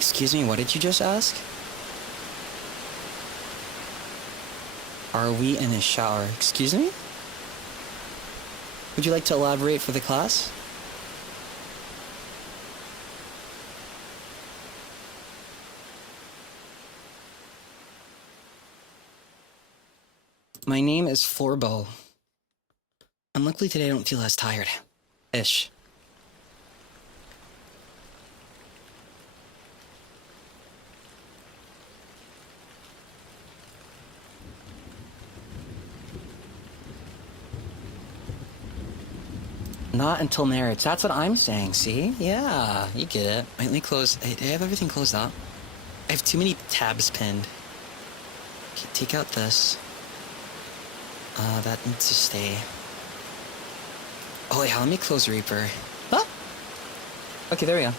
Excuse me, what did you just ask? Are we in a shower? Excuse me? Would you like to elaborate for the class? My name is Florbo. And luckily today I don't feel as tired. Ish. Not until marriage. That's what I'm saying, see? Yeah, you get it. Wait, let me close. I have everything closed out. I have too many tabs pinned. Okay, take out this. That needs to stay. Oh yeah, let me close Reaper. Ah! Okay, there we go.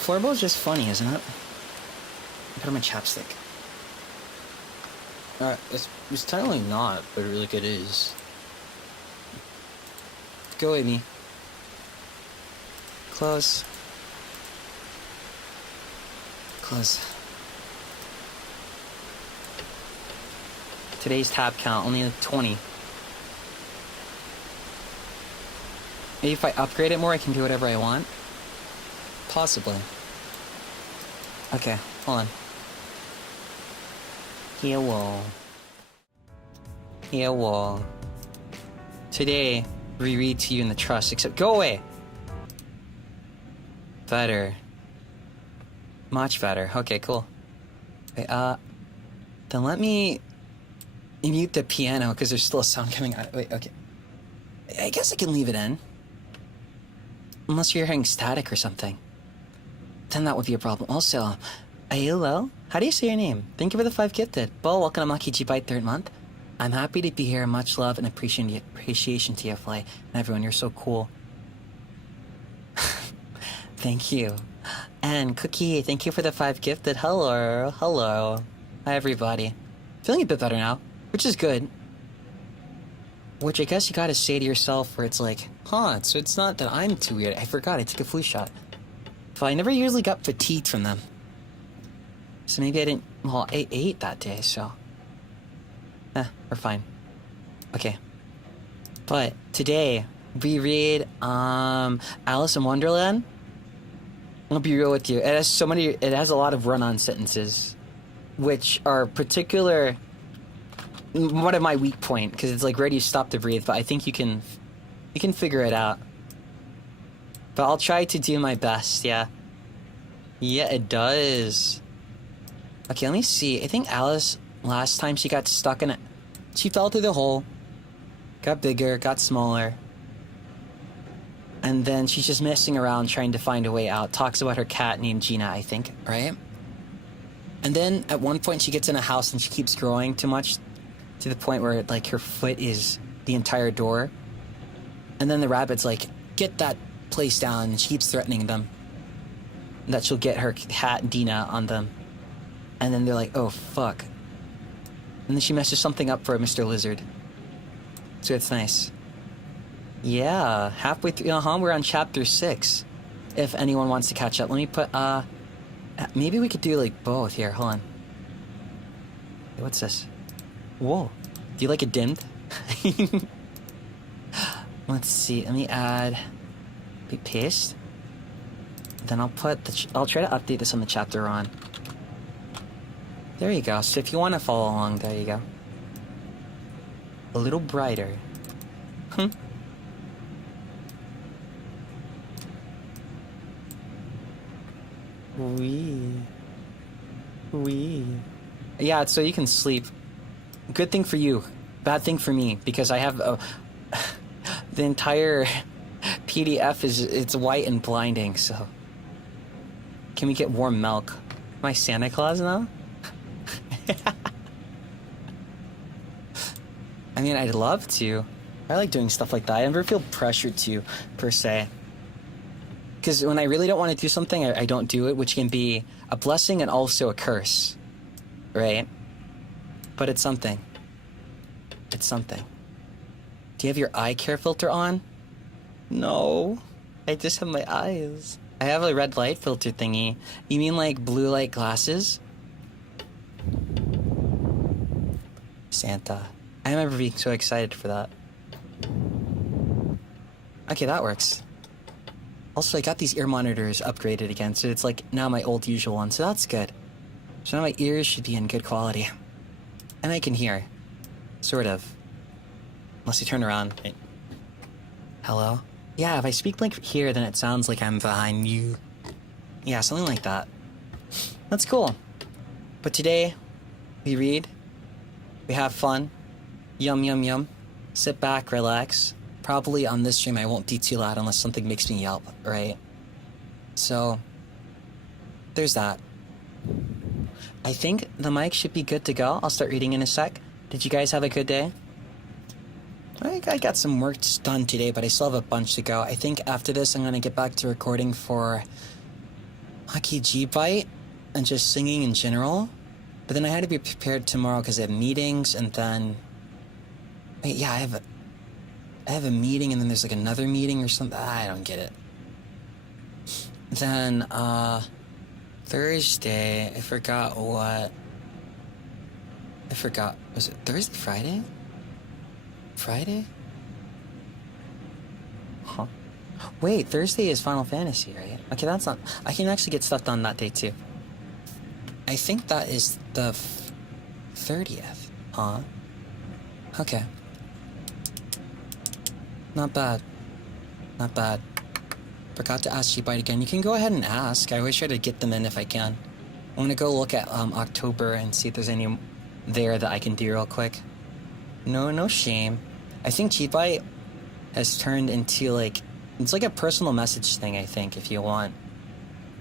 Florbo's just funny, isn't it? Put on my chapstick. It's technically not, but like it is. Go, Amy. Close. Close. Today's tab count, only 20. Maybe if I upgrade it more, I can do whatever I want? Possibly. Okay, hold on. Hello. Hello. Today, we read to you in the trust, except go away! Better. Much better. Okay, cool. Wait, then let me mute the piano, because there's still a sound coming out. Wait, okay. I guess I can leave it in. Unless you're hearing static or something. Then that would be a problem. Also, hello? How do you say your name? Thank you for the 5 gifted. Bo, welcome to Maki Jibai 3rd month. I'm happy to be here. Much love and appreciation to you, Fly. And everyone, you're so cool. Thank you. And Cookie, thank you for the 5 gifted. Hello. Hello. Hi, everybody. Feeling a bit better now, which is good. Which I guess you gotta say to yourself where it's like, huh, so it's not that I'm too weird. I forgot, I took a flu shot. But I never usually got fatigued from them. So maybe I didn't, well, I ate that day, so. We're fine. Okay. But today, we read, Alice in Wonderland. I'll be real with you. It has a lot of run-on sentences, which are particular, one of my weak point, because it's like, where do you stop to breathe? But I think you can figure it out. But I'll try to do my best, yeah. Yeah, it does. Okay, let me see. I think Alice, last time she got stuck in it, she fell through the hole, got bigger, got smaller, and then she's just messing around trying to find a way out. Talks about her cat named Gina, I think, right? And then at one point she gets in a house and she keeps growing too much to the point where like her foot is the entire door. And then the rabbit's like, get that place down, and she keeps threatening them that she'll get her cat Dina on them. And then they're like, oh fuck. And then she messes something up for Mr. Lizard. So it's nice. Yeah, halfway through, we're on chapter 6. If anyone wants to catch up, let me put, maybe we could do like both here, hold on. Hey, what's this? Whoa, do you like it dimmed? Let's see, let me add, paste. Then I'll put I'll try to update this on the chapter on. There you go. So if you want to follow along, there you go. A little brighter. Wee. Yeah, so you can sleep. Good thing for you. Bad thing for me, because I have the entire PDF it's white and blinding, so. Can we get warm milk? Am I Santa Claus now? I mean, I'd love to. I like doing stuff like that. I never feel pressured to, per se. Because when I really don't want to do something, I don't do it, which can be a blessing and also a curse. Right? But it's something. It's something. Do you have your eye care filter on? No. I just have my eyes. I have a red light filter thingy. You mean like blue light glasses? Santa. I remember being so excited for that. Okay, that works. Also, I got these ear monitors upgraded again, so it's like now my old usual one, so that's good. So now my ears should be in good quality. And I can hear. Sort of. Unless you turn around. Wait. Hello? Yeah, if I speak like here, then it sounds like I'm behind you. Yeah, something like that. That's cool. But today, we read, we have fun, yum yum yum, sit back, relax. Probably on this stream I won't be too loud unless something makes me yelp, right? So, there's that. I think the mic should be good to go. I'll start reading in a sec. Did you guys have a good day? I got some work done today, but I still have a bunch to go. I think after this, I'm going to get back to recording for Hockey G-Bite and just singing in general. But then I had to be prepared tomorrow because I have meetings, and then... Wait, yeah, I have a meeting, and then there's like another meeting or something. I don't get it. Then, Thursday, I forgot what... I forgot. Was it Thursday? Friday? Friday? Huh. Wait, Thursday is Final Fantasy, right? Okay, that's not... I can actually get stuff done that day, too. I think that is the 30th. Huh? Okay. Not bad. Not bad. Forgot to ask G-Bite again. You can go ahead and ask. I always try to get them in if I can. I'm gonna go look at October and see if there's any there that I can do real quick. No shame. I think G-Bite has turned into like... It's like a personal message thing, I think, if you want.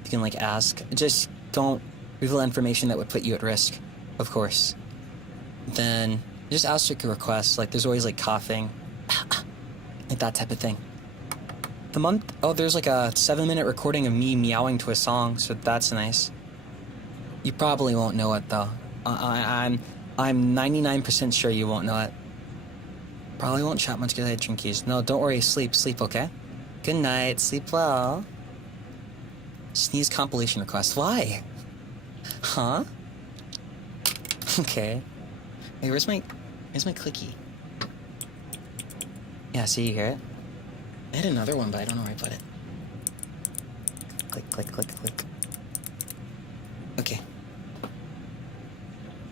You can like ask. Just don't reveal information that would put you at risk, of course. Then just ask like a request. Like there's always like coughing. Like that type of thing. The month... Oh, there's like a 7-minute recording of me meowing to a song, so that's nice. You probably won't know it, though. I'm 99% sure you won't know it. Probably won't chat much because I had drinkies. No, don't worry. Sleep, okay? Good night. Sleep well. Sneeze compilation request. Why? Huh? Okay. Hey, where's my clicky? Yeah, see, you hear it? I had another one, but I don't know where I put it. Click, click, click, click. Okay.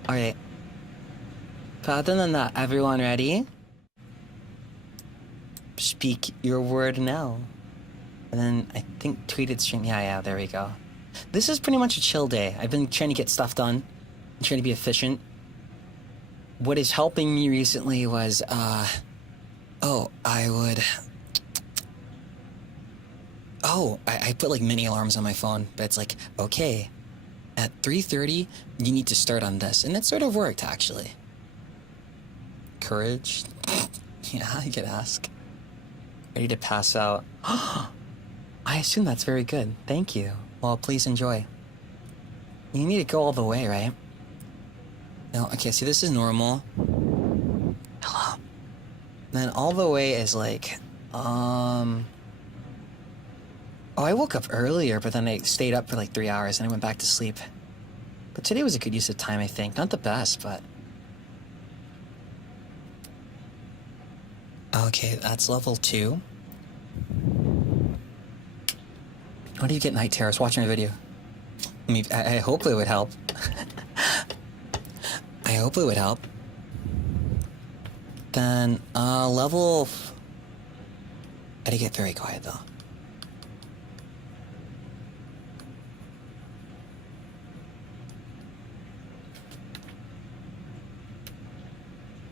Alright. But other than that, everyone ready? Speak your word now. And then I think tweeted stream. Yeah, there we go. This is pretty much a chill day. I've been trying to get stuff done. I'm trying to be efficient. What is helping me recently was, I put like mini alarms on my phone, but it's like, okay, at 3:30, you need to start on this. And it sort of worked, actually. Courage? Yeah, you could ask. Ready to pass out. I assume that's very good. Thank you. Well, please enjoy. You need to go all the way, right? No, okay, see, this is normal. Hello. Then all the way is like, Oh, I woke up earlier, but then I stayed up for like 3 hours and I went back to sleep. But today was a good use of time, I think. Not the best, but... Okay, that's level 2. How do you get night terrors? Watching a video. I mean, I hope it would help. I hope it would help. Then, level... I gotta get very quiet, though.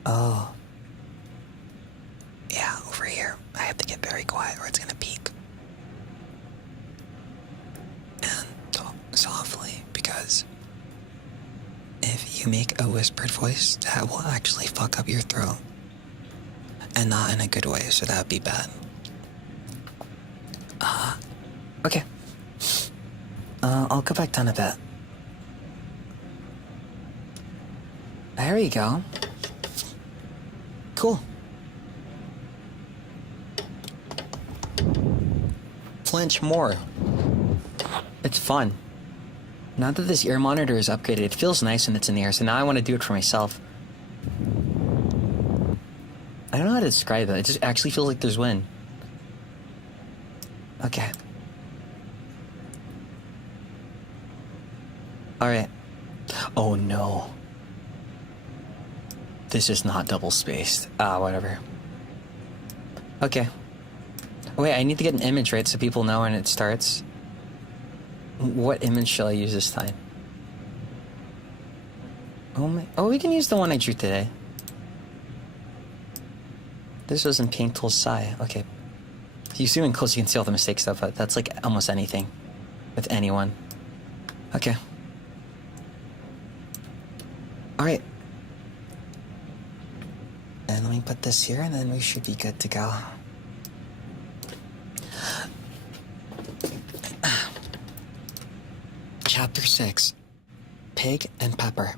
Oh. Yeah, over here. I have to get very quiet or it's gonna peak. And talk softly, because if you make a whispered voice, that will actually fuck up your throat. And not in a good way, so that would be bad. Okay. I'll go back down a bit. There you go. Cool. Flinch more. It's fun. Now that this ear monitor is upgraded, it feels nice when it's in the ear, so now I want to do it for myself. I don't know how to describe it. It just actually feels like there's wind. Okay. Alright. Oh no. This is not double spaced. Whatever. Okay. Wait, I need to get an image, right, so people know when it starts. What image shall I use this time? Oh, we can use the one I drew today. This was in Paint Tool Psi. Okay. If you zoom in close, you can see all the mistakes stuff, but that's like almost anything. With anyone. Okay. Alright. And let me put this here, and then we should be good to go. Chapter 6. Pig and Pepper.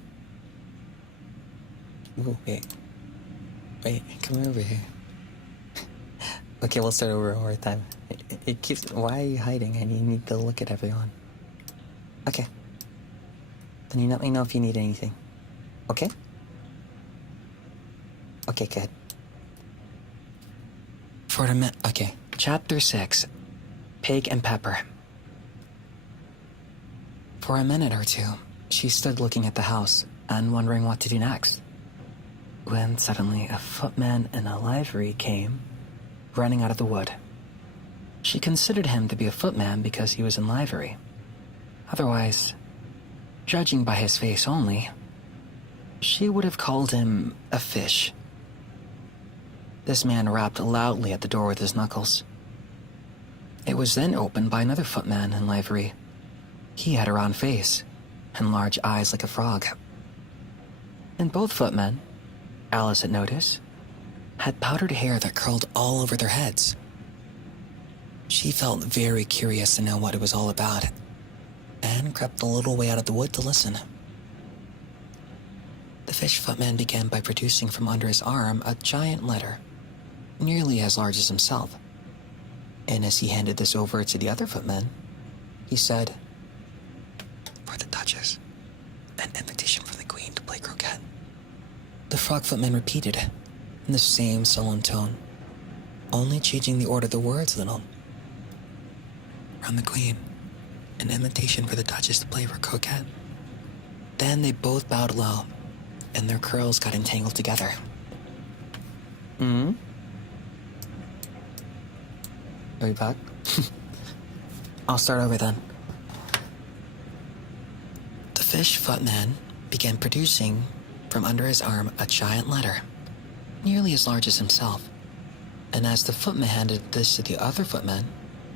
Ooh, wait. Wait, come over here. Okay, we'll start over one more time. It keeps... Why are you hiding? I need to look at everyone. Okay. Then you let me know if you need anything. Okay? Okay, good. For a minute... Okay. Chapter 6. Pig and Pepper. For a minute or two, she stood looking at the house and wondering what to do next. When suddenly a footman in a livery came, running out of the wood. She considered him to be a footman because he was in livery. Otherwise, judging by his face only, she would have called him a fish. This man rapped loudly at the door with his knuckles. It was then opened by another footman in livery. He had a round face and large eyes like a frog. And both footmen, Alice had noticed, had powdered hair that curled all over their heads. She felt very curious to know what it was all about, and crept a little way out of the wood to listen. The fish footman began by producing from under his arm a giant letter, nearly as large as himself. And as he handed this over to the other footman, he said, "For the Duchess, an invitation from the Queen to play croquet." The frog footman repeated in the same sullen tone, only changing the order of the words a little. "From the Queen, an invitation for the Duchess to play for croquet." Then they both bowed low, and their curls got entangled together. Are we back? I'll start over then. The fish footman began producing from under his arm a giant letter, nearly as large as himself. And as the footman handed this to the other footman,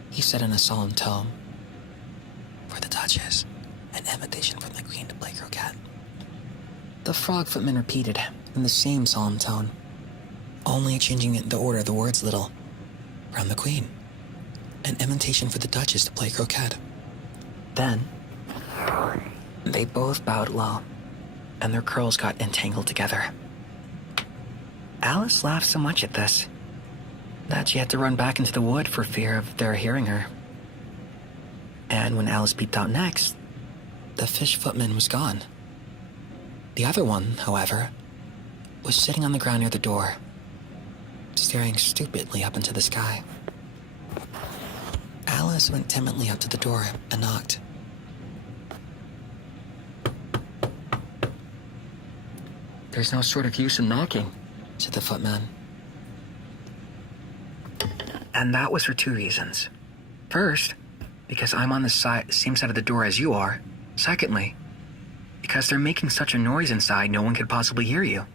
he said in a solemn tone, "For the Duchess, an invitation from the Queen to play croquet." The frog footman repeated in the same solemn tone, only changing the order of the words a little. "From the Queen, an invitation for the Duchess to play croquet." Then, they both bowed low, and their curls got entangled together. Alice laughed so much at this that she had to run back into the wood for fear of their hearing her. And when Alice peeped out next, the fish footman was gone. The other one, however, was sitting on the ground near the door, staring stupidly up into the sky. Alice went timidly up to the door and knocked. "There's no sort of use in knocking," said the footman. "And that was for 2 reasons. First, because I'm on the same side of the door as you are. Secondly, because they're making such a noise inside no one could possibly hear you."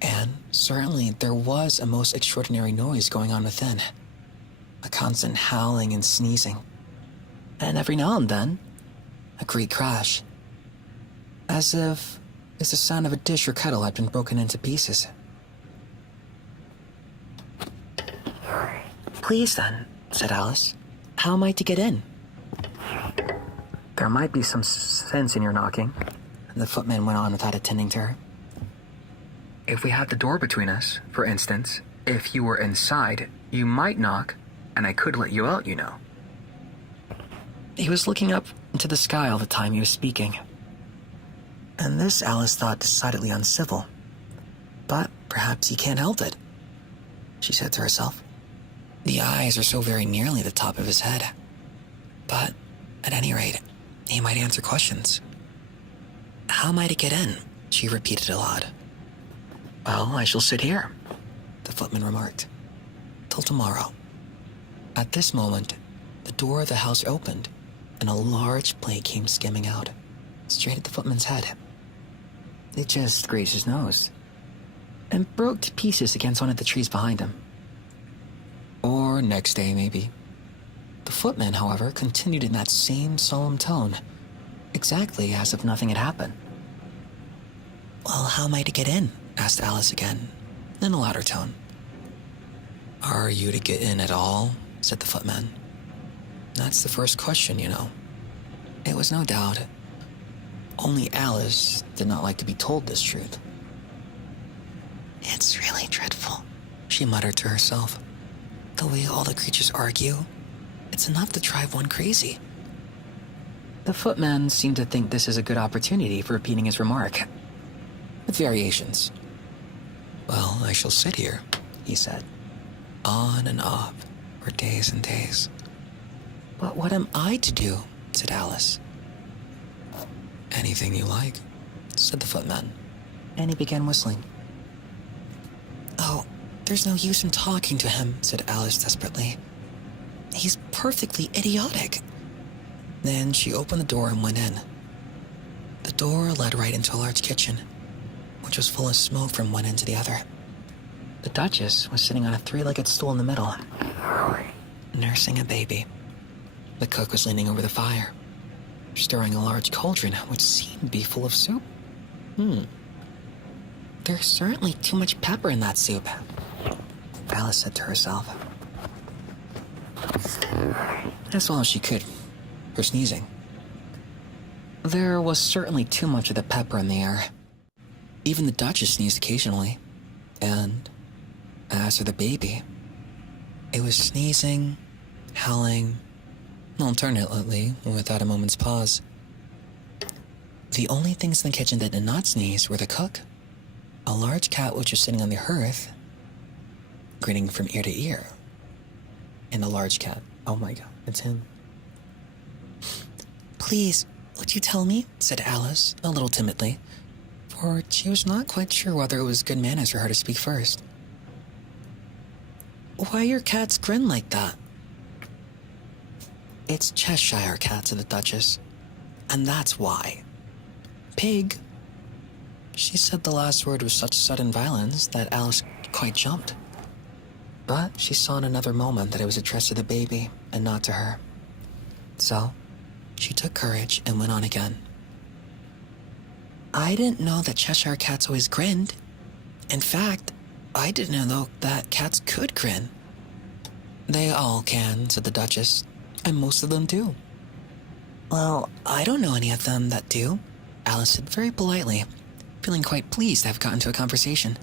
And certainly there was a most extraordinary noise going on within. A constant howling and sneezing. And every now and then, a great crash. As if it's the sound of a dish or kettle had been broken into pieces. "Please then," said Alice, "how am I to get in?" "There might be some sense in your knocking," and the footman went on without attending to her. "If we had the door between us, for instance, if you were inside, you might knock, and I could let you out, you know." He was looking up into the sky all the time he was speaking. And this Alice thought decidedly uncivil. But perhaps he can't help it, she said to herself. The eyes are so very nearly the top of his head. But, at any rate, he might answer questions. How am I to get in? She repeated aloud. Well, I shall sit here, the footman remarked. Till tomorrow. At this moment, the door of the house opened, and a large plate came skimming out, straight at the footman's head. It just grazed his nose, and broke to pieces against one of the trees behind him. Or next day, maybe. The footman, however, continued in that same solemn tone, exactly as if nothing had happened. Well, how am I to get in? Asked Alice again, in a louder tone. Are you to get in at all? Said the footman. That's the first question, you know. It was no doubt. Only Alice did not like to be told this truth. It's really dreadful, she muttered to herself. The way all the creatures argue, it's enough to drive one crazy. The footman seemed to think this is a good opportunity for repeating his remark, with variations. Well, I shall sit here, he said, on and off, for days and days. But what am I to do? Said Alice. Anything you like, said the footman, and he began whistling. Oh, there's no use in talking to him, said Alice desperately. He's perfectly idiotic. Then she opened the door and went in. The door led right into a large kitchen, which was full of smoke from one end to the other. The Duchess was sitting on a three-legged stool in the middle, nursing a baby. The cook was leaning over the fire, stirring a large cauldron which seemed to be full of soup. There's certainly too much pepper in that soup, Alice said to herself. As well as she could, for sneezing. There was certainly too much of the pepper in the air. Even the Duchess sneezed occasionally, and as for the baby, it was sneezing, howling, alternately, without a moment's pause. The only things in the kitchen that did not sneeze were the cook, a large cat which was sitting on the hearth, grinning from ear to ear, and a large cat. Oh my god, it's him. Please, would you tell me? Said Alice, a little timidly, for she was not quite sure whether it was good manners for her to speak first. Why your cats grin like that? It's Cheshire cat, said the Duchess, and that's why. Pig. She said the last word with such sudden violence that Alice quite jumped. But she saw in another moment that it was addressed to the baby and not to her. So, she took courage and went on again. I didn't know that Cheshire cats always grinned. In fact, I didn't know that cats could grin. They all can, said the Duchess, and most of them do. Well, I don't know any of them that do, Alice said very politely, feeling quite pleased to have gotten to a conversation.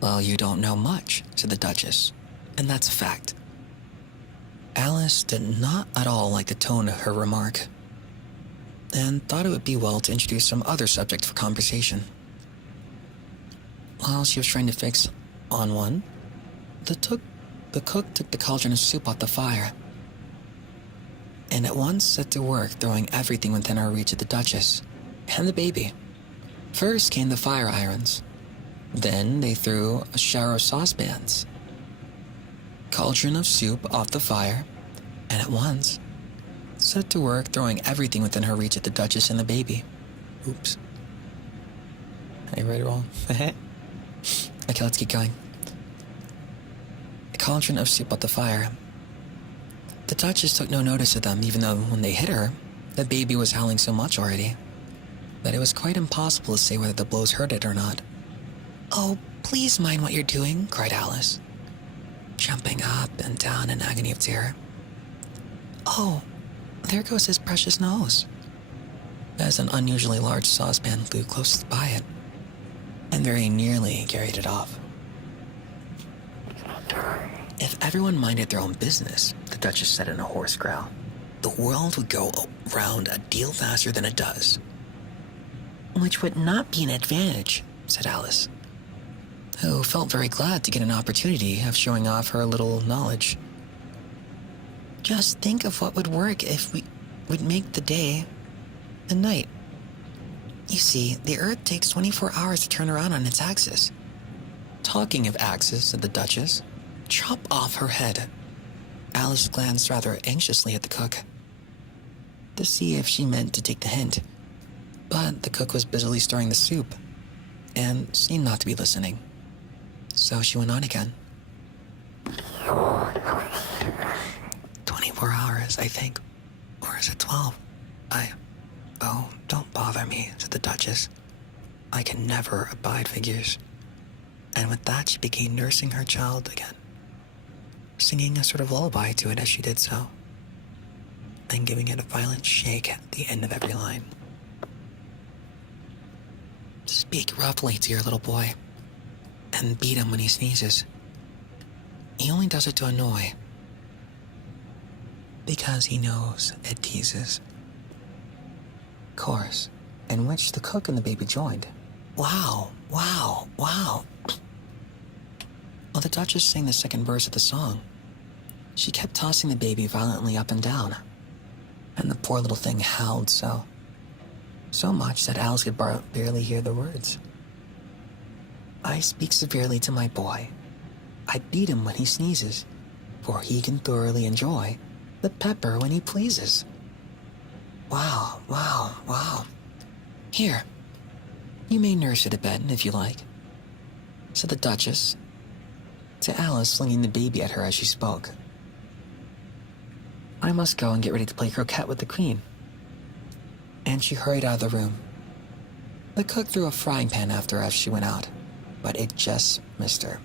Well, you don't know much, said the Duchess, and that's a fact. Alice did not at all like the tone of her remark, and thought it would be well to introduce some other subject for conversation. While she was trying to fix on one, the cook took the cauldron of soup off the fire, and at once set to work throwing everything within her reach at the Duchess and the baby. First came the fire irons. Then they threw a shower of saucepans. Cauldron of soup off the fire, and at once set to work throwing everything within her reach at the Duchess and the baby. Oops. I read it wrong. Okay, let's keep going. The cauldron of soup off the fire. The Duchess took no notice of them, even though when they hit her, the baby was howling so much already that it was quite impossible to say whether the blows hurt it or not. Oh, please mind what you're doing, cried Alice, jumping up and down in agony of terror. Oh, there goes his precious nose, as an unusually large saucepan flew close by it, and very nearly carried it off. If everyone minded their own business, the Duchess said in a hoarse growl, the world would go round a deal faster than it does. Which would not be an advantage, said Alice, who felt very glad to get an opportunity of showing off her little knowledge. Just think of what would work if we would make the day and night. You see, the Earth takes 24 hours to turn around on its axis. Talking of axis, said the Duchess, chop off her head. Alice glanced rather anxiously at the cook to see if she meant to take the hint, but the cook was busily stirring the soup and seemed not to be listening. So she went on again. 24 hours, I think. Or is it 12? Oh, don't bother me, said the Duchess. I can never abide figures. And with that, she began nursing her child again, singing a sort of lullaby to it as she did so, and giving it a violent shake at the end of every line. Speak roughly to your little boy, and beat him when he sneezes. He only does it to annoy, because he knows it teases. Chorus, in which the cook and the baby joined. Wow, wow, wow. While the Duchess sang the second verse of the song, she kept tossing the baby violently up and down, and the poor little thing howled so much that Alice could barely hear the words. I speak severely to my boy. I beat him when he sneezes, for he can thoroughly enjoy the pepper when he pleases. Wow, wow, wow. Here, you may nurse it a bed if you like, said the Duchess to Alice, slinging the baby at her as she spoke. I must go and get ready to play croquet with the Queen. And she hurried out of the room. The cook threw a frying pan after her as she went out, but it just missed her.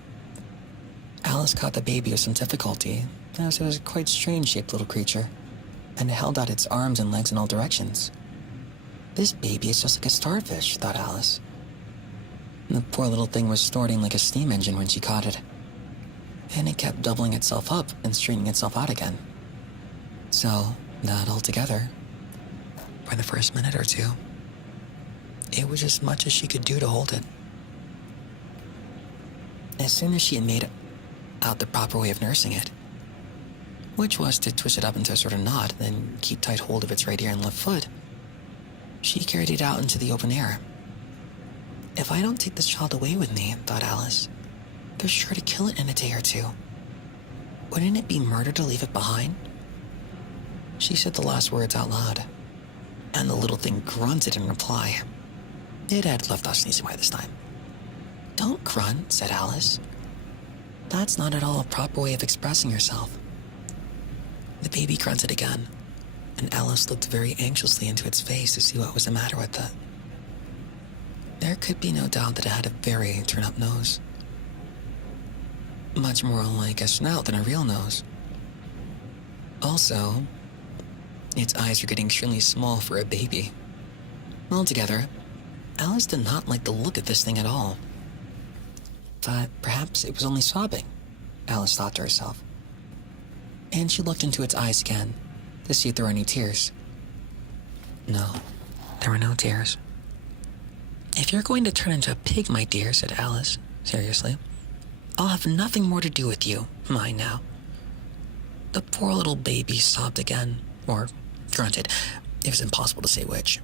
Alice caught the baby with some difficulty, as it was a quite strange-shaped little creature, and held out its arms and legs in all directions. This baby is just like a starfish, thought Alice. And the poor little thing was snorting like a steam engine when she caught it, and it kept doubling itself up and straightening itself out again. So, not altogether, for the first minute or two, it was as much as she could do to hold it. As soon as she had made out the proper way of nursing it, which was to twist it up into a sort of knot, then keep tight hold of its right ear and left foot, she carried it out into the open air. If I don't take this child away with me, thought Alice, they're sure to kill it in a day or two. Wouldn't it be murder to leave it behind? She said the last words out loud, and the little thing grunted in reply. It had left off sneezing by this time. Don't grunt, said Alice. That's not at all a proper way of expressing yourself. The baby grunted again, and Alice looked very anxiously into its face to see what was the matter with it. There could be no doubt that it had a very turn-up nose. Much more like a snout than a real nose. Also, its eyes were getting extremely small for a baby. Altogether, Alice did not like the look of this thing at all. But perhaps it was only sobbing, Alice thought to herself. And she looked into its eyes again to see if there were any tears. No, there were no tears. If you're going to turn into a pig, my dear, said Alice, seriously, I'll have nothing more to do with you, mind now. The poor little baby sobbed again, or grunted. It was impossible to say which.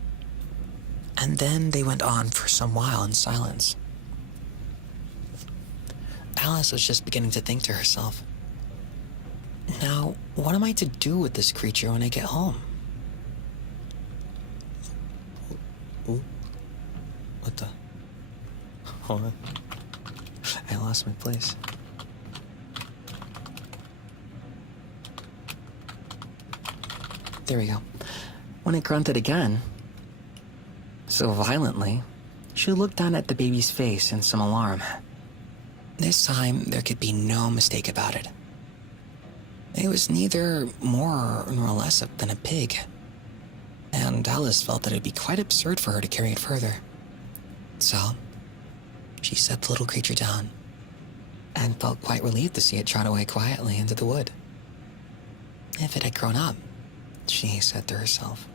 And then they went on for some while in silence. Alice was just beginning to think to herself, now, what am I to do with this creature when I get home? Ooh. What the? Hold on. I lost my place. There we go. When it grunted again, so violently, she looked down at the baby's face in some alarm. This time, there could be no mistake about it. It was neither more nor less than a pig, and Alice felt that it would be quite absurd for her to carry it further. So, she set the little creature down, and felt quite relieved to see it trot away quietly into the wood. If it had grown up, she said to herself.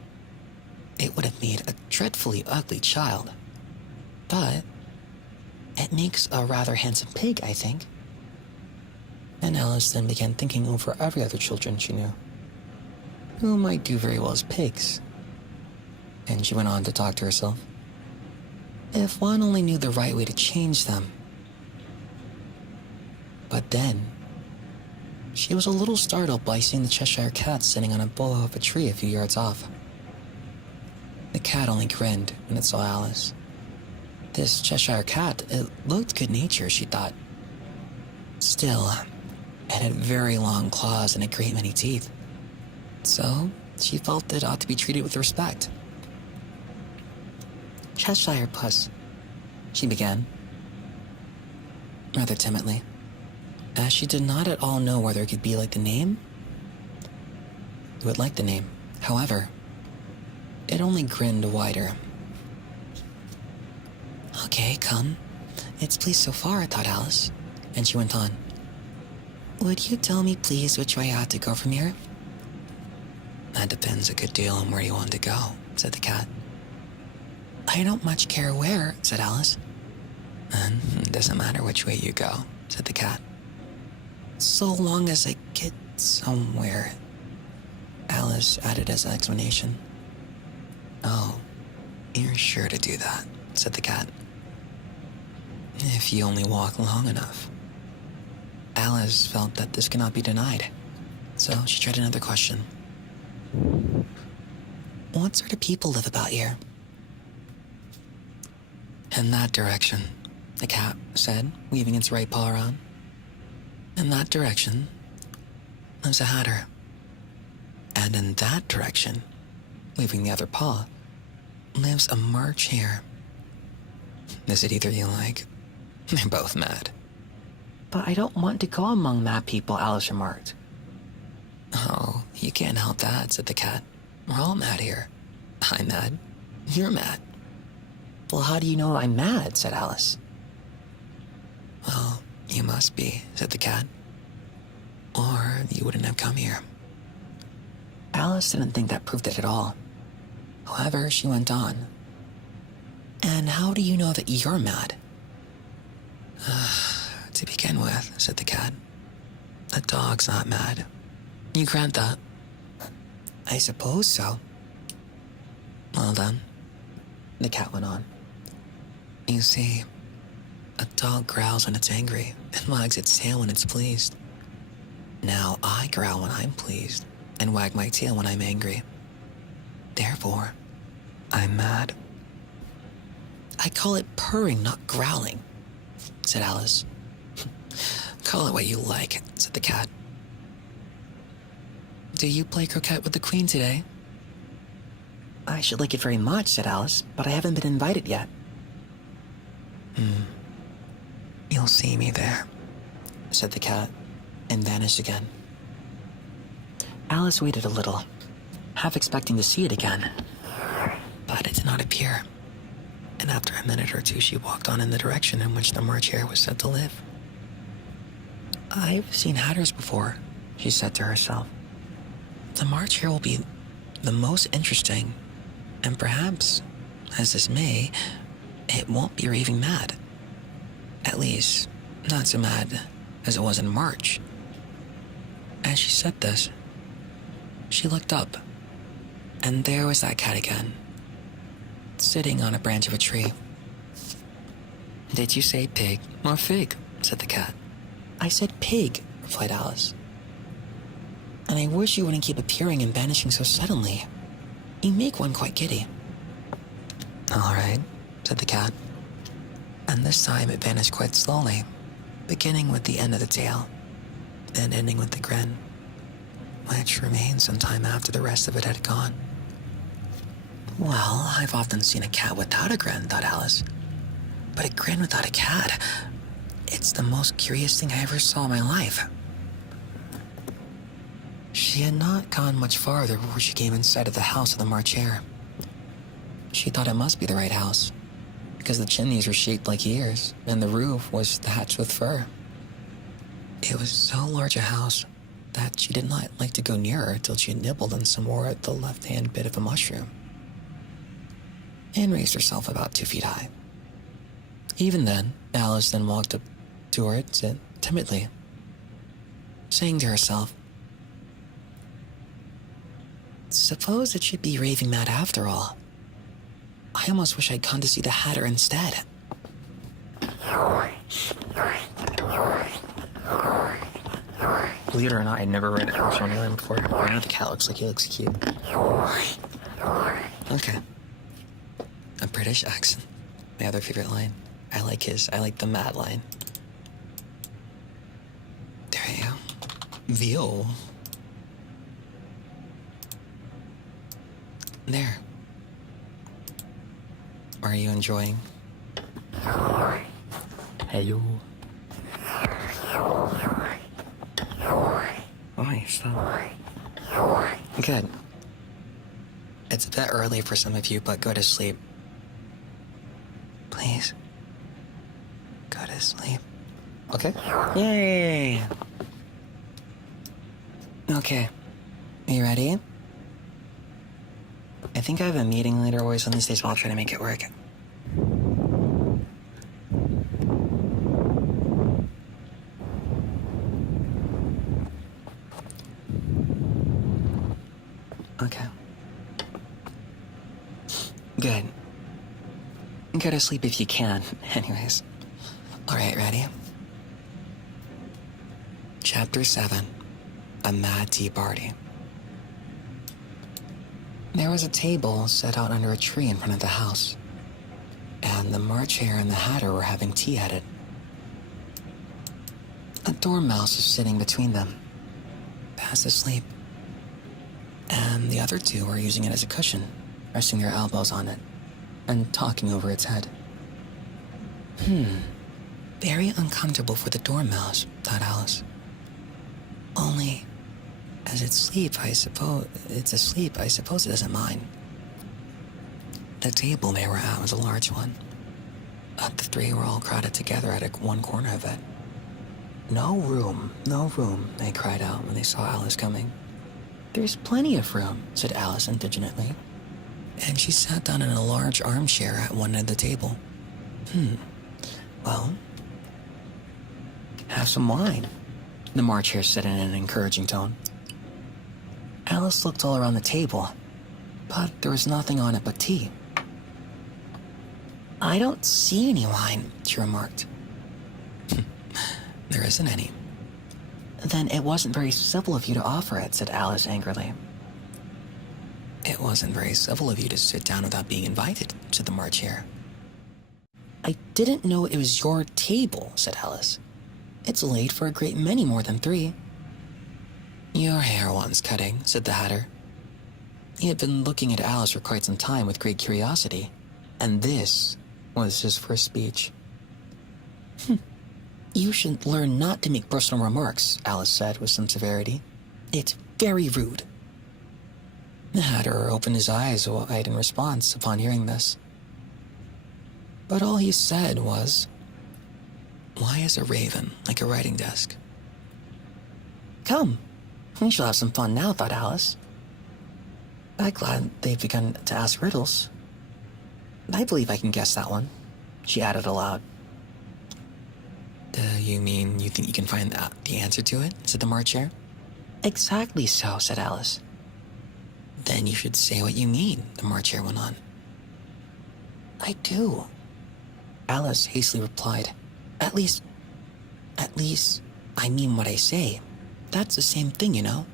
It would have made a dreadfully ugly child, but it makes a rather handsome pig, I think. And Alice then began thinking over every other children she knew, who might do very well as pigs. And she went on to talk to herself. If one only knew the right way to change them. But then, she was a little startled by seeing the Cheshire Cat sitting on a bough of a tree a few yards off. The cat only grinned when it saw Alice. This Cheshire Cat, it looked good-natured, she thought. Still, it had very long claws and a great many teeth. So, she felt it ought to be treated with respect. Cheshire Puss, she began, rather timidly, as she did not at all know whether it could be like the name. It would like the name. However, it only grinned wider. Okay, come. It's pleased so far, thought Alice, and she went on. Would you tell me, please, which way I ought to go from here? That depends a good deal on where you want to go, said the cat. I don't much care where, said Alice. Then it doesn't matter which way you go, said the cat. So long as I get somewhere, Alice added as an explanation. Oh, you're sure to do that, said the cat. If you only walk long enough. Alice felt that this could not be denied, so she tried another question. What sort of people live about here? In that direction, the cat said, weaving its right paw around. In that direction lives a hatter. And in that direction, waving the other paw, lives a March hare. Is it either you like? They're both mad. But I don't want to go among mad people, Alice remarked. Oh, you can't help that, said the cat. We're all mad here. I'm mad. You're mad. Well, how do you know I'm mad, said Alice. Well, you must be, said the cat. Or you wouldn't have come here. Alice didn't think that proved it at all. However, she went on. And how do you know that you're mad? To begin with, said the cat, a dog's not mad. You grant that? I suppose so. Well then, the cat went on. You see, a dog growls when it's angry and wags its tail when it's pleased. Now I growl when I'm pleased and wag my tail when I'm angry. Therefore, I'm mad. I call it purring, not growling, said Alice. Call it what you like, said the cat. Do you play croquet with the Queen today? I should like it very much, said Alice, but I haven't been invited yet. You'll see me there, said the cat, and vanished again. Alice waited a little, half expecting to see it again, but it did not appear, and after a minute or two she walked on in the direction in which the March hare was said to live. I've seen hatters before, she said to herself. The March hare will be the most interesting, and perhaps, as this may, it won't be raving mad. At least, not so mad as it was in March. As she said this, she looked up, and there was that cat again, sitting on a branch of a tree. Did you say pig or fig? Said the cat. I said pig, replied Alice. And I wish you wouldn't keep appearing and vanishing so suddenly. You make one quite giddy. All right, said the cat. And this time it vanished quite slowly, beginning with the end of the tail, then ending with the grin, which remained some time after the rest of it had gone. Well, I've often seen a cat without a grin, thought Alice. But a grin without a cat, it's the most curious thing I ever saw in my life. She had not gone much farther before she came in sight of the house of the March hare. She thought it must be the right house, because the chimneys were shaped like ears, and the roof was thatched with fur. It was so large a house that she did not like to go near her till she had nibbled on some more at the left-hand bit of a mushroom, and raised herself about 2 feet high. Even then, Alice then walked up towards it timidly, saying to herself, "Suppose it should be raving mad after all. I almost wish I'd gone to see the Hatter instead." Believe it or not, I'd never read Alice in Wonderland before. I know the cat looks like he looks cute. Okay. A British accent. My other favorite line. I like the mad line. There you go. Veal. There. Are you enjoying? Hey, you. Why, stop. Good. It's a bit early for some of you, but go to sleep. Please. Go to sleep. Okay. Yay! Okay. Are you ready? I think I have a meeting later always on these days, but I'll try to make it work. Okay. Good. Go to sleep if you can. Anyways. Alright, ready? Chapter 7. A Mad Tea Party. There was a table set out under a tree in front of the house, and the March Hare and the Hatter were having tea at it. A dormouse was sitting between them, fast asleep, and the other two were using it as a cushion, resting their elbows on it, and talking over its head. Very uncomfortable for the dormouse, thought Alice. Only, as it's asleep, I suppose it doesn't mind. The table they were at was a large one, but the three were all crowded together at one corner of it. No room, they cried out when they saw Alice coming. There's plenty of room, said Alice indignantly, and she sat down in a large armchair at one end of the table. Well, have some wine, the March Hare said in an encouraging tone. Alice looked all around the table, but there was nothing on it but tea. I don't see any wine, she remarked. There isn't any. Then it wasn't very civil of you to offer it, said Alice angrily. It wasn't very civil of you to sit down without being invited, said the March Hare. I didn't know it was your table, said Alice. It's laid for a great many more than 3. Your hair wants cutting, said the Hatter. He had been looking at Alice for quite some time with great curiosity, and this was his first speech. You should learn not to make personal remarks, Alice said with some severity. It's very rude. The Hatter opened his eyes wide in response upon hearing this. But all he said was, "Why is a raven like a writing desk?" Come, we shall have some fun now, thought Alice. I'm glad they've begun to ask riddles. I believe I can guess that one, she added aloud. You mean you think you can find the answer to it? Said the March Hare. Exactly so, said Alice. Then you should say what you mean, the March Hare went on. I do. Alice hastily replied. At least, I mean what I say. That's the same thing, you know.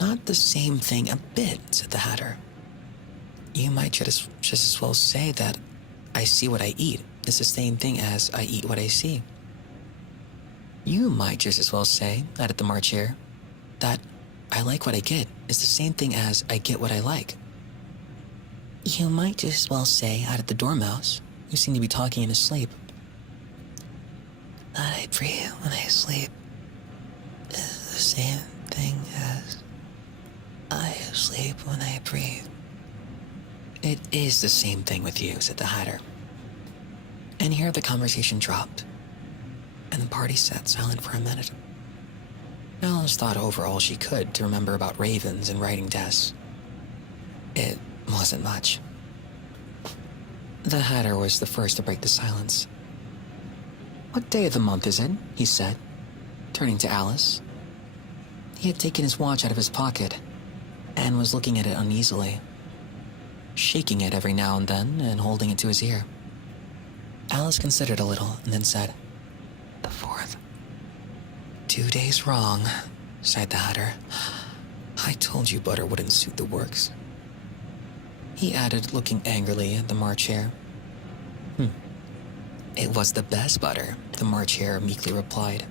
Not the same thing a bit, said the Hatter. You might just as well say that I see what I eat. It's the same thing as I eat what I see. You might just as well say, added the March Hare, that I like what I get is the same thing as I get what I like. You might just as well say, added the Dormouse, who seemed to be talking in his sleep, that I breathe when I sleep is the same thing as I sleep when I breathe. It is the same thing with you, said the Hatter. And here the conversation dropped, and the party sat silent for a minute. Alice thought over all she could to remember about ravens and writing desks. It wasn't much. The Hatter was the first to break the silence. "What day of the month is it?" he said, turning to Alice. He had taken his watch out of his pocket and was looking at it uneasily, shaking it every now and then and holding it to his ear. Alice considered a little and then said, "The 4th. 2 days wrong," sighed the Hatter. "I told you butter wouldn't suit the works." He added, looking angrily at the March Hare. "It was the best butter," the March Hare meekly replied.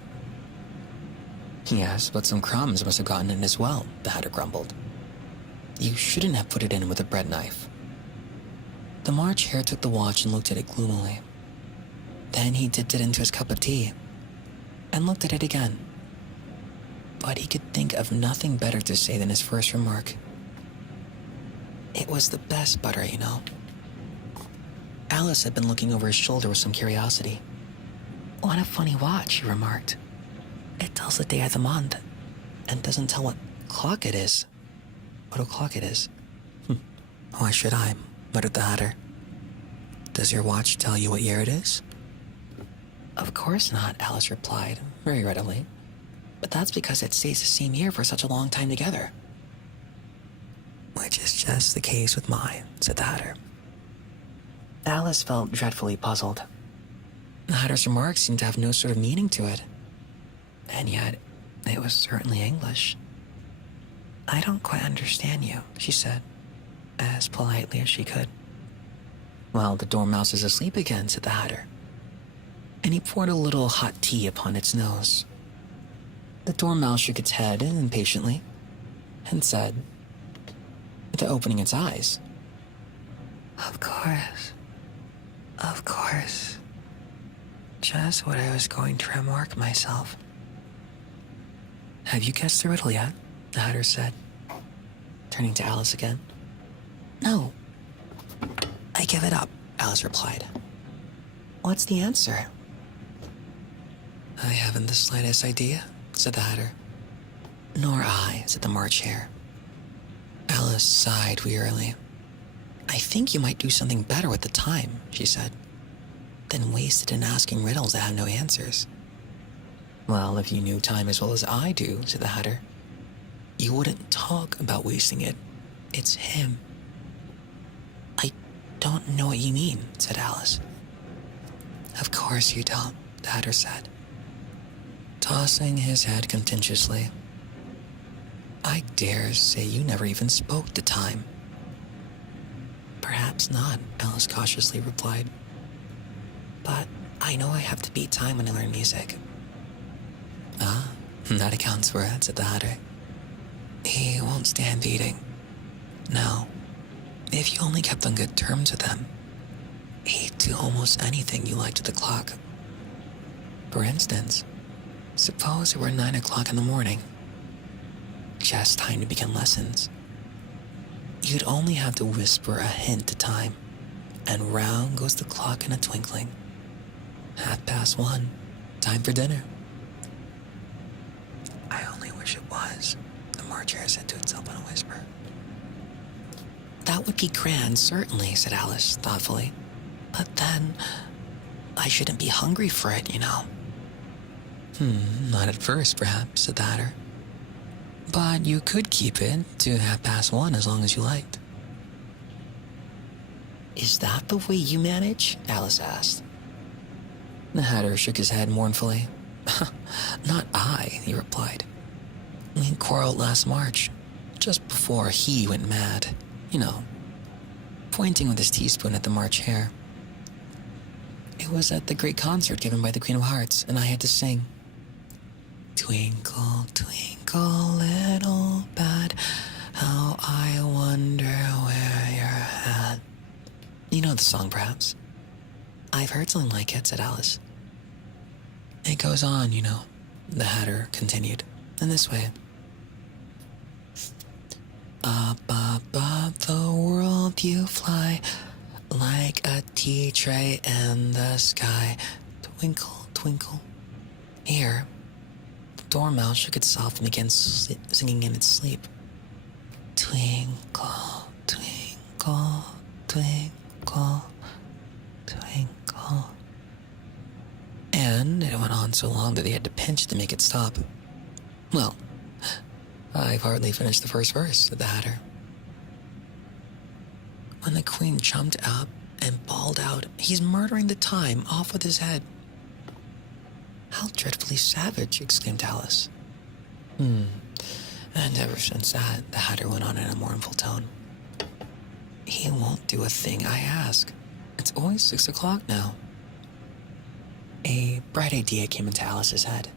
"Yes, but some crumbs must have gotten in as well," the Hatter grumbled. "You shouldn't have put it in with a bread knife." The March Hare took the watch and looked at it gloomily. Then he dipped it into his cup of tea and looked at it again. But he could think of nothing better to say than his first remark. "It was the best butter, you know." Alice had been looking over his shoulder with some curiosity. "What a funny watch," he remarked. "It tells the day of the month and doesn't tell what o'clock it is." "What o'clock it is?" "Why should I?" muttered the Hatter. "Does your watch tell you what year it is?" "Of course not," Alice replied, very readily. "But that's because it stays the same year for such a long time together." "Which is just the case with mine," said the Hatter. Alice felt dreadfully puzzled. The Hatter's remark seemed to have no sort of meaning to it. And yet, it was certainly English. "I don't quite understand you," she said, as politely as she could. "Well, the dormouse is asleep again," said the Hatter. And he poured a little hot tea upon its nose. The dormouse shook its head impatiently and said, without opening its eyes, Of course. Just what I was going to remark myself." "Have you guessed the riddle yet?" the Hatter said, turning to Alice again. "No. I give it up," Alice replied. "What's the answer?" "I haven't the slightest idea," said the Hatter. "Nor I," said the March Hare. Alice sighed wearily. "I think you might do something better with the time," she said, "than waste it in asking riddles that have no answers." "Well, if you knew time as well as I do," said the Hatter, "you wouldn't talk about wasting it. It's him." "I don't know what you mean," said Alice. "Of course you don't," the Hatter said, tossing his head contentiously. "I dare say you never even spoke to time." "Perhaps not," Alice cautiously replied. "But I know I have to beat time when I learn music." "Ah, that accounts for it," said the Hatter. "He won't stand beating. Now, if you only kept on good terms with him, he'd do almost anything you liked with the clock. For instance, suppose it were 9 o'clock in the morning. Just time to begin lessons. You'd only have to whisper a hint to time, and round goes the clock in a twinkling. 1:30, time for dinner." "I only wish it was," the March Hare said to itself in a whisper. "That would be grand, certainly," said Alice, thoughtfully. "But then, I shouldn't be hungry for it, you know." Not at first, perhaps," said the Hatter. "But you could keep it to 1:30 as long as you liked." "Is that the way you manage?" Alice asked. The Hatter shook his head mournfully. "Not I," he replied. "We quarreled last March, just before he went mad, you know," pointing with his teaspoon at the March Hare. "It was at the great concert given by the Queen of Hearts, and I had to sing, 'Twinkle, twinkle, little bat, how I wonder where you're at.' You know the song, perhaps?" "I've heard something like it," said Alice. "It goes on, you know," the Hatter continued, in this way. "Up above the world you fly, like a tea tray in the sky. Twinkle, twinkle." Here, dormouse shook itself and began singing in its sleep. Twinkle, twinkle, twinkle, twinkle. And it went on so long that they had to pinch to make it stop. Well, I've hardly finished the first verse, said the Hatter. When the Queen jumped up and bawled out, "He's murdering the time, off with his head." "How dreadfully savage," exclaimed Alice. And ever since that, the Hatter went on in a mournful tone. "He won't do a thing I ask. It's always 6 o'clock now." A bright idea came into Alice's head.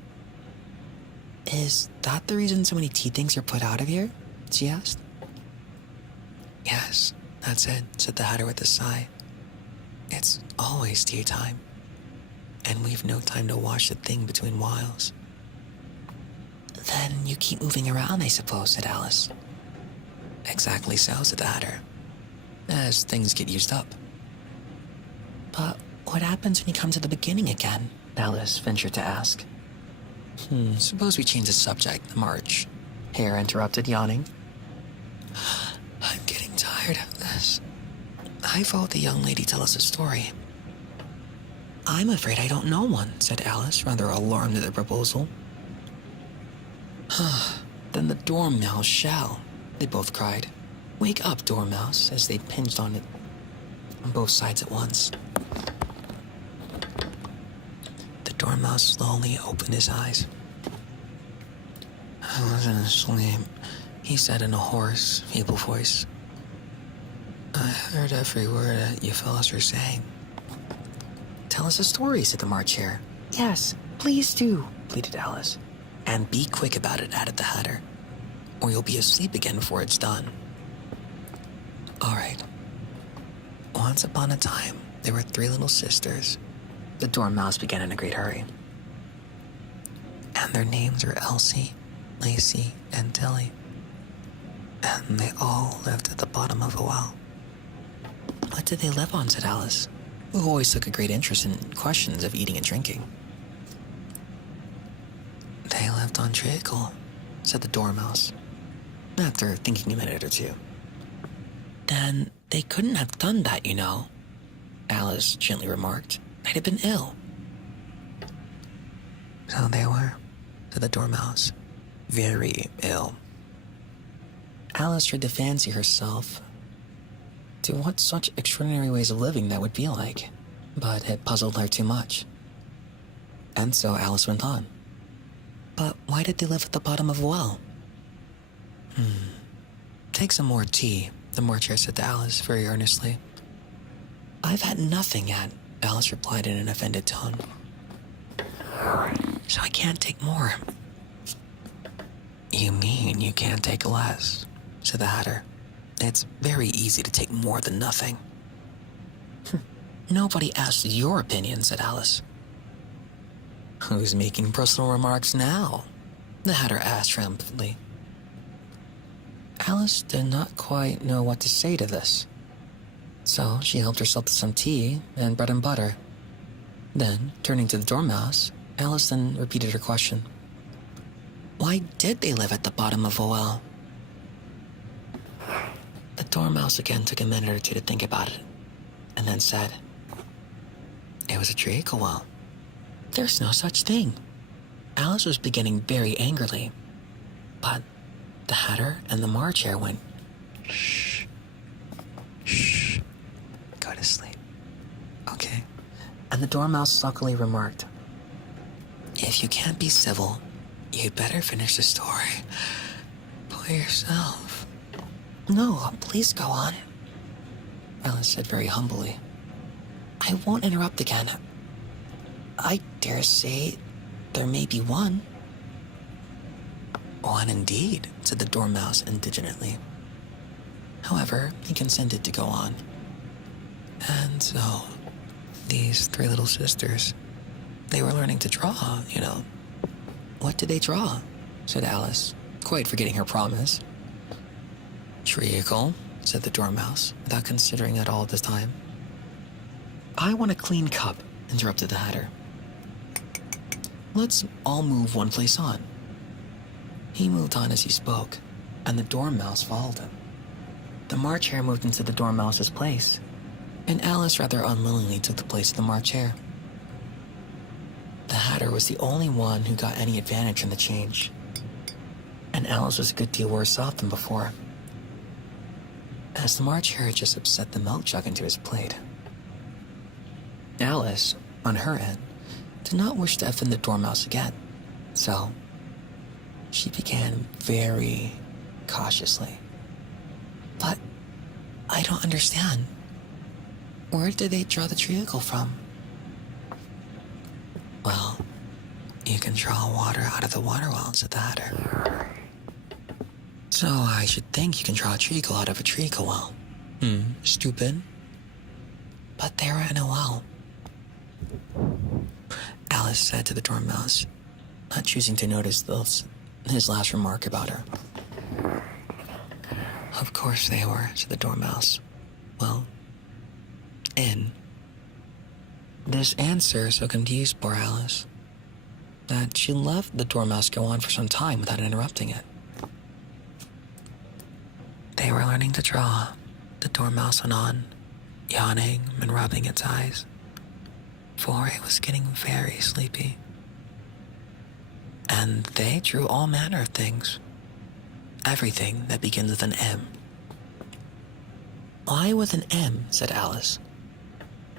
"Is that the reason so many tea things are put out of here?" she asked. "Yes, that's it," said the Hatter with a sigh. "It's always tea time, and we've no time to wash the thing between whiles." "Then you keep moving around, I suppose," said Alice. "Exactly so," said the Hatter, "as things get used up." "But what happens when you come to the beginning again?" Alice ventured to ask. Suppose we change the subject, the march," Hare interrupted, yawning. "I'm getting tired of this. I thought the young lady tell us a story." "I'm afraid I don't know one," said Alice, rather alarmed at the proposal. "Then the dormouse shall," they both cried. "Wake up, dormouse," as they pinched on it on both sides at once. The dormouse slowly opened his eyes. "I wasn't asleep," he said in a hoarse, feeble voice. "I heard every word that you fellas were saying." "Tell us a story," said the March Hare. "Yes, please do," pleaded Alice. "And be quick about it," added the Hatter, "or you'll be asleep again before it's done." "All right. Once upon a time, there were 3 little sisters." The dormouse began in a great hurry. "And their names are Elsie, Lacey, and Tilly. And they all lived at the bottom of a well." "What did they live on?" said Alice, who always took a great interest in questions of eating and drinking. "They lived on treacle," said the dormouse, after thinking a minute or two. "Then they couldn't have done that, you know," Alice gently remarked. "They'd have been ill." "So they were," said the dormouse. "Very ill." Alice tried to fancy herself to what such extraordinary ways of living that would be like, but it puzzled her too much. And so Alice went on. "But why did they live at the bottom of a well?" "Take some more tea," the March Hare said to Alice very earnestly. "I've had nothing yet," Alice replied in an offended tone. "So I can't take more." "You mean you can't take less?" said the Hatter. "It's very easy to take more than nothing." "Nobody asked your opinion," said Alice. "Who's making personal remarks now?" the Hatter asked triumphantly. Alice did not quite know what to say to this, so she helped herself to some tea and bread and butter. Then, turning to the dormouse, Alice then repeated her question. "Why did they live at the bottom of a well?" The dormouse again took a minute or two to think about it, and then said, "It was a treacle well." "There's no such thing." Alice was beginning very angrily, but the Hatter and the March Hare went, "Shh, shh, go to sleep, okay?" And the dormouse sulkily remarked, "If you can't be civil, you'd better finish the story by yourself." "No, please go on," Alice said very humbly. "I won't interrupt again. I dare say there may be one." "One indeed," said the dormouse indignantly. However, he consented to go on. "And so, these 3 little sisters, they were learning to draw, you know." "What did they draw?" said Alice, quite forgetting her promise. "Treacle," said the dormouse, without considering at all at the time. "I want a clean cup," interrupted the Hatter. "Let's all move one place on," He moved on as he spoke, and the dormouse followed him. The March Hare moved into the dormouse's place, and Alice rather unwillingly took the place of the March Hare. The Hatter was the only one who got any advantage in the change, and Alice was a good deal worse off than before, as the March Hare had just upset the milk jug into his plate. Alice, on her end, did not wish to offend the dormouse again, so she began very cautiously. But I don't understand. Where did they draw the treacle from? Well, you can draw water out of the water well, said the Hatter. So I should think you can draw a treacle out of a treacle well. Stupid. But they were in a well, Alice said to the dormouse, not choosing to notice his last remark about her. Of course they were, said the dormouse. Well, in. This answer so confused poor Alice that she let the dormouse go on for some time without interrupting it. They were learning to draw, the dormouse went on, yawning and rubbing its eyes, for it was getting very sleepy. And they drew all manner of things. Everything that begins with an M. Why with an M? Said Alice.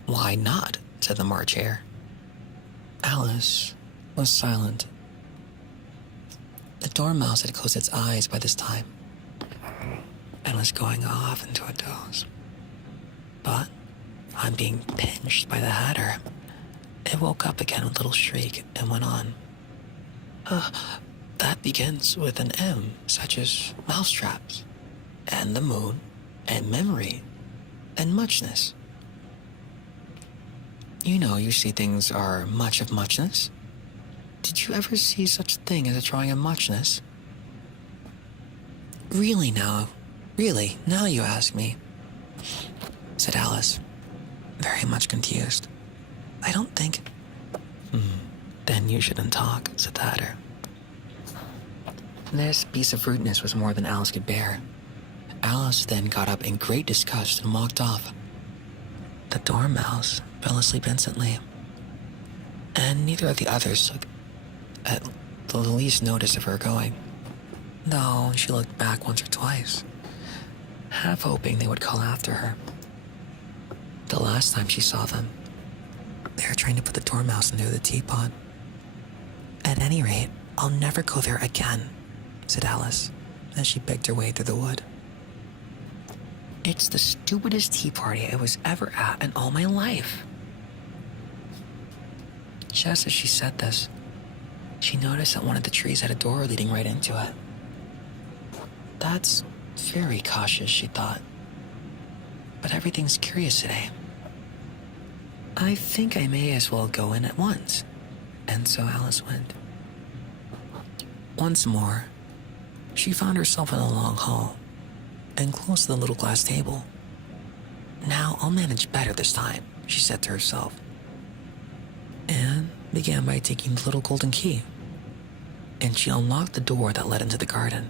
Why not? Said the March Hare. Alice was silent. The dormouse had closed its eyes by this time and was going off into a doze. But on being pinched by the Hatter, it woke up again with a little shriek and went on. That begins with an M, such as mousetraps, and the moon, and memory, and muchness. You know, you see things are much of muchness. Did you ever see such a thing as a drawing of muchness? Really now you ask me, said Alice, very much confused. I don't think... Then you shouldn't talk, said the Hatter. This piece of rudeness was more than Alice could bear. Alice then got up in great disgust and walked off. The dormouse fell asleep instantly, and neither of the others took at the least notice of her going, though she looked back once or twice, half hoping they would call after her. The last time she saw them, they were trying to put the dormouse into the teapot. At any rate, I'll never go there again, said Alice, as she picked her way through the wood. It's the stupidest tea party I was ever at in all my life. Just as she said this, she noticed that one of the trees had a door leading right into it. That's very cautious, she thought. But everything's curious today. I think I may as well go in at once. And so Alice went. Once more, she found herself in a long hall, and close to the little glass table. Now I'll manage better this time, she said to herself, and began by taking the little golden key, and she unlocked the door that led into the garden.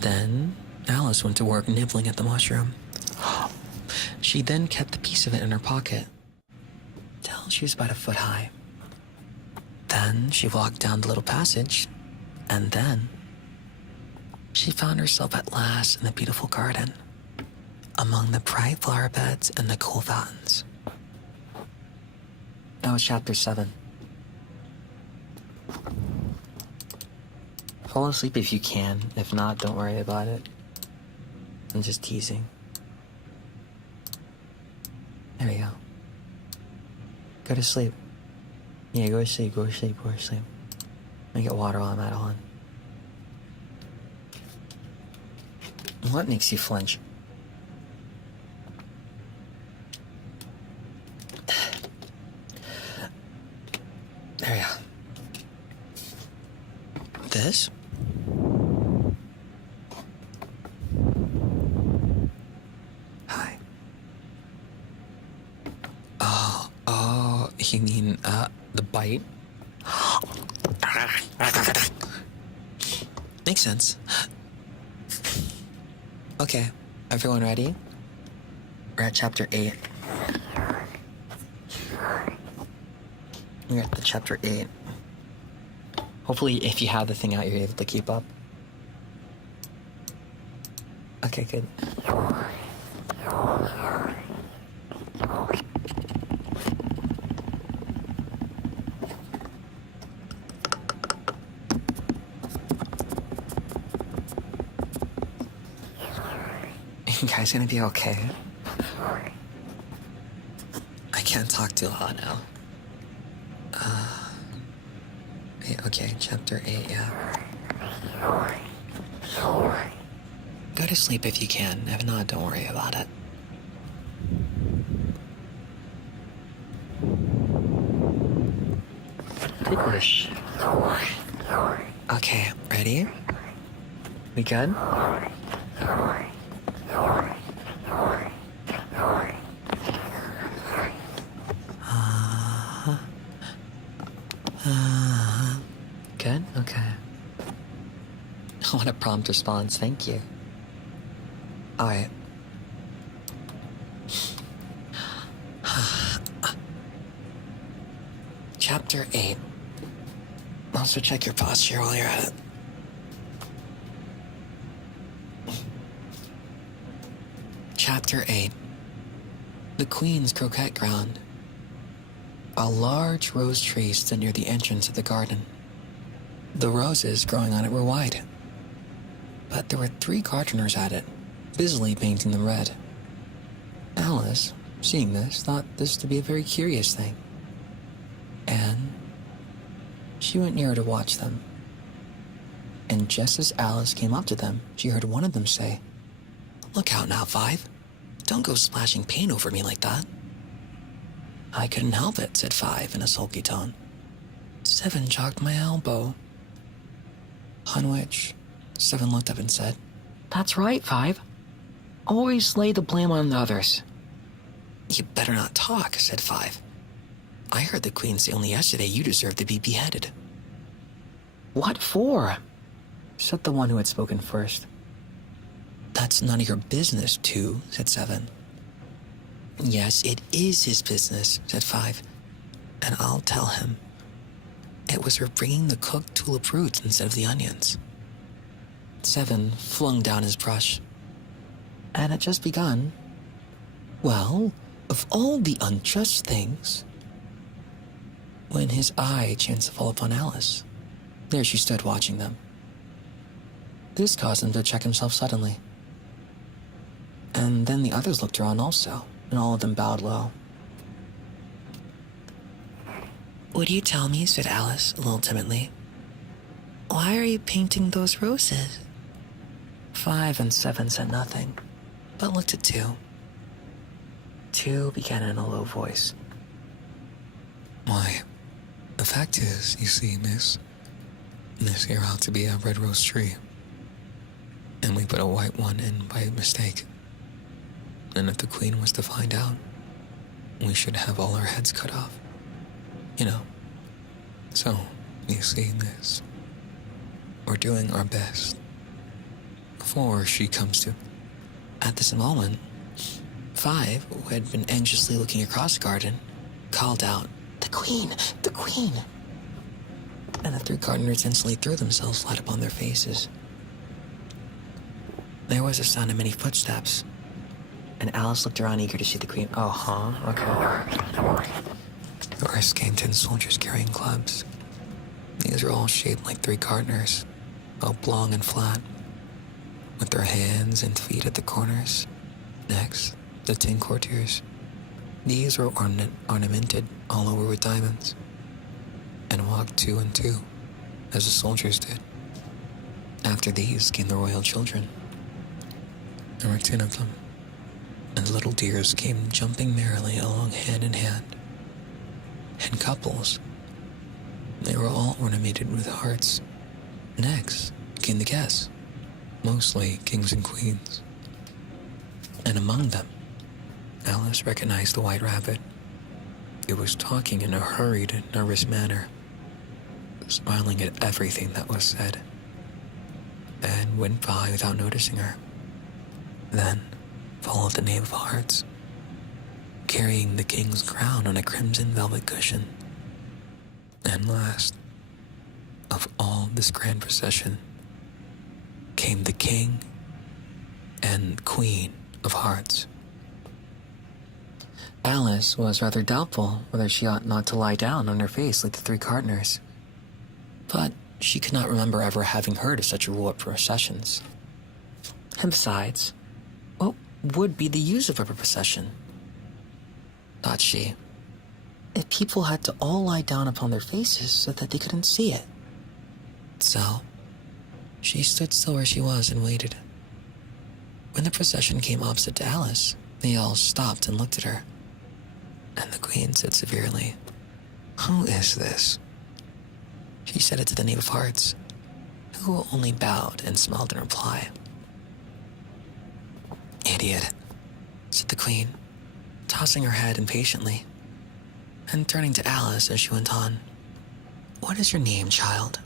Then Alice went to work nibbling at the mushroom. She then kept the piece of it in her pocket till she was about a foot high. Then she walked down the little passage, and then she found herself at last in the beautiful garden, among the bright flower beds and the cool fountains. That was chapter 7. Fall asleep if you can. If not, don't worry about it. I'm just teasing. There we go. Go to sleep. Yeah, go to sleep, go to sleep, go to sleep. Let me get water while I'm at on. What makes you flinch? There we go. This? Hi. Oh, you mean, the bite? Makes sense. Okay, everyone ready? We're at chapter 8. We're at the chapter 8. Hopefully, if you have the thing out, you're able to keep up. Okay, good. You guys gonna be okay? I can't talk too loud now. Okay, chapter 8, yeah. Go to sleep if you can. If not, don't worry about it. Ticklish. Okay, ready? We good? Good? Okay. What a prompt response, thank you. Alright. Chapter 8. Also check your posture while you're at it. Chapter 8. The Queen's Croquet Ground. A large rose tree stood near the entrance of the garden. The roses growing on it were white, but there were 3 gardeners at it, busily painting them red. Alice, seeing this, thought this to be a very curious thing, and she went nearer to watch them. And just as Alice came up to them, she heard one of them say, "Look out now, 5. Don't go splashing paint over me like that." "I couldn't help it," said 5 in a sulky tone. 7 jogged my elbow. On which 7 looked up and said, That's right, 5. Always lay the blame on the others. "You better not talk," said 5. "I heard the Queen say only yesterday you deserve to be beheaded." What for? Said the one who had spoken first. "That's none of your business, 2, said 7. "Yes, it is his business," said 5. "And I'll tell him. It was for bringing the cooked tulip roots instead of the onions." 7 flung down his brush. And had just begun. "Well, of all the unjust things," when his eye chanced to fall upon Alice. There she stood watching them. This caused him to check himself suddenly. And then the others looked around also, and all of them bowed low. "Would you tell me," said Alice, a little timidly, "why are you painting those roses?" 5 and 7 said nothing, but looked at 2. 2 began in a low voice. "Why, the fact is, you see, miss, this here ought to be a red rose tree. And we put a white one in by mistake. And if the Queen was to find out, we should have all our heads cut off. You know. So, you see, miss, we're doing our best. Before she comes to..." At this moment, 5, who had been anxiously looking across the garden, called out, "The Queen! The Queen!" And the 3 gardeners instantly threw themselves flat upon their faces. There was a sound of many footsteps, And Alice looked around eager to see the Queen. Oh, huh? Okay. The rest came 10 soldiers carrying clubs. These are all shaped like 3 gardeners, oblong and flat, with their hands and feet at the corners. Next, the 10 courtiers. These were ornamented all over with diamonds, and walked 2 and 2, as the soldiers did. After these came the royal children. There were 10 of them, and the little dears came jumping merrily along hand in hand. And couples. They were all ornamented with hearts. Next came the guests, mostly kings and queens. And among them, Alice recognized the white rabbit. It was talking in a hurried, nervous manner, smiling at everything that was said. and went by without noticing her. Then followed the Knave of Hearts, carrying the king's crown on a crimson velvet cushion. And last of all this grand procession came the king and queen of hearts. Alice was rather doubtful whether she ought not to lie down on her face like the three Cardiners. But she could not remember ever having heard of such a rule at processions. And besides, what would be the use of a procession? Thought she, if people had to all lie down upon their faces so that they couldn't see it. So, she stood still where she was and waited. When the procession came opposite to Alice, they all stopped and looked at her. And the queen said severely, "Who is this?" She said it to the Knave of Hearts, who only bowed and smiled in reply. "Idiot," said the queen, tossing her head impatiently, and turning to Alice as she went on. "What is your name, child?"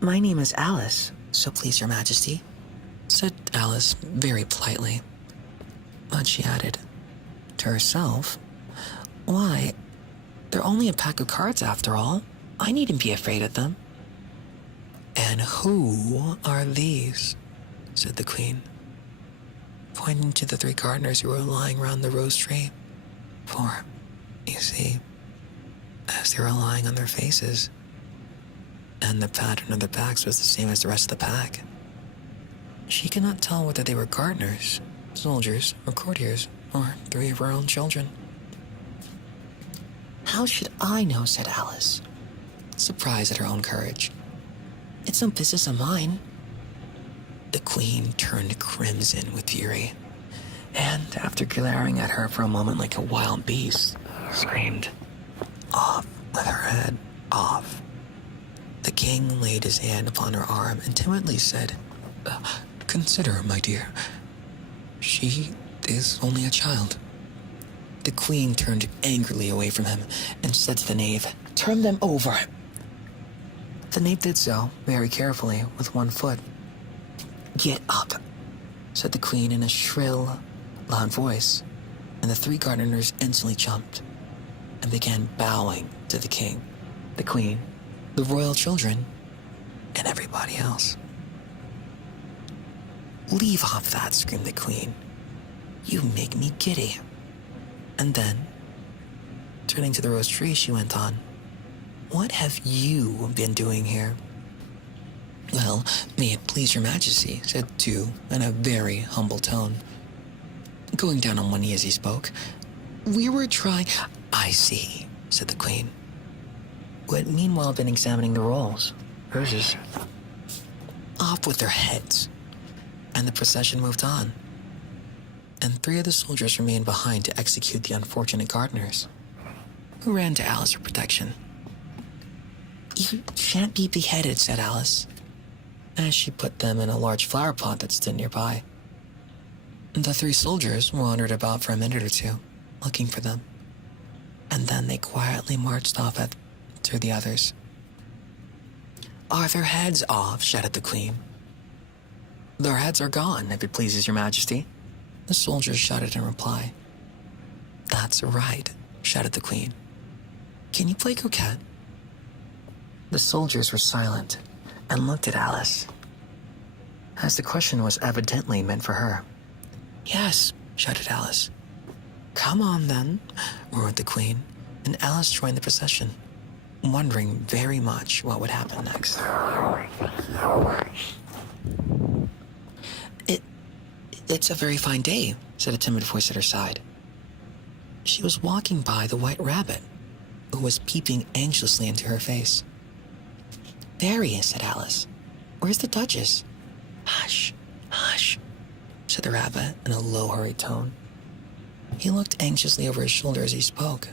"My name is Alice, so please your majesty," said Alice very politely. But she added, to herself, "Why, they're only a pack of cards after all. I needn't be afraid of them." "And who are these?" said the queen, pointing to the three gardeners who were lying round the rose tree. For, you see, as they were lying on their faces, and the pattern of their backs was the same as the rest of the pack, she could not tell whether they were gardeners, soldiers, or courtiers, or three of her own children. "How should I know?" said Alice, surprised at her own courage. "It's no business of mine." The queen turned crimson with fury, and after glaring at her for a moment like a wild beast, screamed, "Off with her head, off." The king laid his hand upon her arm and timidly said, "Consider, my dear, she is only a child." The queen turned angrily away from him and said to the knave, "Turn them over." The knave did so, very carefully, with one foot. "Get up," said the queen in a shrill, loud voice, and the three gardeners instantly jumped and began bowing to the king, the queen, the royal children, and everybody else. "Leave off that," screamed the queen. "You make me giddy." And then, turning to the rose tree, she went on, "What have you been doing here?" "Well, may it please your majesty," said two in a very humble tone, going down on one knee as he spoke. "We were trying—" "I see," said the queen, who had meanwhile been examining the rolls, roses. "Off with their heads." And the procession moved on, and three of the soldiers remained behind to execute the unfortunate gardeners, who ran to Alice for protection. "You shan't be beheaded," said Alice, as she put them in a large flower pot that stood nearby. The three soldiers wandered about for a minute or two, looking for them, and then they quietly marched off after the others. "Are their heads off?" shouted the queen. "Their heads are gone, if it pleases your majesty," the soldiers shouted in reply. "That's right," shouted the queen. "Can you play croquet?" The soldiers were silent and looked at Alice, as the question was evidently meant for her. "Yes," shouted Alice. "Come on, then," roared the queen, and Alice joined the procession, wondering very much what would happen next. It's a very fine day," said a timid voice at her side. She was walking by the white rabbit, who was peeping anxiously into her face. "There he is," said Alice. "Where's the Duchess?" "Hush, hush," said the rabbit in a low, hurried tone. He looked anxiously over his shoulder as he spoke,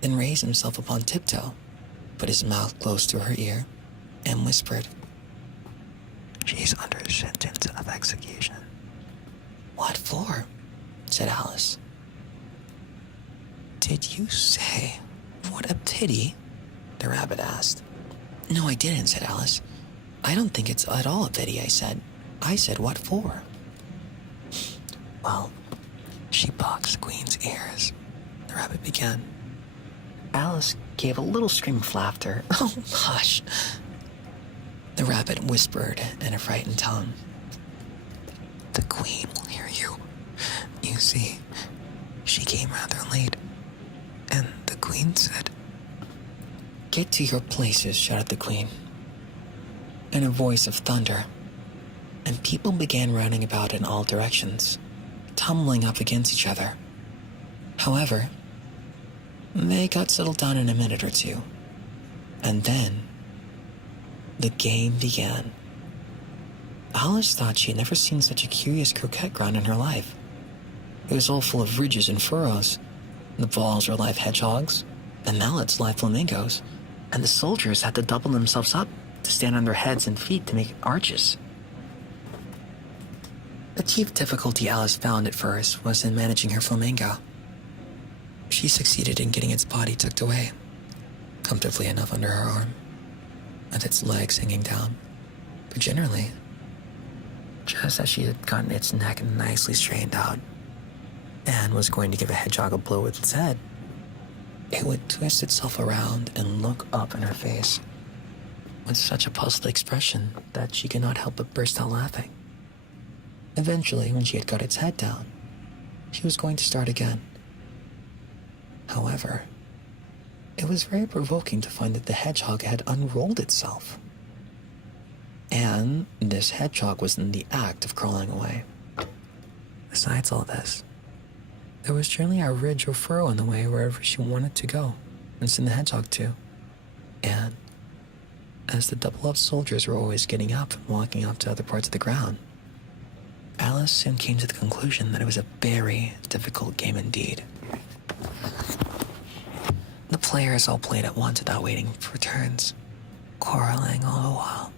then raised himself upon tiptoe, put his mouth close to her ear, and whispered, "She's under sentence of execution." "What for?" said Alice. "Did you say, 'What a pity'?" the rabbit asked. "No, I didn't," said Alice. I don't think it's at all a pity, I said. I said, what for? Well, she boxed the queen's ears. The rabbit began. Alice gave a little scream of laughter. Oh, hush. The rabbit whispered in a frightened tone. The queen will hear you. You see, she came rather late. And the queen said, Get to your places, shouted the queen, in a voice of thunder, and people began running about in all directions, tumbling up against each other. However, they got settled down in a minute or two, and then the game began. Alice thought she had never seen such a curious croquet ground in her life. It was all full of ridges and furrows. The balls were live hedgehogs, the mallets live flamingos, and the soldiers had to double themselves up to stand on their heads and feet to make arches. The chief difficulty Alice found at first was in managing her flamingo. She succeeded in getting its body tucked away, comfortably enough under her arm, with its legs hanging down. But generally, just as she had gotten its neck nicely straightened out and was going to give a hedgehog a blow with its head, it would twist itself around and look up in her face with such a puzzled expression that she could not help but burst out laughing. Eventually, when she had got its head down, she was going to start again. However, it was very provoking to find that the hedgehog had unrolled itself. And this hedgehog was in the act of crawling away. Besides all this, there was generally a ridge or furrow in the way wherever she wanted to go and send the hedgehog to. And as the double-up soldiers were always getting up and walking up to other parts of the ground, Alice soon came to the conclusion that it was a very difficult game indeed. The players all played at once without waiting for turns, quarreling all the while,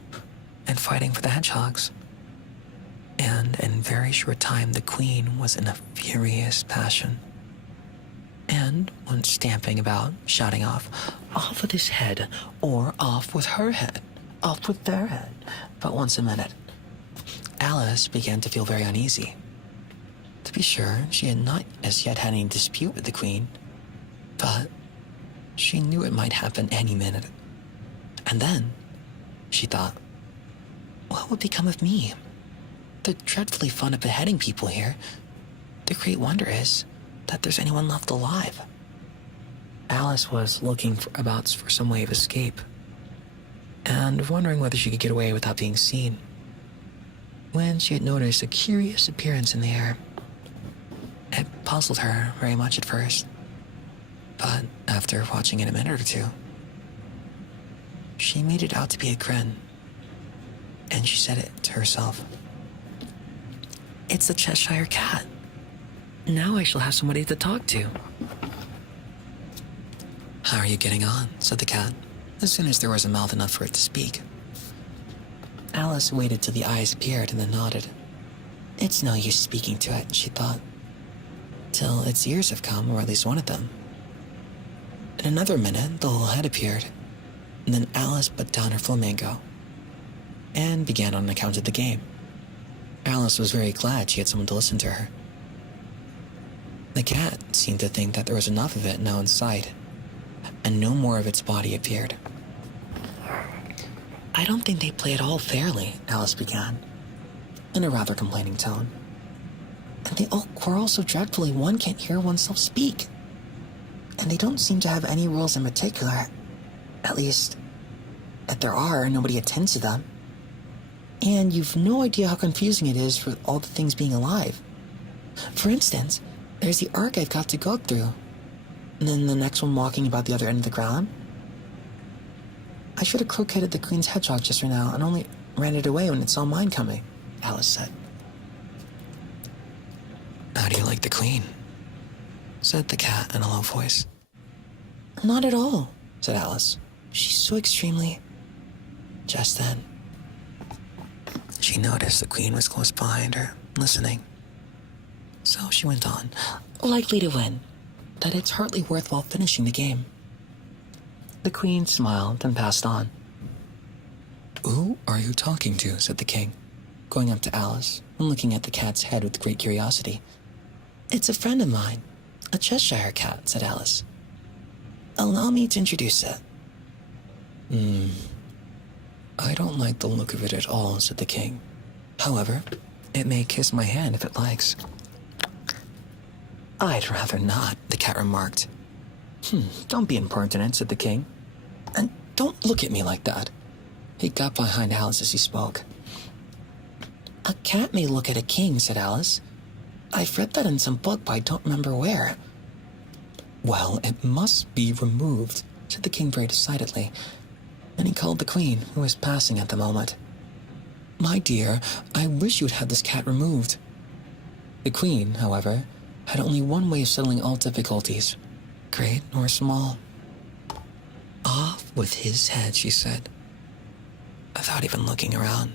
and fighting for the hedgehogs. And in very short time, the queen was in a furious passion, and went stamping about, shouting off with his head, or off with her head, off with their head, but once a minute. Alice began to feel very uneasy. To be sure, she had not as yet had any dispute with the queen, but she knew it might happen any minute. And then, she thought, what would become of me? They're dreadfully fond of beheading people here. The great wonder is that there's anyone left alive. Alice was looking about for some way of escape, and wondering whether she could get away without being seen, when she had noticed a curious appearance in the air. It puzzled her very much at first, but after watching it a minute or two, she made it out to be a grin, and she said it to herself. It's the Cheshire Cat. Now I shall have somebody to talk to. How are you getting on? Said the cat, as soon as there was a mouth enough for it to speak. Alice waited till the eyes appeared and then nodded. It's no use speaking to it, she thought, till its ears have come, or at least one of them. In another minute, the whole head appeared, and then Alice put down her flamingo and began on account of the game. Alice was very glad she had someone to listen to her. The cat seemed to think that there was enough of it now in sight, and no more of its body appeared. I don't think they play it all fairly, Alice began, in a rather complaining tone. And they all quarrel so dreadfully one can't hear oneself speak. And they don't seem to have any rules in particular. At least, if there are, nobody attends to them. And you've no idea how confusing it is for all the things being alive. For instance, there's the arc I've got to go through, and then the next one walking about the other end of the ground. I should have croqueted the queen's hedgehog just right now and only ran it away when it saw mine coming, Alice said. How do you like the queen? Said the cat in a low voice. Not at all, said Alice. She's so extremely... Just then, she noticed the queen was close behind her, listening. So she went on, likely to win, that it's hardly worthwhile finishing the game. The queen smiled and passed on. Ooh, are you talking to? Said the king, going up to Alice and looking at the cat's head with great curiosity. It's a friend of mine, a Cheshire cat, said Alice. Allow me to introduce it. I don't like the look of it at all, said the king. However, it may kiss my hand if it likes. I'd rather not, the cat remarked. Don't be impertinent, said the king. And don't look at me like that. He got behind Alice as he spoke. A cat may look at a king, said Alice. I've read that in some book, but I don't remember where. Well, it must be removed, said the king very decidedly. And he called the queen, who was passing at the moment. My dear, I wish you had had this cat removed. The queen, however, had only one way of settling all difficulties, great or small. Off with his head, she said, without even looking around.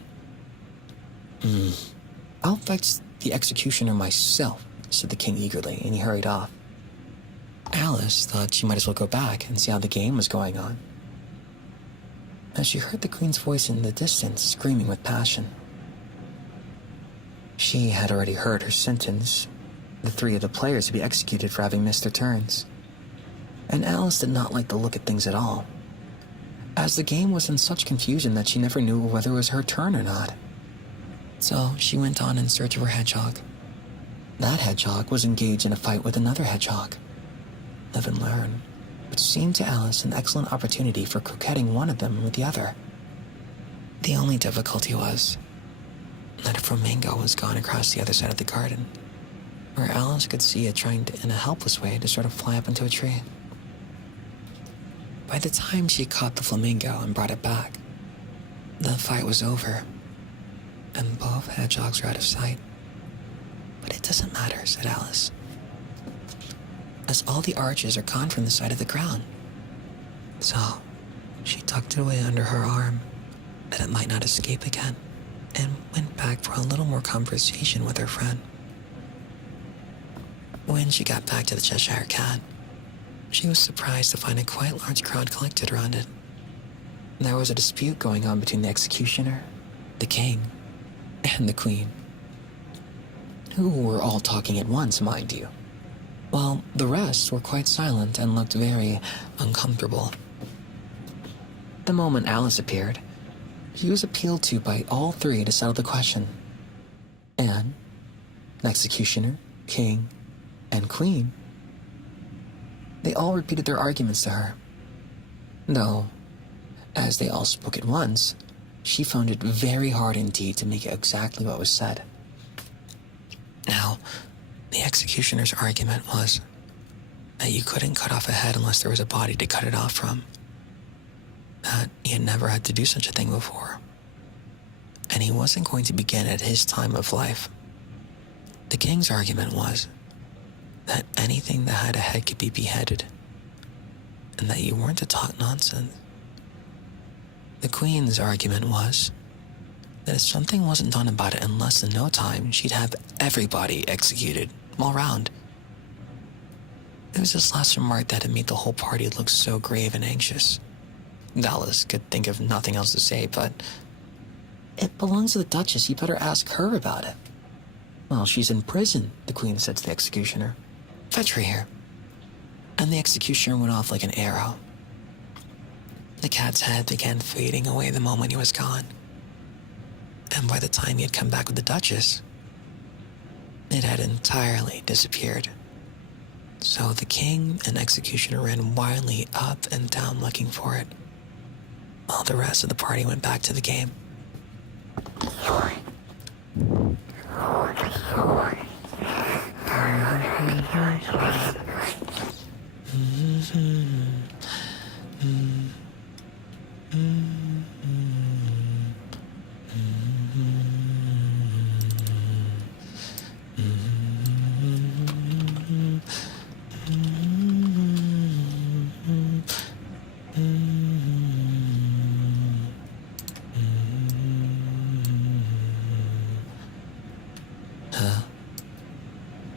I'll fetch the executioner myself, said the king eagerly, and he hurried off. Alice thought she might as well go back and see how the game was going on, as she heard the queen's voice in the distance screaming with passion. She had already heard her sentence, the 3 of the players to be executed for having missed their turns, and Alice did not like the look of things at all, as the game was in such confusion that she never knew whether it was her turn or not. So she went on in search of her hedgehog. That hedgehog was engaged in a fight with another hedgehog. Live and learn, which seemed to Alice an excellent opportunity for coquetting one of them with the other. The only difficulty was that a flamingo was gone across the other side of the garden, where Alice could see it trying to, in a helpless way, to sort of fly up into a tree. By the time she caught the flamingo and brought it back, the fight was over, and both hedgehogs were out of sight. But it doesn't matter, said Alice, as all the arches are gone from the side of the ground. So she tucked it away under her arm, that it might not escape again, and went back for a little more conversation with her friend. When she got back to the Cheshire Cat, she was surprised to find a quite large crowd collected around it. There was a dispute going on between the executioner, the king, and the queen, who were all talking at once, mind you, while the rest were quite silent and looked very uncomfortable. The moment Alice appeared, she was appealed to by all 3 to settle the question, and the executioner, king, and queen, they all repeated their arguments to her, though, as they all spoke at once, she found it very hard indeed to make exactly what was said. Now, the executioner's argument was that you couldn't cut off a head unless there was a body to cut it off from, that he had never had to do such a thing before, and he wasn't going to begin at his time of life. The king's argument was that anything that had a head could be beheaded, and that you weren't to talk nonsense. The queen's argument was that if something wasn't done about it in less than no time, she'd have everybody executed, all round. It was this last remark that had made the whole party look so grave and anxious. Alice could think of nothing else to say, but it belongs to the Duchess. You better ask her about it. Well, she's in prison, the queen said to the executioner. Fetch her here. And the executioner went off like an arrow. The cat's head began fading away the moment he was gone. And by the time he had come back with the Duchess, it had entirely disappeared. So the king and executioner ran wildly up and down looking for it, while the rest of the party went back to the game.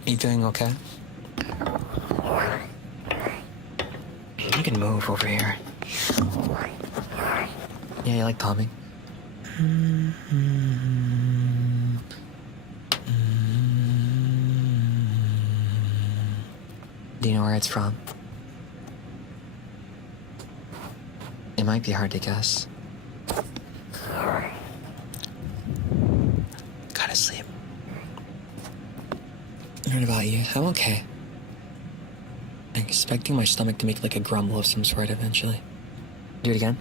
You doing okay? You can move over here. Yeah, you like calming? Do you know where it's from? It might be hard to guess. Gotta sleep. What about you? I'm okay. I'm expecting my stomach to make like a grumble of some sort eventually. Do it again.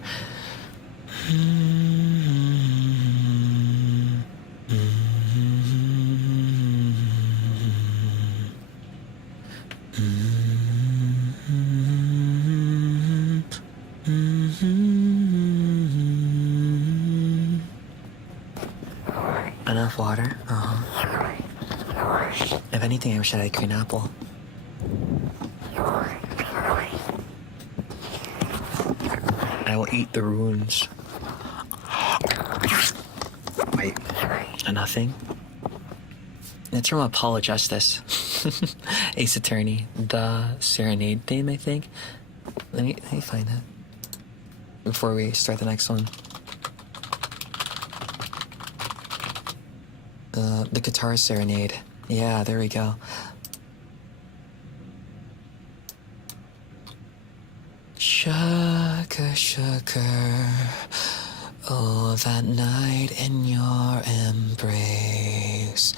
Enough water? If anything, I wish I had a green apple. I will eat the runes. Wait, nothing? It's from Apollo Justice. Ace Attorney. The Serenade theme, I think. Let me find that before we start the next one. The Guitar Serenade. Yeah, there we go. Sugar, sugar, oh, that night in your embrace,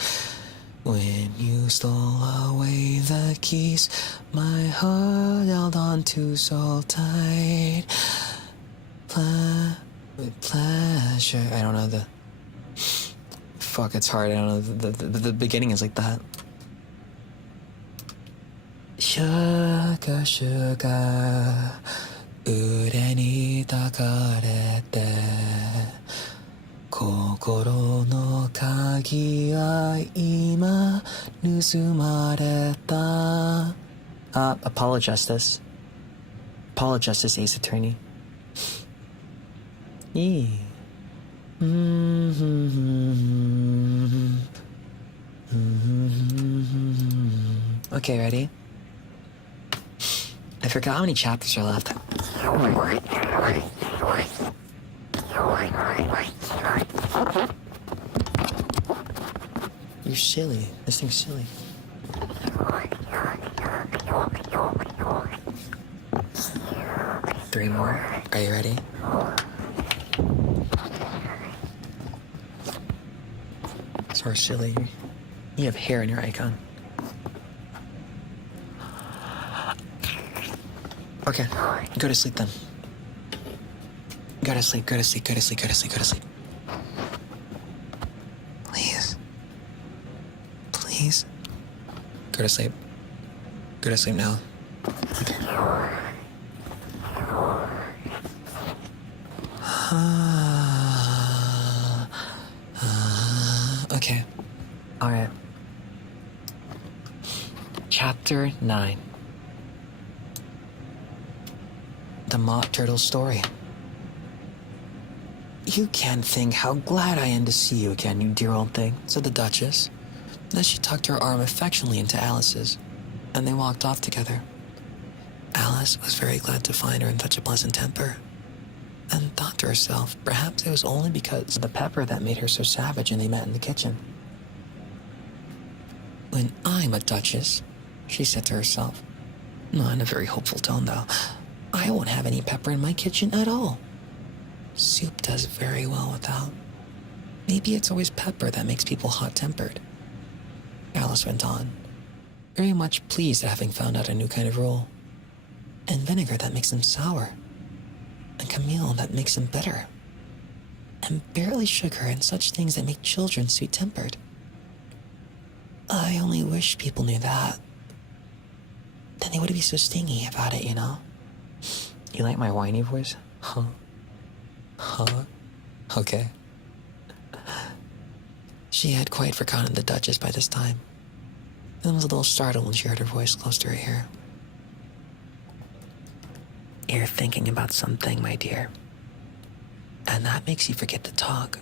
when you stole away the keys, my heart held on to so tight. Pleasure. I don't know the. Fuck, it's hard. I don't know. The beginning is like that. Sugar, sugar, 腕に抱かれて心の鍵は今盗まれた Apollo Justice. Apollo Justice, Ace Attorney. Okay, ready? I forgot how many chapters are left. You're silly. This thing's silly. Three more. Are you ready? So silly. You have hair in your icon. Okay, go to sleep then. Go to sleep, go to sleep, go to sleep, go to sleep, go to sleep. Please. Please. Go to sleep. Go to sleep now. Okay. Alright. Chapter 9. The Mock Turtle Story. You can't think how glad I am to see you again, you dear old thing, said the Duchess. Then she tucked her arm affectionately into Alice's, and they walked off together. Alice was very glad to find her in such a pleasant temper, and thought to herself, perhaps it was only because of the pepper that made her so savage when they met in the kitchen. When I'm a Duchess, she said to herself, not in a very hopeful tone though, I won't have any pepper in my kitchen at all. Soup does very well without. Maybe it's always pepper that makes people hot-tempered. Alice went on, very much pleased at having found out a new kind of rule. And vinegar that makes them sour. And camille that makes them bitter. And barley sugar and such things that make children sweet-tempered. I only wish people knew that. Then they wouldn't be so stingy about it, you know? You like my whiny voice? Huh? Okay. She had quite forgotten the Duchess by this time, and was a little startled when she heard her voice close to her ear. You're thinking about something, my dear, and that makes you forget to talk.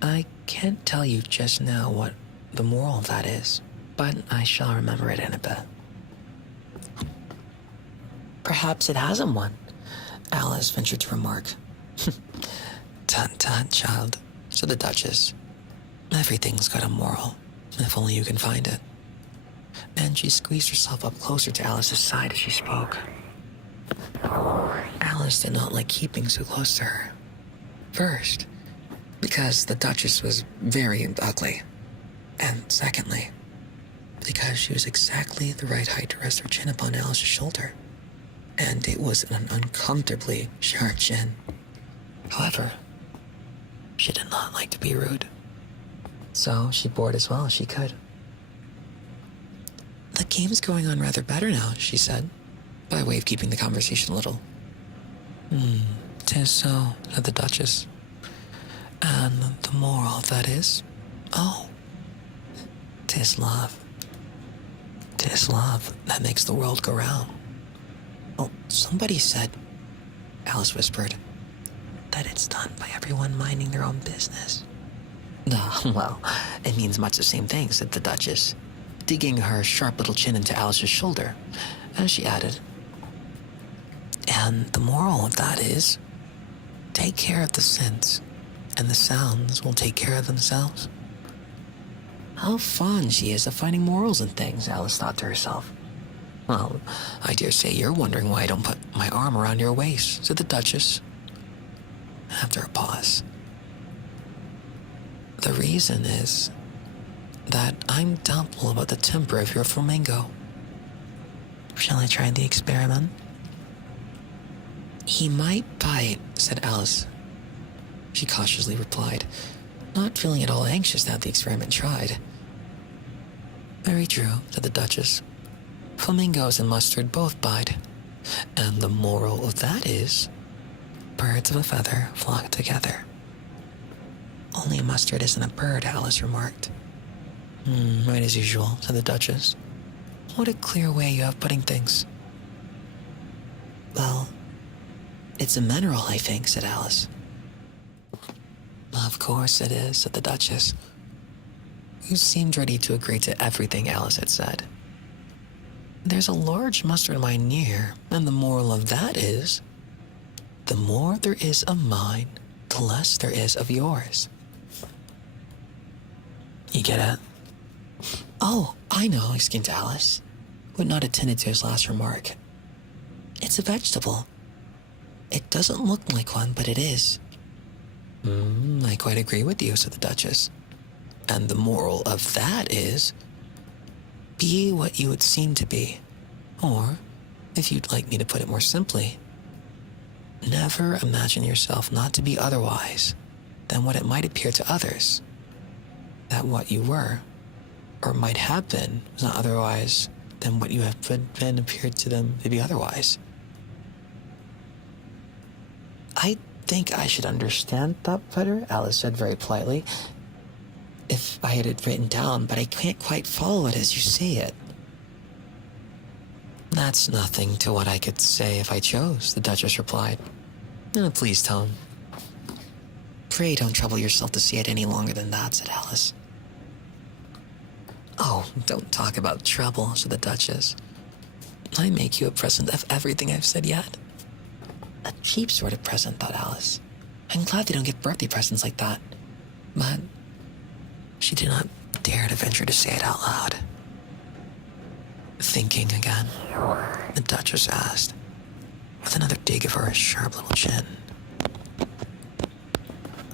I can't tell you just now what the moral of that is, but I shall remember it in a bit. Perhaps it hasn't one, Alice ventured to remark. Tut tut, child, said the Duchess. Everything's got a moral, if only you can find it. And she squeezed herself up closer to Alice's side as she spoke. Alice did not like keeping so close to her. First, because the Duchess was very ugly. And secondly, because she was exactly the right height to rest her chin upon Alice's shoulder. And it was an uncomfortably sharp chin. However, she did not like to be rude. So she bored as well as she could. The game's going on rather better now, she said, by way of keeping the conversation a little. 'Tis so, said the Duchess. And the moral of that is, oh, 'tis love. 'Tis love that makes the world go round. Oh, somebody said, Alice whispered, that it's done by everyone minding their own business. Well, it means much the same thing, said the Duchess, digging her sharp little chin into Alice's shoulder, and she added, and the moral of that is, take care of the scents, and the sounds will take care of themselves. How fond she is of finding morals in things, Alice thought to herself. Well, I dare say you're wondering why I don't put my arm around your waist, said the Duchess, after a pause. The reason is that I'm doubtful about the temper of your flamingo. Shall I try the experiment? He might bite, said Alice. She cautiously replied, not feeling at all anxious to have the experiment tried. Very true, said the Duchess. Flamingos and mustard both bite. And the moral of that is, birds of a feather flock together. Only mustard isn't a bird, Alice remarked. Right as usual, said the Duchess. What a clear way you have putting things. Well, it's a mineral, I think, said Alice. Of course it is, said the Duchess, who seemed ready to agree to everything Alice had said. There's a large mustard mine near, and the moral of that is, the more there is of mine, the less there is of yours. You get it? Oh, I know, exclaimed Alice, who had not attended to his last remark. It's a vegetable. It doesn't look like one, but it is. I quite agree with you, said the Duchess. And the moral of that is, be what you would seem to be. Or, if you'd like me to put it more simply, never imagine yourself not to be otherwise than what it might appear to others. That what you were, or might have been, was not otherwise than what you have been appeared to them to be otherwise. I think I should understand that better, Alice said very politely, if I had it written down, but I can't quite follow it as you say it. That's nothing to what I could say if I chose, the Duchess replied, in a pleased tone. Pray don't trouble yourself to say it any longer than that, said Alice. Oh, don't talk about trouble, said the Duchess. I make you a present of everything I've said yet. A cheap sort of present, thought Alice. I'm glad they don't give birthday presents like that. But she did not dare to venture to say it out loud. Thinking again, the Duchess asked, with another dig of her sharp little chin.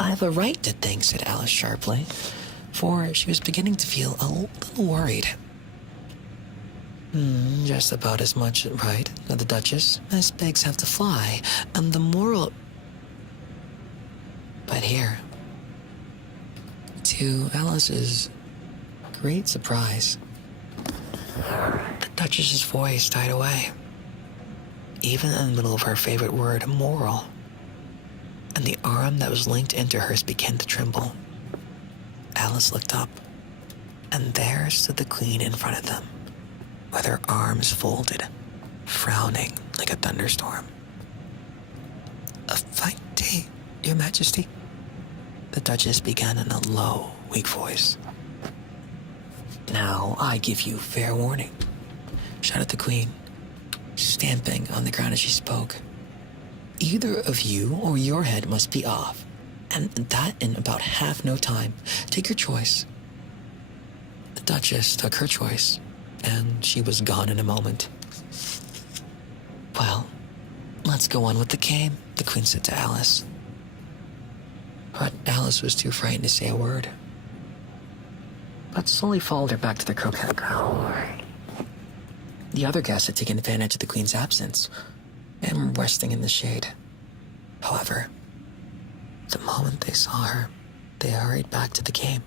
I have a right to think, said Alice sharply, for she was beginning to feel a little worried. Just about as much right, said the Duchess, as pigs have to fly, and the moral... But here, to Alice's great surprise, the Duchess's voice died away, even in the middle of her favorite word, moral, and the arm that was linked into hers began to tremble. Alice looked up, and there stood the Queen in front of them, with her arms folded, frowning like a thunderstorm. A fine day, Your Majesty, the Duchess began in a low, weak voice. Now I give you fair warning, shouted the Queen, stamping on the ground as she spoke. Either of you or your head must be off, And that in about half no time. Take your choice. The Duchess took her choice, and she was gone in a moment. Well, let's go on with the game, the Queen said to Alice. But Alice was too frightened to say a word, but slowly followed her back to the croquet ground. The other guests had taken advantage of the Queen's absence and were resting in the shade. However, the moment they saw her, they hurried back to the game.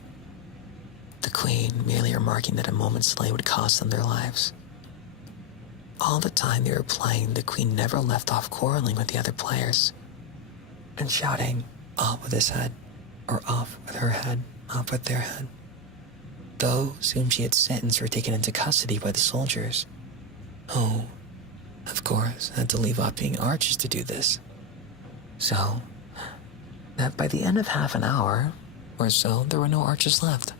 The Queen merely remarking that a moment's delay would cost them their lives. All the time they were playing, the Queen never left off quarreling with the other players and shouting, "Off with his head," or "Off with her head, off with their head." Those whom she had sentenced were taken into custody by the soldiers, who, of course, had to leave off being archers to do this. So that by the end of half an hour or so, there were no archers left.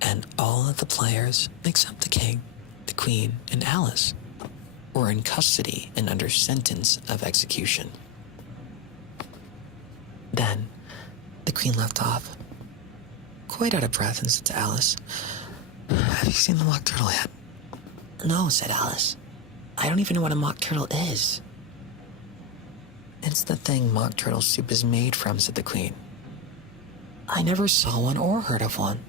And all of the players, except the king, the queen, and Alice, were in custody and under sentence of execution. Then, the queen left off, quite out of breath, and said to Alice, "Have you seen the mock turtle yet?" "No," said Alice. "I don't even know what a mock turtle is." "It's the thing mock turtle soup is made from," said the queen. "I never saw one or heard of one."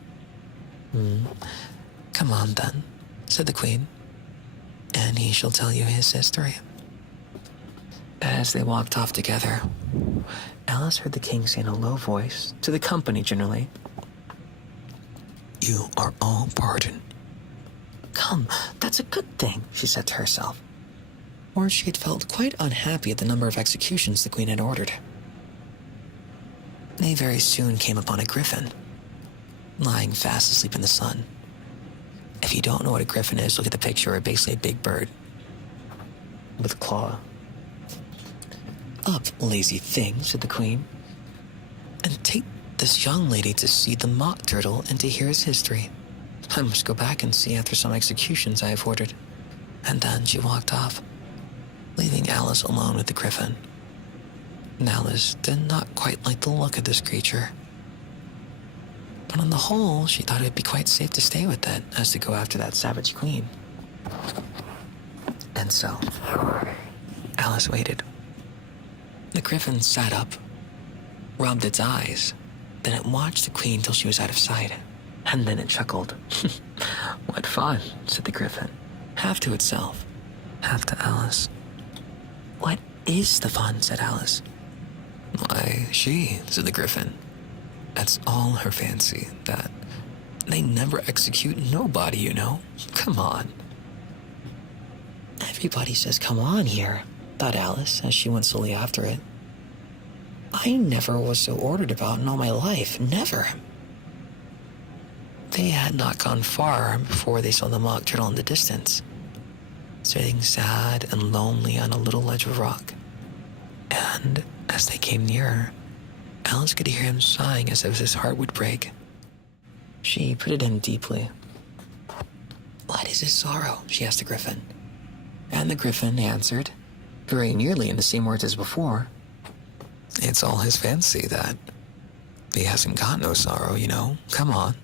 "Come on, then," said the queen, "and he shall tell you his history." As they walked off together, Alice heard the king say in a low voice, to the company generally, "You are all pardoned." "Come, that's a good thing," she said to herself, for she had felt quite unhappy at the number of executions the queen had ordered. They very soon came upon a griffin, lying fast asleep in the sun. If you don't know what a griffin is, look at the picture. It's basically a big bird with a claw. "Up, lazy thing," said the queen, "and take this young lady to see the mock turtle and to hear his history. I must go back and see after some executions I have ordered." And then she walked off, leaving Alice alone with the griffin. And Alice did not quite like the look of this creature, but on the whole, she thought it would be quite safe to stay with it as to go after that savage queen. And so, Alice waited. The griffin sat up, rubbed its eyes, then it watched the queen till she was out of sight, and then it chuckled. "What fun," said the griffin, half to itself, half to Alice. "What is the fun?" said Alice. "Why, she," said the griffin. "That's all her fancy, that they never execute nobody, you know. Come on." "Everybody says come on here," thought Alice as she went slowly after it. "I never was so ordered about in all my life, never." They had not gone far before they saw the mock turtle in the distance, sitting sad and lonely on a little ledge of rock. And as they came nearer, Alice could hear him sighing as if his heart would break. She put it in deeply. "What is his sorrow?" she asked the griffin. And the griffin answered, very nearly in the same words as before, "It's all his fancy that he hasn't got no sorrow, you know. Come on."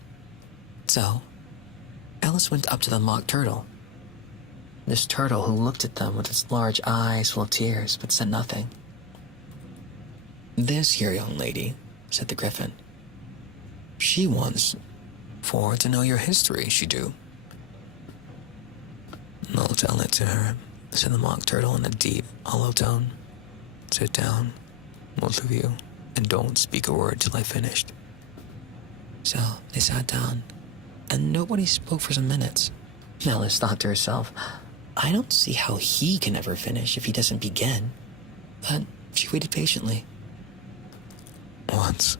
So, Alice went up to the mock turtle. This turtle who looked at them with its large eyes full of tears, but said nothing. "This here young lady," said the griffin, "she wants for to know your history, she do." "I'll tell it to her," said the mock turtle in a deep, hollow tone. "Sit down, both of you, and don't speak a word till I've finished." So they sat down, and nobody spoke for some minutes. Alice thought to herself, "I don't see how he can ever finish if he doesn't begin." But she waited patiently. "Once,"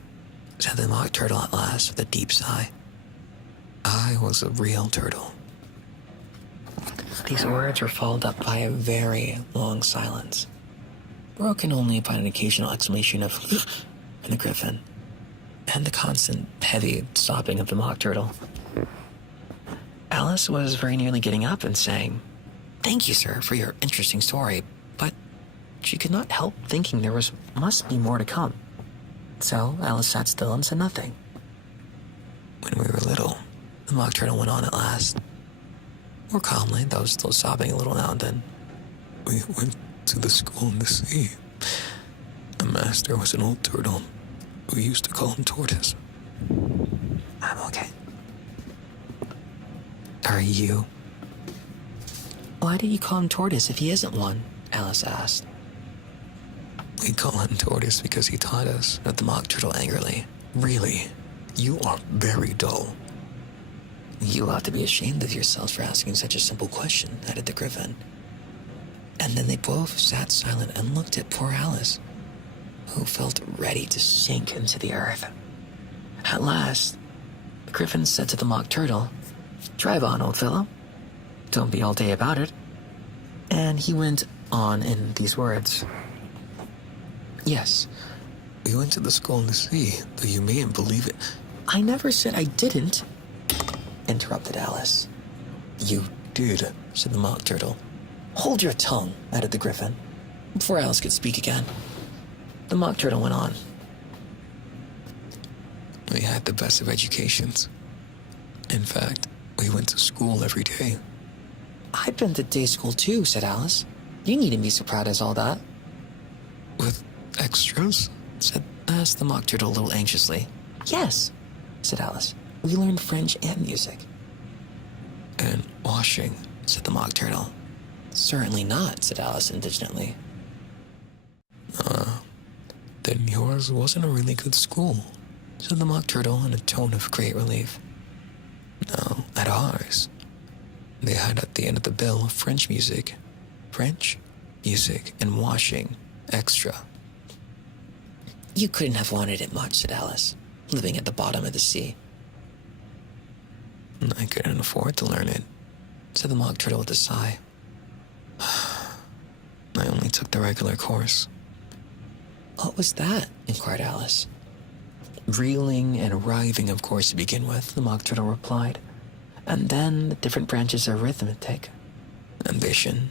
said the mock turtle at last with a deep sigh, "I was a real turtle." These words were followed up by a very long silence, broken only by an occasional exclamation of from the griffin, and the constant, heavy sobbing of the mock turtle. Alice was very nearly getting up and saying, "Thank you, sir, for your interesting story," but she could not help thinking there must be more to come. So Alice sat still and said nothing. When we were little, the Mock Turtle went on at last. More calmly, though still sobbing a little now and then. We went to the school in the sea. The master was an old turtle. We used to call him Tortoise. I'm okay. Are you? Why do you call him Tortoise if he isn't one? Alice asked. We call him Tortoise because he taught us, said the Mock Turtle angrily. Really, you are very dull. You ought to be ashamed of yourselves for asking such a simple question, added the Griffin. And then they both sat silent and looked at poor Alice, who felt ready to sink into the earth. At last, the Griffin said to the Mock Turtle, "Drive on, old fellow. Don't be all day about it." And he went on in these words. Yes, we went to the school in the sea, though you mayn't believe it. I never said I didn't, interrupted Alice. You did, said the Mock Turtle. Hold your tongue, added the Griffin, before Alice could speak again. The Mock Turtle went on. We had the best of educations. In fact, we went to school every day. I've been to day school too, said Alice. You needn't be so proud as all that. With extras? asked the Mock Turtle a little anxiously. Yes, said Alice. We learned French and music. And washing, said the Mock Turtle. Certainly not, said Alice indignantly. Then yours wasn't a really good school, said the Mock Turtle in a tone of great relief. No, at ours, they had at the end of the bill French music, and washing extra. You couldn't have wanted it much, said Alice, living at the bottom of the sea. I couldn't afford to learn it, said the Mock Turtle with a sigh. I only took the regular course. What was that? Inquired Alice. Reeling and writhing, of course, to begin with, the Mock Turtle replied. And then the different branches of arithmetic. Ambition,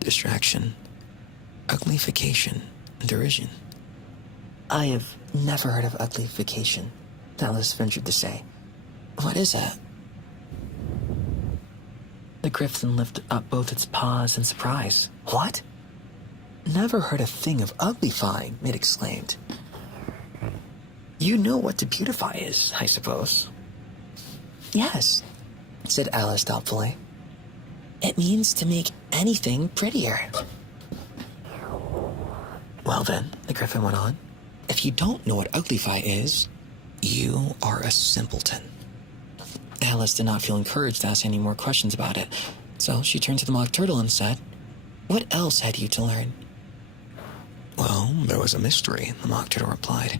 distraction, uglification, and derision. I have never heard of uglification, Alice ventured to say. What is that? The Griffin lifted up both its paws in surprise. What? Never heard a thing of uglifying, it exclaimed. You know what to beautify is, I suppose. Yes, said Alice doubtfully. It means to make anything prettier. Well then, the Griffin went on, if you don't know what uglify is, you are a simpleton. Alice did not feel encouraged to ask any more questions about it, so she turned to the Mock Turtle and said, What else had you to learn? Well, there was a mystery, the Mock Turtle replied,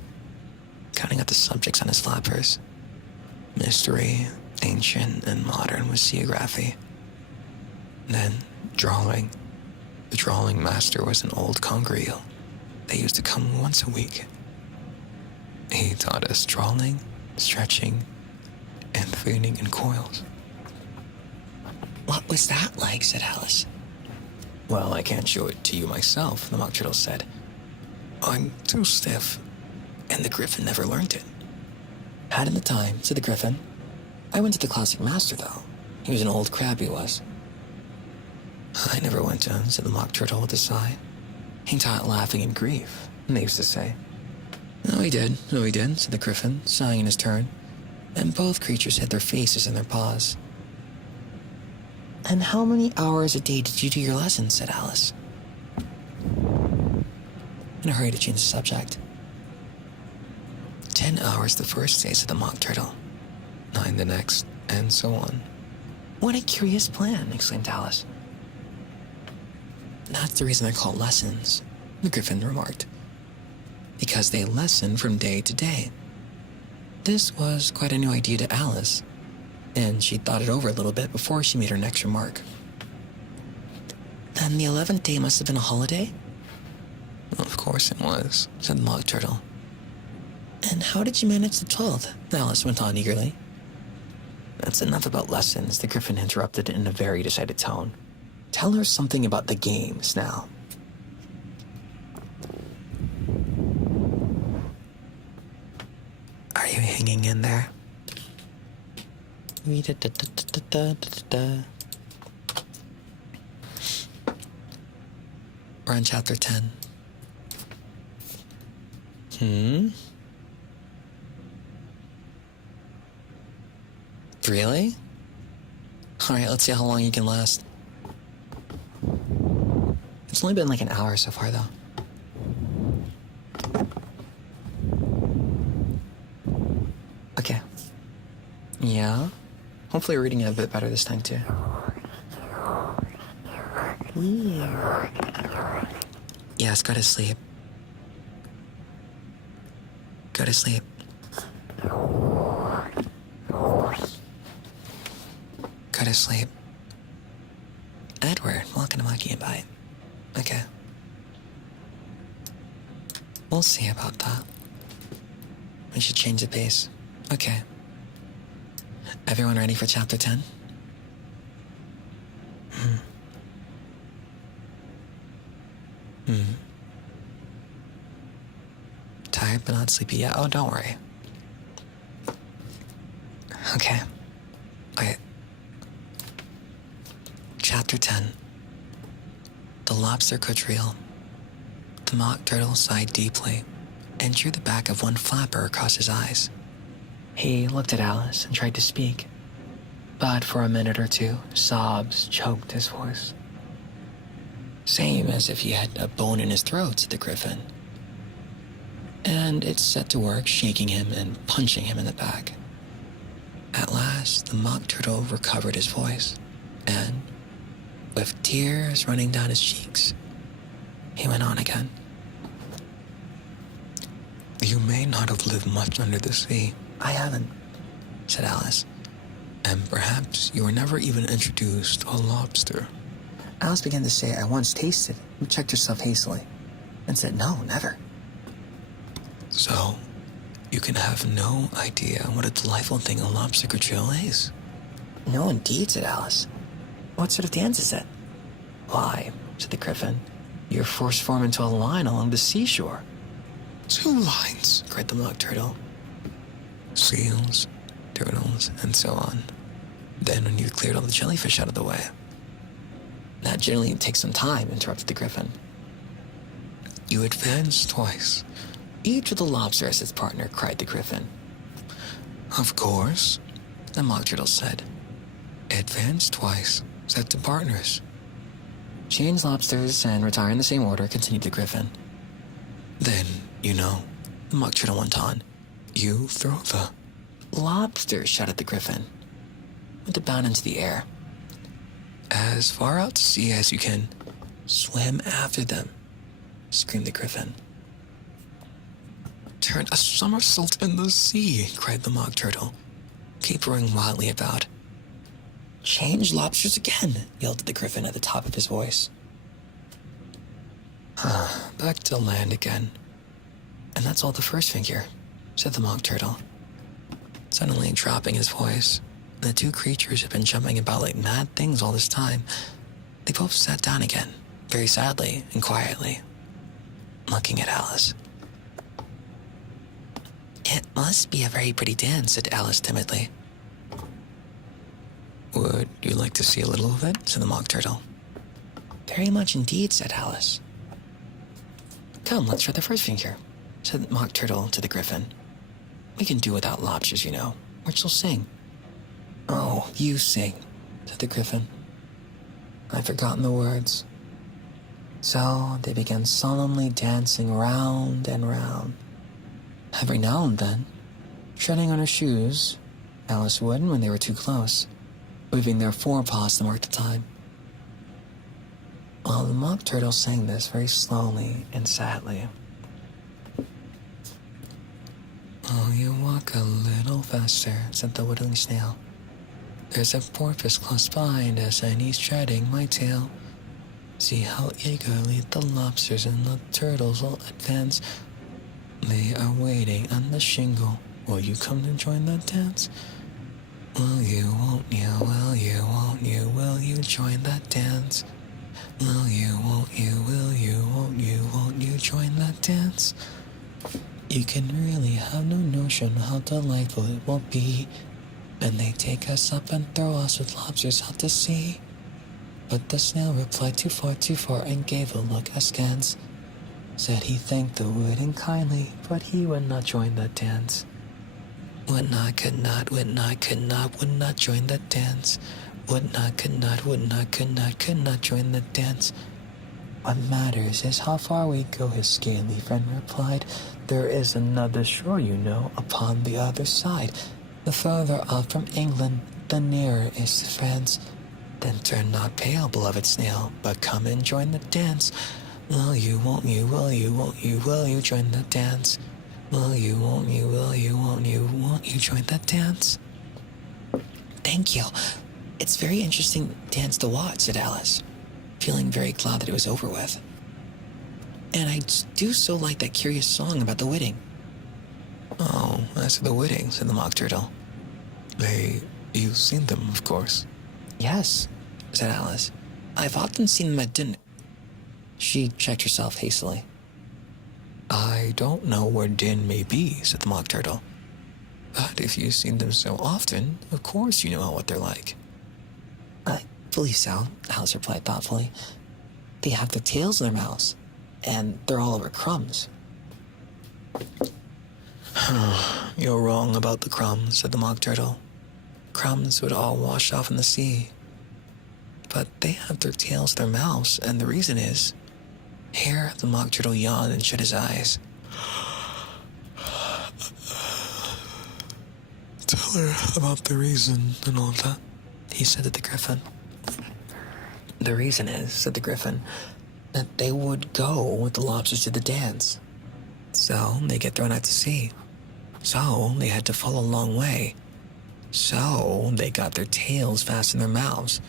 counting out the subjects on his flappers. Mystery, ancient, and modern was seagraphy. Then, drawing. The drawing master was an old conger eel. They used to come once a week. He taught us drawing, stretching, and feeding in coils. What was that like? Said Alice. Well, I can't show it to you myself, the Mock Turtle said. I'm too stiff. And the Griffin never learned it. Hadn't the time, said the Griffin. I went to the classic master, though. He was an old crab, he was. I never went to him, said the Mock Turtle with a sigh. He taught laughing and grief, they used to say. No, he did, said the Griffin, sighing in his turn. And both creatures hid their faces in their paws. And how many hours a day did you do your lessons? Said Alice, in a hurry to change the subject. 10 hours the first day, said the Mock Turtle. 9 the next, and so on. What a curious plan, exclaimed Alice. That's the reason they're called lessons, the Griffin remarked. Because they lesson from day to day. This was quite a new idea to Alice, and she thought it over a little bit before she made her next remark. Then the 11th day must have been a holiday? Of course it was, said the Mock Turtle. And how did you manage the 12th? Alice went on eagerly. That's enough about lessons, the Griffin interrupted in a very decided tone. Tell her something about the games now. hanging in there. We're on chapter 10. Really? Alright, let's see how long you can last. It's only been like an hour so far, though. Okay. Yeah? Hopefully we're reading it a bit better this time, too. Yes, go to sleep. Go to sleep. Go to sleep. Edward, welcome to Monkey and Bite. Okay. We'll see about that. We should change the pace. Okay. Everyone ready for chapter 10? Tired but not sleepy yet? Oh, don't worry. Okay. Okay. Chapter 10. The lobster quadrille. The mock turtle sighed deeply and drew the back of one flapper across his eyes. He looked at Alice and tried to speak, but for a minute or two, sobs choked his voice. Same as if he had a bone in his throat, said the griffin. And it set to work shaking him and punching him in the back. At last, the mock turtle recovered his voice, and, with tears running down his cheeks, he went on again. You may not have lived much under the sea. I haven't, said Alice. And perhaps you were never even introduced to a lobster. Alice began to say, I once tasted, but checked herself hastily, and said, no, never. So, you can have no idea what a delightful thing a lobster quadrille is. No, indeed, said Alice. What sort of dance is it? Why, said the griffin, you're forced formed into a line along the seashore. 2 lines, cried the mock turtle. Seals, turtles, and so on. Then when you've cleared all the jellyfish out of the way. That generally takes some time, interrupted the griffin. You advance twice. Each with a lobster as its partner, cried the griffin. Of course, the mock turtle said. Advance twice, set to partners. Change lobsters and retire in the same order, continued the griffin. Then, you know, the mock turtle went on. You throw the lobsters, shouted the griffin, with a bound into the air. As far out to sea as you can. Swim after them, screamed the griffin. Turn a somersault in the sea, cried the mock turtle, capering wildly about. Change lobsters again, yelled the griffin at the top of his voice. Back to land again. And that's all the first figure, said the mock turtle, suddenly dropping his voice. The 2 creatures had been jumping about like mad things all this time. They both sat down again, very sadly and quietly, looking at Alice. It must be a very pretty dance, said Alice timidly. Would you like to see a little of it, said the mock turtle. Very much indeed, said Alice. Come, let's try the first figure, said the mock turtle to the griffin. We can do without lobsters, you know. Which will sing. Oh, you sing, said the griffin. I've forgotten the words. So they began solemnly dancing round and round. Every now and then, treading on her shoes, Alice would when they were too close, moving their forepaws to mark the time. While the mock turtle sang this very slowly and sadly. Oh, you walk a little faster, said the whittling snail. There's a porpoise close behind us, and he's treading my tail. See how eagerly the lobsters and the turtles will advance. They are waiting on the shingle. Will you come to join the dance? Will you, won't you, will you, won't you, will you join that dance? Will you, won't you, will you, won't you join that dance? You can really have no notion how delightful it will be. And they take us up and throw us with lobsters out to sea. But the snail replied too far, and gave a look askance. Said he thanked the wooden kindly, but he would not join the dance. Would not, could not join the dance. Would not, could not join the dance. What matters is how far we go, his scaly friend replied. There is another shore, you know, upon the other side. The further off from England, the nearer is to France. Then turn not pale, beloved snail, but come and join the dance. Will you, won't you, will you join the dance? Will you, won't you, won't you join the dance? Thank you. It's very interesting dance to watch, said Alice, feeling very glad that it was over with. And I do so like that curious song about the wedding. Oh, as for the wedding, said the Mock Turtle. You've seen them, of course. Yes, said Alice. I've often seen them at dinner. She checked herself hastily. I don't know where Din may be, said the Mock Turtle. But if you've seen them so often, of course you know what they're like. I believe so, Alice replied thoughtfully. They have their tails in their mouths, and they're all over crumbs. You're wrong about the crumbs, said the Mock Turtle. Crumbs would all wash off in the sea. But they have their tails in their mouths, and the reason is... Here, the Mock Turtle yawned and shut his eyes. Tell her about the reason and all that, he said to the Griffin. The reason is, said the Griffin, that they would go with the lobsters to the dance. So they get thrown out to sea. So they had to fall a long way. So they got their tails fast in their mouths.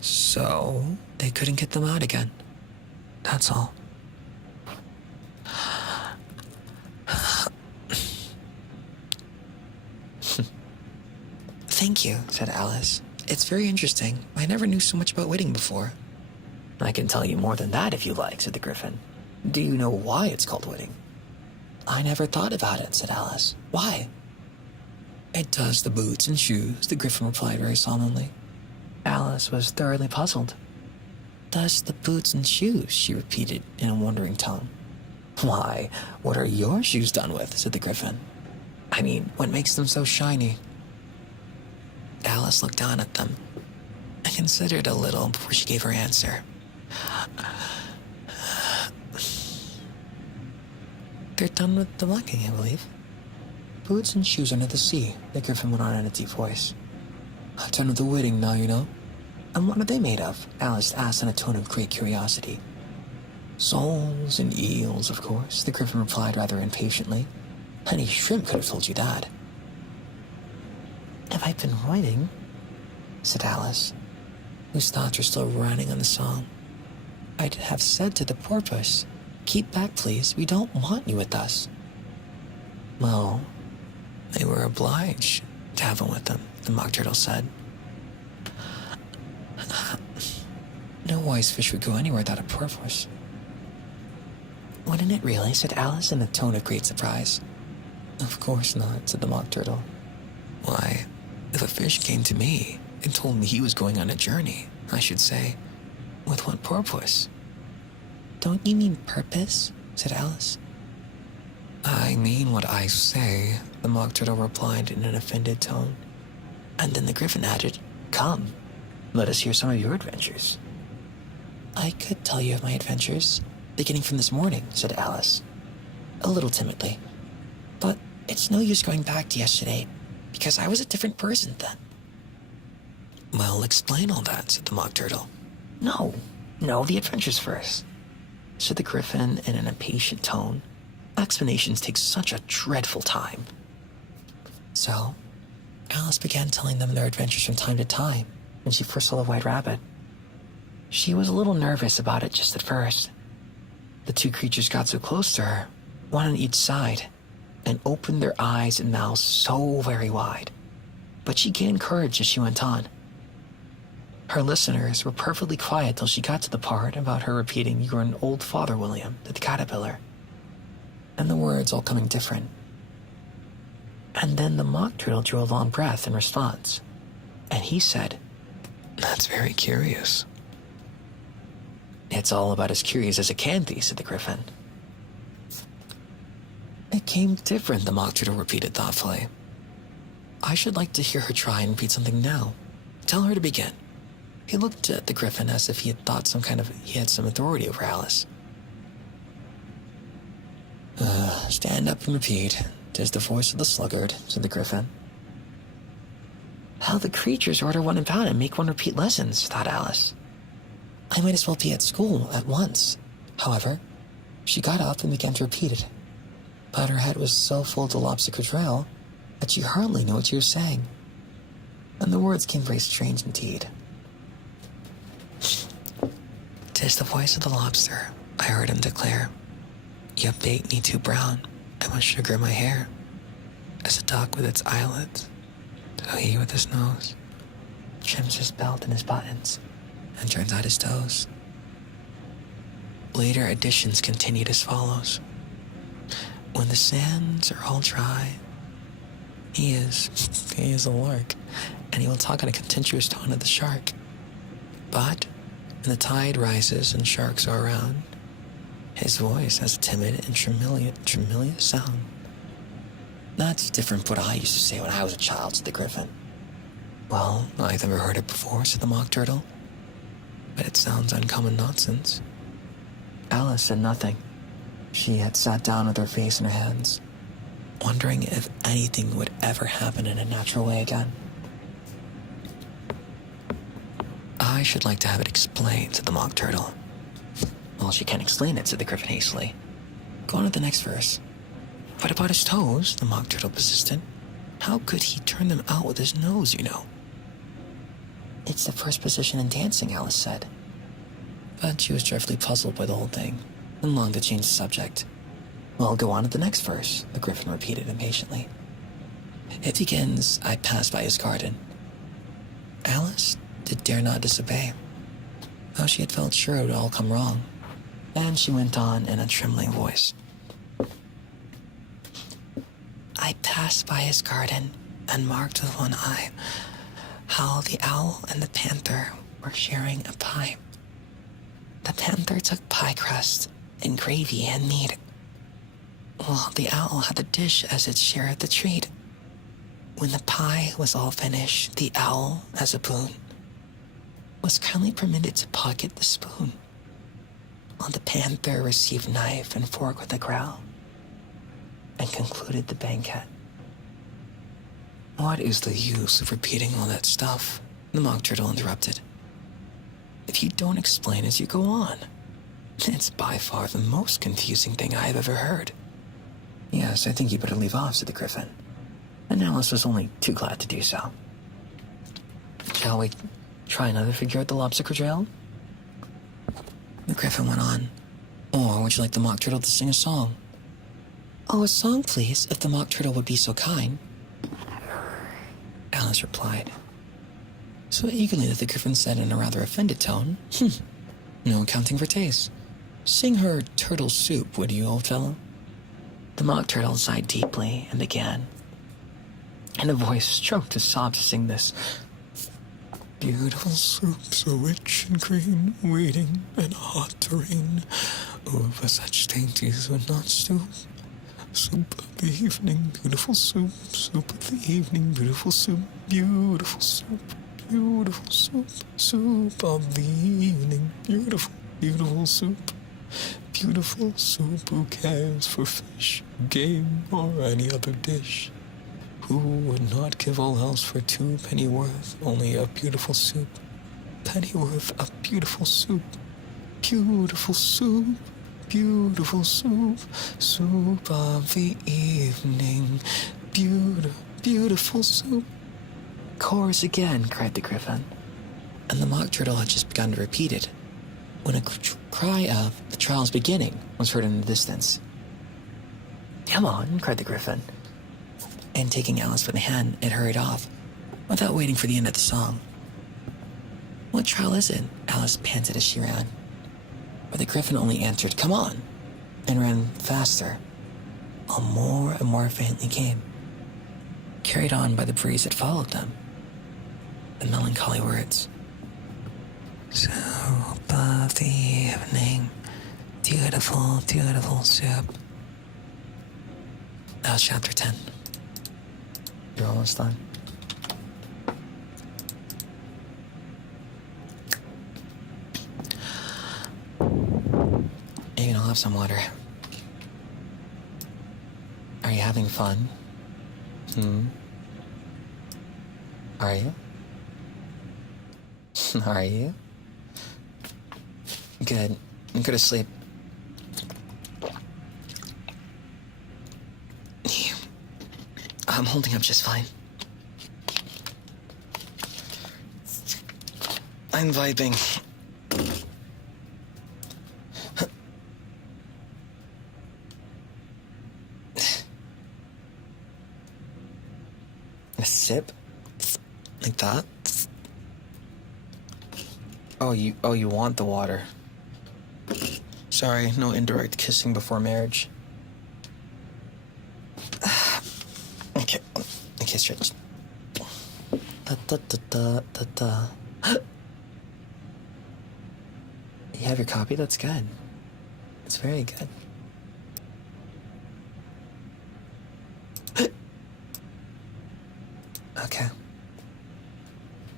So they couldn't get them out again. That's all. Thank you, said Alice. It's very interesting. I never knew so much about wedding before. I can tell you more than that if you like, said the Griffin. Do you know why it's called wedding? I never thought about it, said Alice. Why? It does the boots and shoes, the Griffin replied very solemnly. Alice was thoroughly puzzled. Does the boots and shoes, she repeated in a wondering tone. Why, what are your shoes done with, said the Griffin. I mean, what makes them so shiny? Alice looked down at them and considered a little before she gave her answer. They're done with the blacking, I believe. Boots and shoes under the sea, the Griffin went on in a deep voice. I've done with the wedding now, you know. And what are they made of? Alice asked in a tone of great curiosity. Soles and eels, of course, the Griffin replied rather impatiently. Any shrimp could have told you that. Have I been writing? Said Alice, whose thoughts were still running on the song. I'd have said to the porpoise, keep back, please. We don't want you with us. Well, they were obliged to have him with them, the Mock Turtle said. No wise fish would go anywhere without a porpoise. Wouldn't it really? Said Alice in a tone of great surprise. Of course not, said the Mock Turtle. Why, if a fish came to me and told me he was going on a journey, I should say, with what porpoise? Don't you mean purpose? Said Alice. I mean what I say, the Mock Turtle replied in an offended tone. And then the Griffin added, come, let us hear some of your adventures. I could tell you of my adventures, beginning from this morning, said Alice, a little timidly. But it's no use going back to yesterday, because I was a different person then. Well, explain all that, said the Mock Turtle. No, the adventures first, said the Griffin in an impatient tone. Explanations take such a dreadful time. So, Alice began telling them their adventures from time to time when she first saw the White Rabbit. She was a little nervous about it just at first. The two creatures got so close to her, one on each side, and opened their eyes and mouths so very wide. But she gained courage as she went on. Her listeners were perfectly quiet till she got to the part about her repeating, "You're an old father, William," to the caterpillar. and the words all coming different. And then the Mock Turtle drew a long breath in response, and he said, That's very curious. "It's all about as curious as it can be," said the Griffin. "It came different," the Mock Turtle repeated thoughtfully. "I should like to hear her try and repeat something now. Tell her to begin." He looked at the Griffin as if he had thought he had some authority over Alice. Stand up and repeat. 'Tis the voice of the sluggard," said the Griffin. "How the creatures order one about and make one repeat lessons," thought Alice. "I might as well be at school at once." However, she got up and began to repeat it, but her head was so full of the lobster quadrille that she hardly knew what she was saying, and the words came very strange indeed. "'Tis the voice of the lobster," I heard him declare. "You bait me too brown, I must sugar my hair. As a duck with its eyelids, so he with his nose trims his belt and his buttons, and turns out his toes." Later additions continued as follows. "When the sands are all dry, he is a lark, and he will talk in a contemptuous tone of the shark. But when the tide rises and sharks are around, his voice has a timid and tremulous sound." "That's different from what I used to say when I was a child," said the Griffin. "Well, I've never heard it before," said the Mock Turtle. "But it sounds uncommon nonsense." Alice said nothing. She had sat down with her face in her hands, wondering if anything would ever happen in a natural way again. "I should like to have it explained," said the Mock Turtle. "Well, she can't explain it," said the Griffin hastily. "Go on to the next verse." "What about his toes?" the Mock Turtle persisted. "How could he turn them out with his nose, you know?" "It's the first position in dancing," Alice said. But she was dreadfully puzzled by the whole thing, and longed to change the subject. "Well, go on to the next verse," the Griffin repeated impatiently. "It begins, 'I passed by his garden.'" Alice dare not disobey, though she had felt sure it would all come wrong, and she went on in a trembling voice. "I passed by his garden and marked with one eye how the owl and the panther were sharing a pie. The panther took pie crust and gravy and meat, while the owl had the dish as its share of the treat. When the pie was all finished, the owl, as a boon, was kindly permitted to pocket the spoon, while the panther received knife and fork with a growl, and concluded the banquet." "What is the use of repeating all that stuff?" the Mock Turtle interrupted. "If you don't explain as you go on, it's by far the most confusing thing I have ever heard." "Yes, I think you better leave off," said the Griffin, and Alice was only too glad to do so. "Shall we try another figure at the lobster quadrille?" The Griffin went on. "Or would you like the Mock Turtle to sing a song?" "Oh, a song, please, if the Mock Turtle would be so kind," Alice replied. So eagerly that the Griffin said in a rather offended tone, "No accounting for taste. Sing her turtle soup, would you, old fellow?" The Mock Turtle sighed deeply and began, in a voice choked to sobs, to sing this. "Beautiful soup, so rich and green, waiting in a hot terrain. Over such dainties would not stoop. Soup of the evening, beautiful soup. Soup of the evening, beautiful soup. Beautiful soup, beautiful soup. Soup of the evening, beautiful, beautiful soup. Beautiful soup, who cares for fish, game, or any other dish? Who would not give all else for 2 pennyworth, only a beautiful soup? Pennyworth of beautiful soup. Beautiful soup, beautiful soup. Soup of the evening, beautiful soup." "Chorus again," cried the Griffin, and the Mock Turtle had just begun to repeat it, when a cry of "the trial's beginning" was heard in the distance. "Come on," cried the Griffin, and taking Alice by the hand, it hurried off, without waiting for the end of the song. "What trial is it?" Alice panted as she ran, but the Griffin only answered, "Come on," and ran faster, while more and more faintly came, carried on by the breeze that followed them. The melancholy words. Soup of the evening, beautiful, beautiful soup. That was chapter 10. You're almost done. Even I'll have some water. Are you having fun? Are you? Are you? Good. Go to sleep. I'm holding up just fine. I'm vibing. A sip? Like that? Oh, you want the water. Sorry, no indirect kissing before marriage. Okay, stretch. Da. You have your copy? That's good. It's very good. Okay.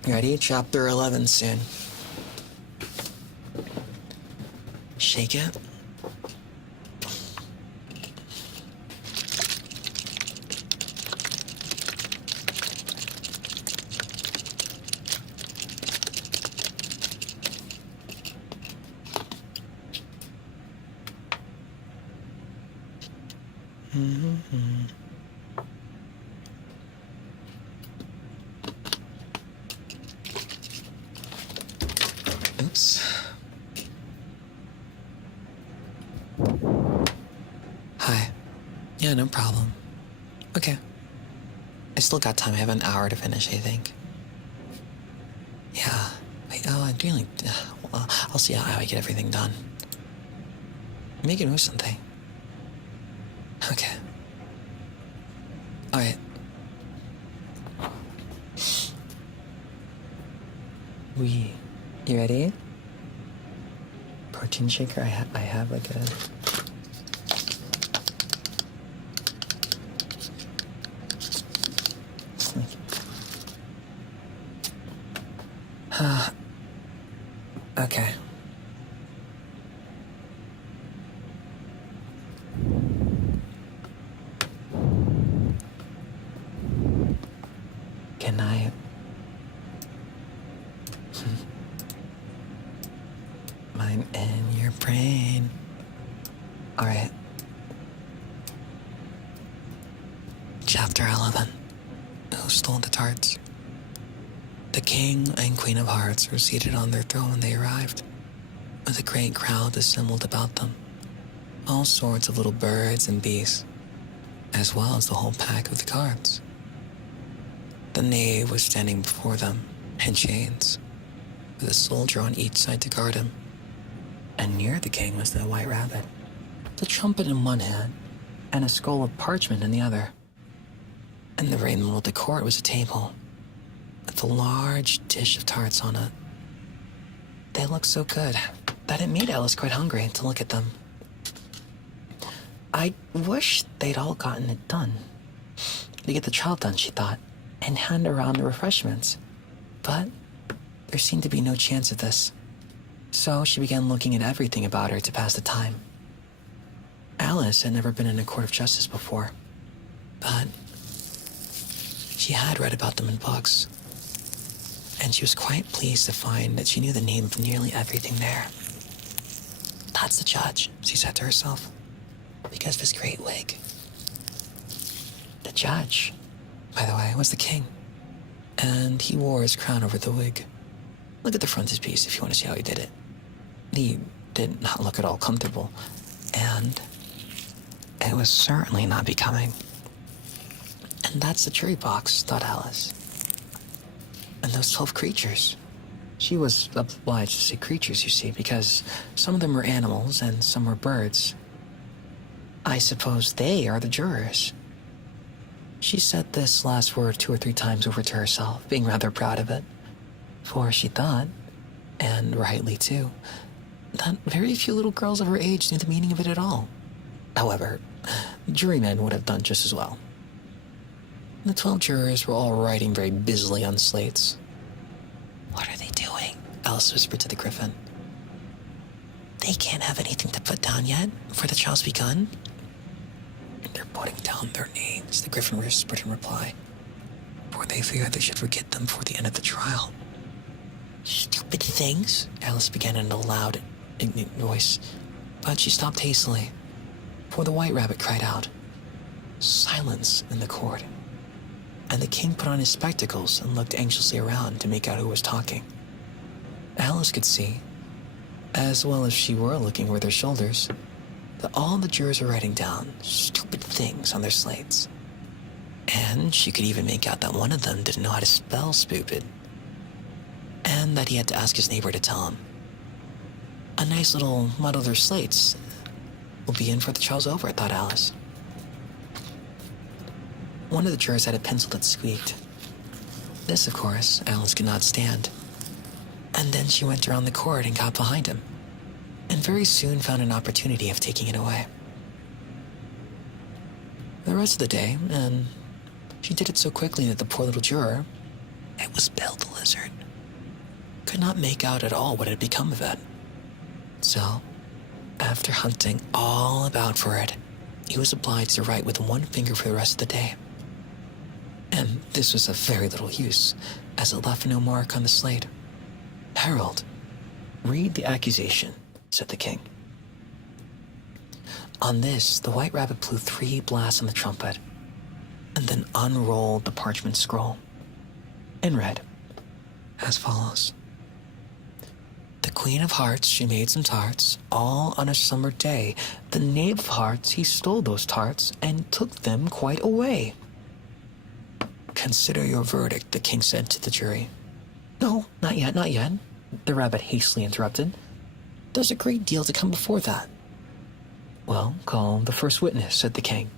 You ready? Chapter 11 soon. Shake it. Oops. Hi. Yeah, no problem. Okay. I still got time. I have an hour to finish, I think. Yeah. Wait, I'm doing like... well, I'll see how I get everything done. Make it move something. Okay. Alright. You ready? Protein shaker? I have like a... Okay. Can I... I'm in your brain. Alright. Chapter 11. Who stole the tarts? The king and queen of hearts were seated on their throne when they arrived, with a great crowd assembled about them. All sorts of little birds and beasts, as well as the whole pack of the cards. The knave was standing before them, in chains, with a soldier on each side to guard him. And near the king was the white rabbit, the trumpet in one hand, and a scroll of parchment in the other. And right in the middle of the court was a table, with a large dish of tarts on it. They looked so good that it made Alice quite hungry to look at them. I wish they'd all gotten it done. To get the child done, she thought, and hand around the refreshments. But there seemed to be no chance of this. So she began looking at everything about her to pass the time. Alice had never been in a court of justice before, but she had read about them in books, and she was quite pleased to find that she knew the name of nearly everything there. That's the judge, she said to herself, because of his great wig. The judge, by the way, was the king, and he wore his crown over the wig. Look at the frontispiece if you want to see how he did it. He did not look at all comfortable, and it was certainly not becoming. And that's the jury box, thought Alice. And those 12 creatures. She was obliged to say creatures, you see, because some of them were animals and some were birds. I suppose they are the jurors. She said this last word 2 or 3 times over to herself, being rather proud of it. For she thought, and rightly too, that very few little girls of her age knew the meaning of it at all. However, jurymen would have done just as well. The 12 jurors were all writing very busily on slates. "What are they doing?" Alice whispered to the Griffin. "They can't have anything to put down yet, for the trial's begun." "They're putting down their names," the Griffin whispered in reply, "for they fear they should forget them before the end of the trial." "Stupid things," Alice began in a loud, indignant voice, but she stopped hastily, for the White Rabbit cried out, "Silence!" in the court, and the king put on his spectacles and looked anxiously around to make out who was talking. Alice could see, as well as she were looking over their shoulders, that all the jurors were writing down stupid things on their slates. And she could even make out that one of them didn't know how to spell stupid, and that he had to ask his neighbor to tell him. A nice little muddle of their slates will be in for the trial's over, thought Alice. One of the jurors had a pencil that squeaked. This, of course, Alice could not stand. And then she went around the court and got behind him, and very soon found an opportunity of taking it away. The rest of the day, and she did it so quickly that the poor little juror, it was Bill the Lizard, could not make out at all what had become of it. So, after hunting all about for it, he was obliged to write with one finger for the rest of the day. And this was of very little use, as it left no mark on the slate. "Harold, read the accusation," said the king. On this, the White Rabbit blew 3 blasts on the trumpet, and then unrolled the parchment scroll, and read as follows. "The Queen of Hearts, she made some tarts, all on a summer day. The Knave of Hearts, he stole those tarts, and took them quite away." "Consider your verdict," the king said to the jury. "No, not yet, not yet," the rabbit hastily interrupted. "There's a great deal to come before that." "Well, call the first witness," said the king.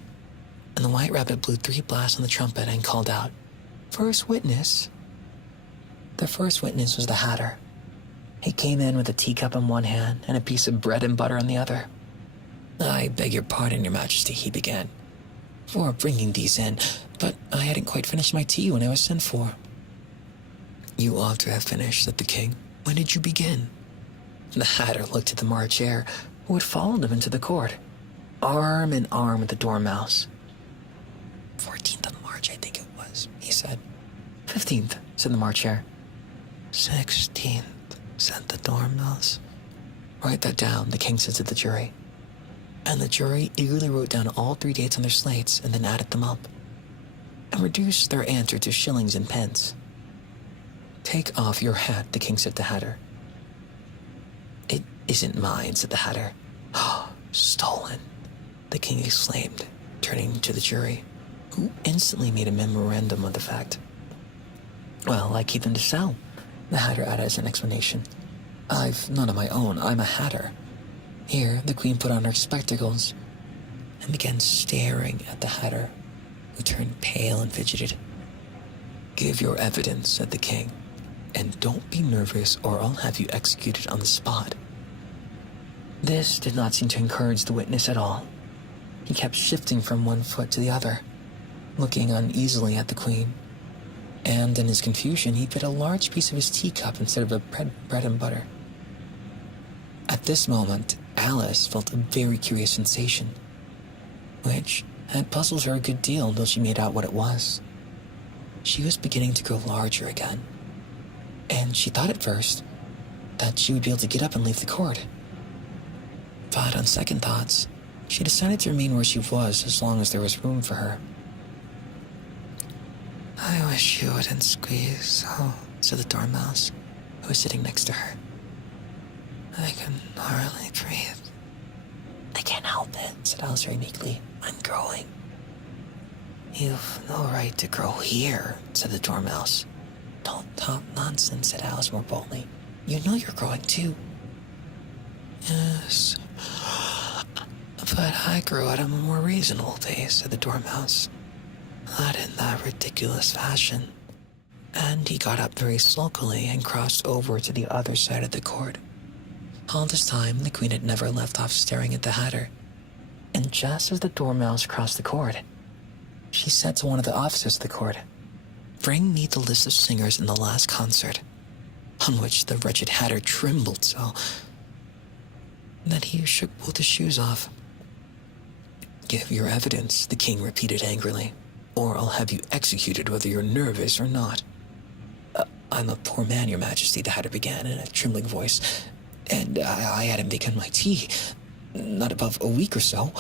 And the White Rabbit blew 3 blasts on the trumpet and called out, "First witness." The first witness was the Hatter. He came in with a teacup in one hand and a piece of bread and butter in the other. "I beg your pardon, your majesty," he began, "for bringing these in, but I hadn't quite finished my tea when I was sent for." "You ought to have finished," said the king. "When did you begin?" The Hatter looked at the March Hare, who had followed him into the court, arm in arm with the Dormouse. 14th of March, I think it was, he said. 15th, said the March Hare. 16th, said the Dormouse. "Write that down," the king said to the jury. And the jury eagerly wrote down all 3 dates on their slates and then added them up, and reduced their answer to shillings and pence. "Take off your hat," the king said to Hatter. "It isn't mine," said the Hatter. "Stolen," the king exclaimed, turning to the jury, who instantly made a memorandum of the fact. "Well, I keep them to sell," the Hatter added as an explanation. "I've none of my own. I'm a Hatter." Here, the queen put on her spectacles and began staring at the Hatter, who turned pale and fidgeted. "Give your evidence," said the king, "and don't be nervous or I'll have you executed on the spot." This did not seem to encourage the witness at all. He kept shifting from one foot to the other, looking uneasily at the queen, and in his confusion he bit a large piece of his teacup instead of a bread and butter. At this moment, Alice felt a very curious sensation, which had puzzled her a good deal until she made out what it was. She was beginning to grow larger again, and she thought at first that she would be able to get up and leave the court. But on second thoughts, she decided to remain where she was as long as there was room for her. "I wish you wouldn't squeeze so," said the Dormouse, who was sitting next to her. "I can hardly breathe." "I can't help it," said Alice very meekly. "I'm growing." "You've no right to grow here," said the Dormouse. "Don't talk nonsense," said Alice more boldly. "You know you're growing too." "Yes, But I grew at a more reasonable pace, said the Dormouse. Not in that ridiculous fashion. And he got up very sulkily and crossed over to the other side of the court. All this time, the Queen had never left off staring at the Hatter. And just as the Dormouse crossed the court, she said to one of the officers of the court, "Bring me the list of singers in the last concert," on which the wretched Hatter trembled so that he shook both his shoes off. "Give your evidence," the king repeated angrily, "or I'll have you executed whether you're nervous or not." I'm a poor man, your majesty," the Hatter began in a trembling voice, "and I hadn't begun my tea, not above a week or so.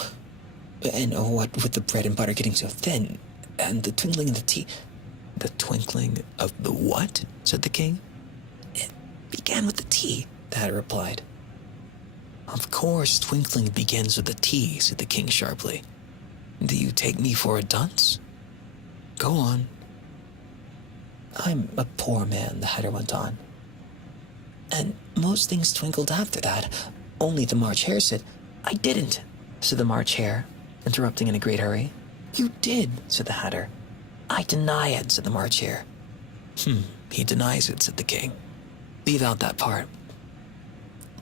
And what with the bread and butter getting so thin, and the twinkling of the tea..." "The twinkling of the what?" said the king. "It began with the tea," the Hatter replied. "Of course, twinkling begins with the tea," said the king sharply. "Do you take me for a dunce? Go on." "I'm a poor man," the Hatter went on. "And most things twinkled after that. Only the March Hare said..." "I didn't," said the March Hare, interrupting in a great hurry. "You did," said the Hatter. "I deny it," said the March Hare. He denies it," said the king. "Leave out that part."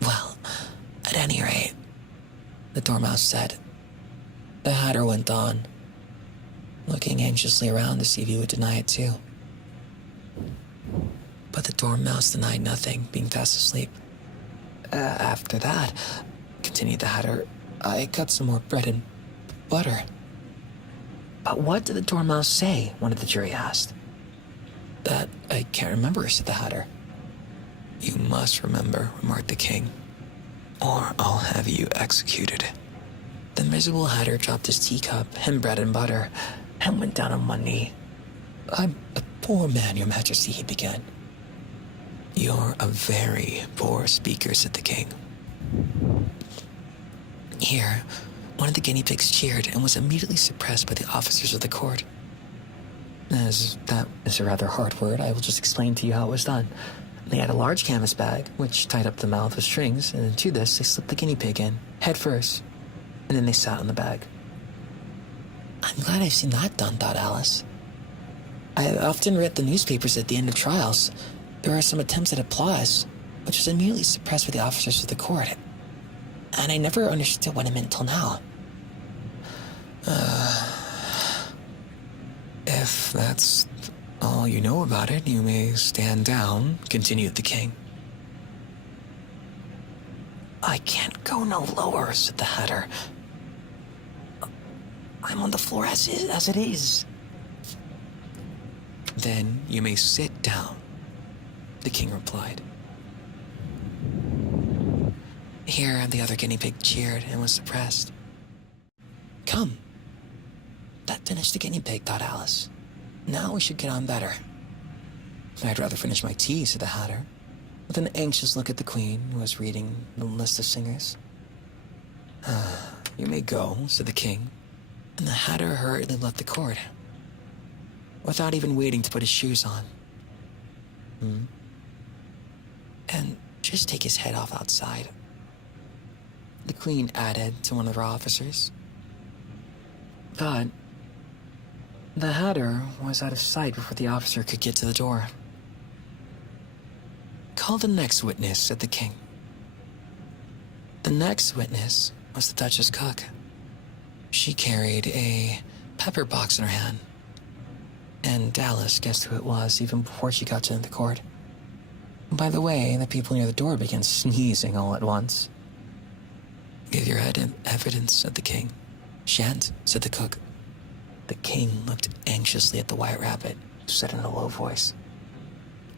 "Well, at any rate," the Dormouse said. The Hatter went on, looking anxiously around to see if he would deny it too. But the Dormouse denied nothing, being fast asleep. "After that," continued the Hatter, "I got some more bread and butter." "But what did the Dormouse say?" one of the jury asked. "That I can't remember," said the Hatter. "You must remember," remarked the king, "or I'll have you executed." The miserable Hatter dropped his teacup and bread and butter and went down on one knee. "I'm a poor man, your majesty," he began. "You're a very poor speaker," said the king. Here, one of the guinea pigs cheered and was immediately suppressed by the officers of the court. As that is a rather hard word, I will just explain to you how it was done. They had a large canvas bag, which tied up the mouth with strings, and into this they slipped the guinea pig in, head first, and then they sat on the bag. "I'm glad I've seen that done," thought Alice. "I often read the newspapers at the end of trials. There are some attempts at applause, which was immediately suppressed by the officers of the court. And I never understood what it meant till now." If that's all you know about it, you may stand down," continued the king. "I can't go no lower," said the Hatter. "I'm on the floor as it is." "Then you may sit down," the king replied. Here, the other guinea pig cheered and was suppressed. "Come. That finished the guinea pig," thought Alice. "Now we should get on better." "I'd rather finish my tea," said the Hatter, with an anxious look at the queen, who was reading the list of singers. "You may go," said the king, and the Hatter hurriedly left the court, without even waiting to put his shoes on. "And just take his head off outside," the queen added to one of her officers. But the Hatter was out of sight before the officer could get to the door. "Call the next witness," said the king. The next witness was the Duchess cook. She carried a pepper box in her hand, and Alice guessed who it was even before she got to the court. By the way, the people near the door began sneezing all at once. "Give your evidence," said the king. "Shan't," said the cook. The king looked anxiously at the White Rabbit, who said in a low voice,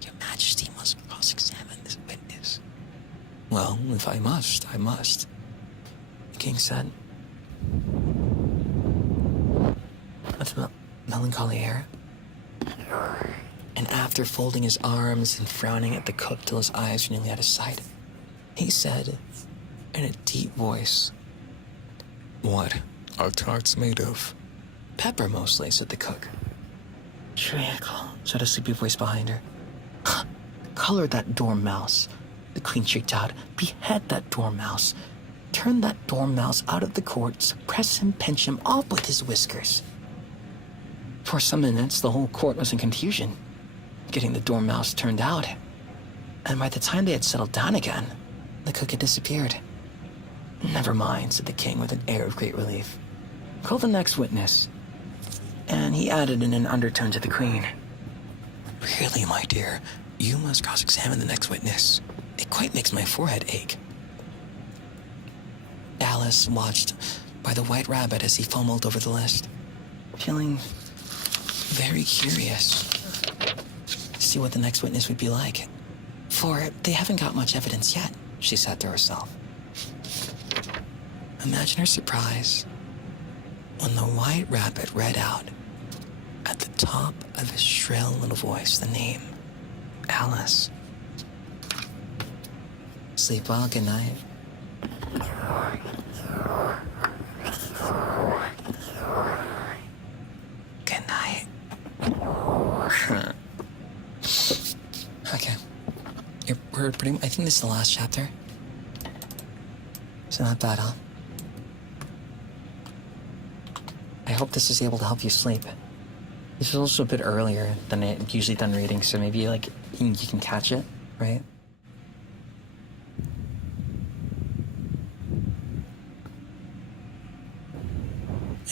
"Your Majesty must cross-examine this witness." "Well, if I must, I must," the king said, with a melancholy air. And after folding his arms and frowning at the cook till his eyes were nearly out of sight, he said, in a deep voice, "What are tarts made of?" "Pepper, mostly," said the cook. "Treacle," said a sleepy voice behind her. "Color that dormouse," the queen shrieked out. "Behead that dormouse. turn that dormouse out of the court, suppress him, pinch him off with his whiskers. For some minutes, the whole court was in confusion, getting the dormouse turned out. And by the time they had settled down again, the cook had disappeared. Never mind, said the king with an air of great relief. Call the next witness. And he added in an undertone to the queen. Really, my dear, you must cross-examine the next witness. It quite makes my forehead ache. Alice watched by the white rabbit as he fumbled over the list, feeling very curious to see what the next witness would be like. For they haven't got much evidence yet, she said to herself. Imagine her surprise when the white rabbit read out at the top of his shrill little voice the name, Alice. Sleep well, good night. Good night. Okay. We're pretty, I think this is the last chapter. So not bad, huh? I hope this is able to help you sleep. This is also a bit earlier than I'm usually done reading, so maybe like you can catch it, right?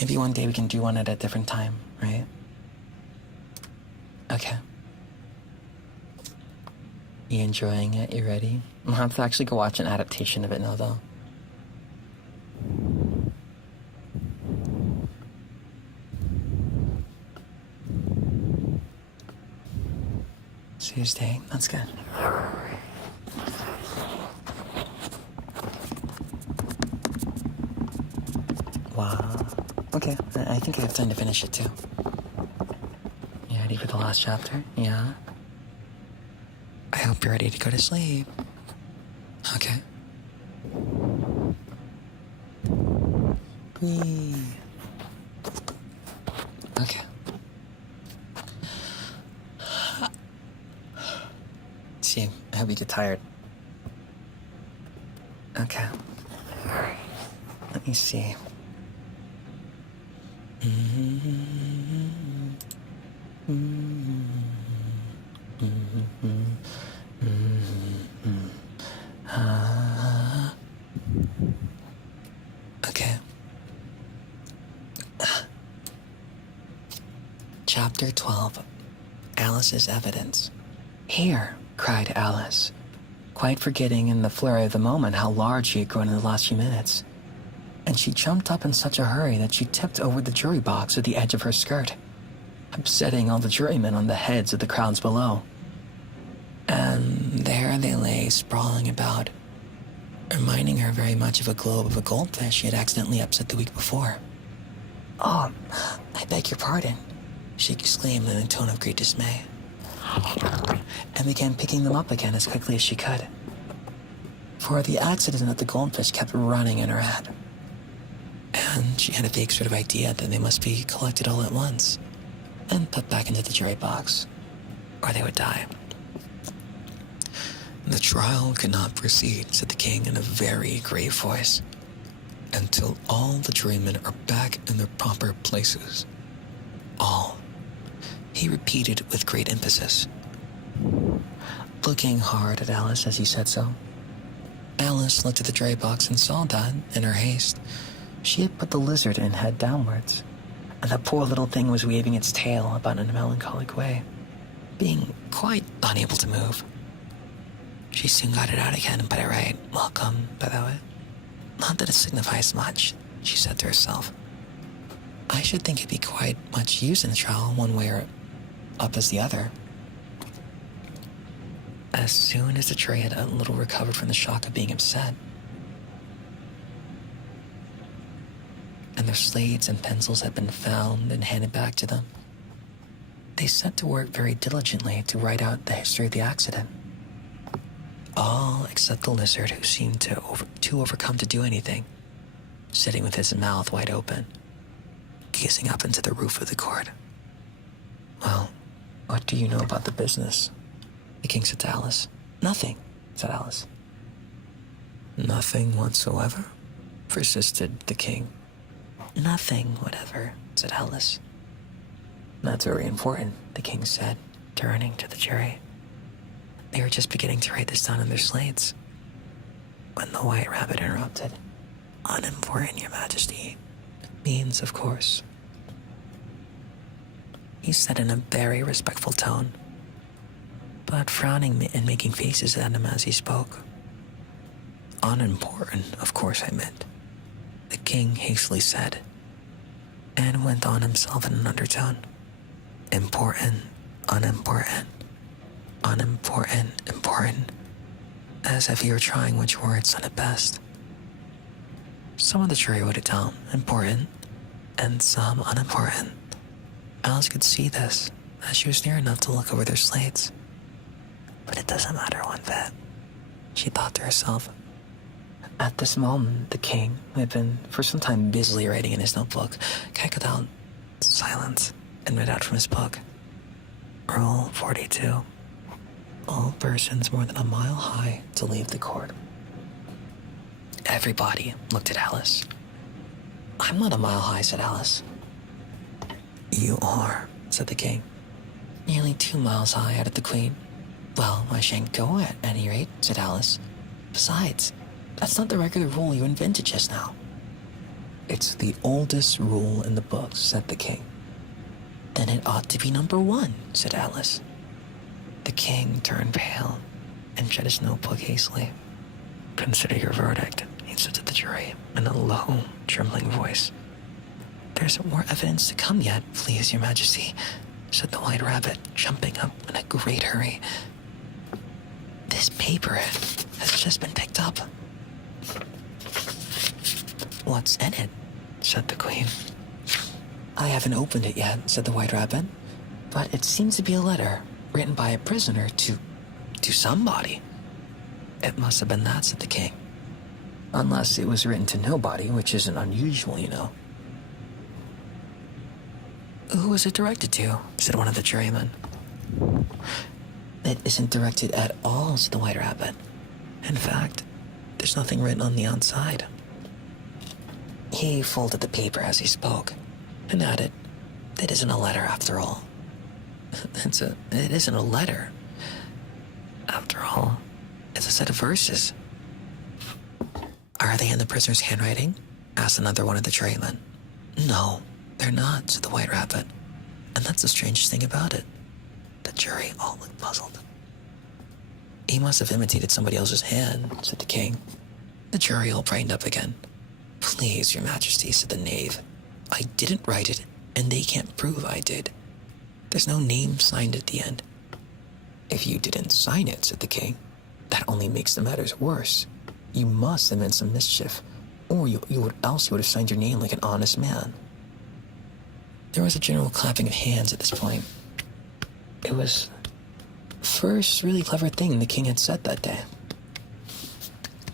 Maybe one day we can do one at a different time, right? Okay. You enjoying it? You ready? I'll have to actually go watch an adaptation of it now, though. Tuesday, that's good. Wow. Okay, I think I have time to finish it too. You ready for the last chapter? Yeah? I hope you're ready to go to sleep. Okay. Whee. Okay. See, I hope you get tired. Okay. Let me see. Okay. Chapter 12. Alice's Evidence. Here, cried Alice, quite forgetting in the flurry of the moment how large she had grown in the last few minutes. And she jumped up in such a hurry that she tipped over the jury box with the edge of her skirt, upsetting all the jurymen on the heads of the crowds below. And there they lay sprawling about, reminding her very much of a globe of a goldfish she had accidentally upset the week before. Oh, I beg your pardon, she exclaimed in a tone of great dismay, and began picking them up again as quickly as she could. For the accident of the goldfish kept running in her head, and she had a vague sort of idea that they must be collected all at once and put back into the jury box, or they would die. The trial cannot proceed, said the king in a very grave voice, until all the jurymen are back in their proper places. All, he repeated with great emphasis, looking hard at Alice as he said so. Alice looked at the jury box and saw that, in her haste, she had put the lizard in head downwards, and the poor little thing was waving its tail about in a melancholic way, being quite unable to move. She soon got it out again and put it right. Welcome, by the way. Not that it signifies much, she said to herself. I should think it'd be quite much use in the trial, one way or up as the other. As soon as the jury had a little recovered from the shock of being upset, and their slates and pencils had been found and handed back to them, they set to work very diligently to write out the history of the accident. All except the lizard, who seemed too overcome to do anything, sitting with his mouth wide open, gazing up into the roof of the court. Well, what do you know about the business? The king said to Alice. Nothing, said Alice. Nothing whatsoever? persisted the king. Nothing, whatever, said Alice. That's very important, the king said, turning to the jury. They were just beginning to write this down on their slates when the White Rabbit interrupted. Unimportant, Your Majesty. Means, of course. He said in a very respectful tone, but frowning and making faces at him as he spoke. Unimportant, of course I meant, the king hastily said, and went on himself in an undertone. Important, unimportant, unimportant, important, as if he were trying which word sounded best. Some of the jury wrote it down, important, and some unimportant. Alice could see this, as she was near enough to look over their slates. But it doesn't matter one bit, she thought to herself. At this moment, the king, who had been for some time busily writing in his notebook, cackled out silence and read out from his book. Rule 42. All persons more than a mile high to leave the court. Everybody looked at Alice. I'm not a mile high, said Alice. You are, said the king. Nearly 2 miles high, added the queen. Well, I shan't go at any rate, said Alice. Besides, that's not the regular rule you invented just now. It's the oldest rule in the books, said the king. Then it ought to be number 1, said Alice. The king turned pale and shut his notebook hastily. Consider your verdict, he said to the jury in a low, trembling voice. There's more evidence to come yet, please, Your Majesty, said the White Rabbit, jumping up in a great hurry. This paper has just been picked up. What's in it? Said the Queen. I haven't opened it yet, said the White Rabbit, but it seems to be a letter written by a prisoner to somebody. It must have been that, said the King. Unless it was written to nobody, which isn't unusual, you know. Who was it directed to? Said one of the jurymen. It isn't directed at all, said the White Rabbit. In fact, there's nothing written on the outside. He folded the paper as he spoke, and added, it isn't a letter after all. It isn't a letter. After all, it's a set of verses. Are they in the prisoner's handwriting? Asked another one of the jurymen. No, they're not, said the White Rabbit. And that's the strangest thing about it. The jury all looked puzzled. He must have imitated somebody else's hand, said the King. The jury all brightened up again. Please, Your Majesty, said the knave. I didn't write it, and they can't prove I did. There's no name signed at the end. If you didn't sign it, said the King, that only makes the matters worse. You must have meant some mischief, or you would have signed your name like an honest man. There was a general clapping of hands at this point. It was the first really clever thing the King had said that day.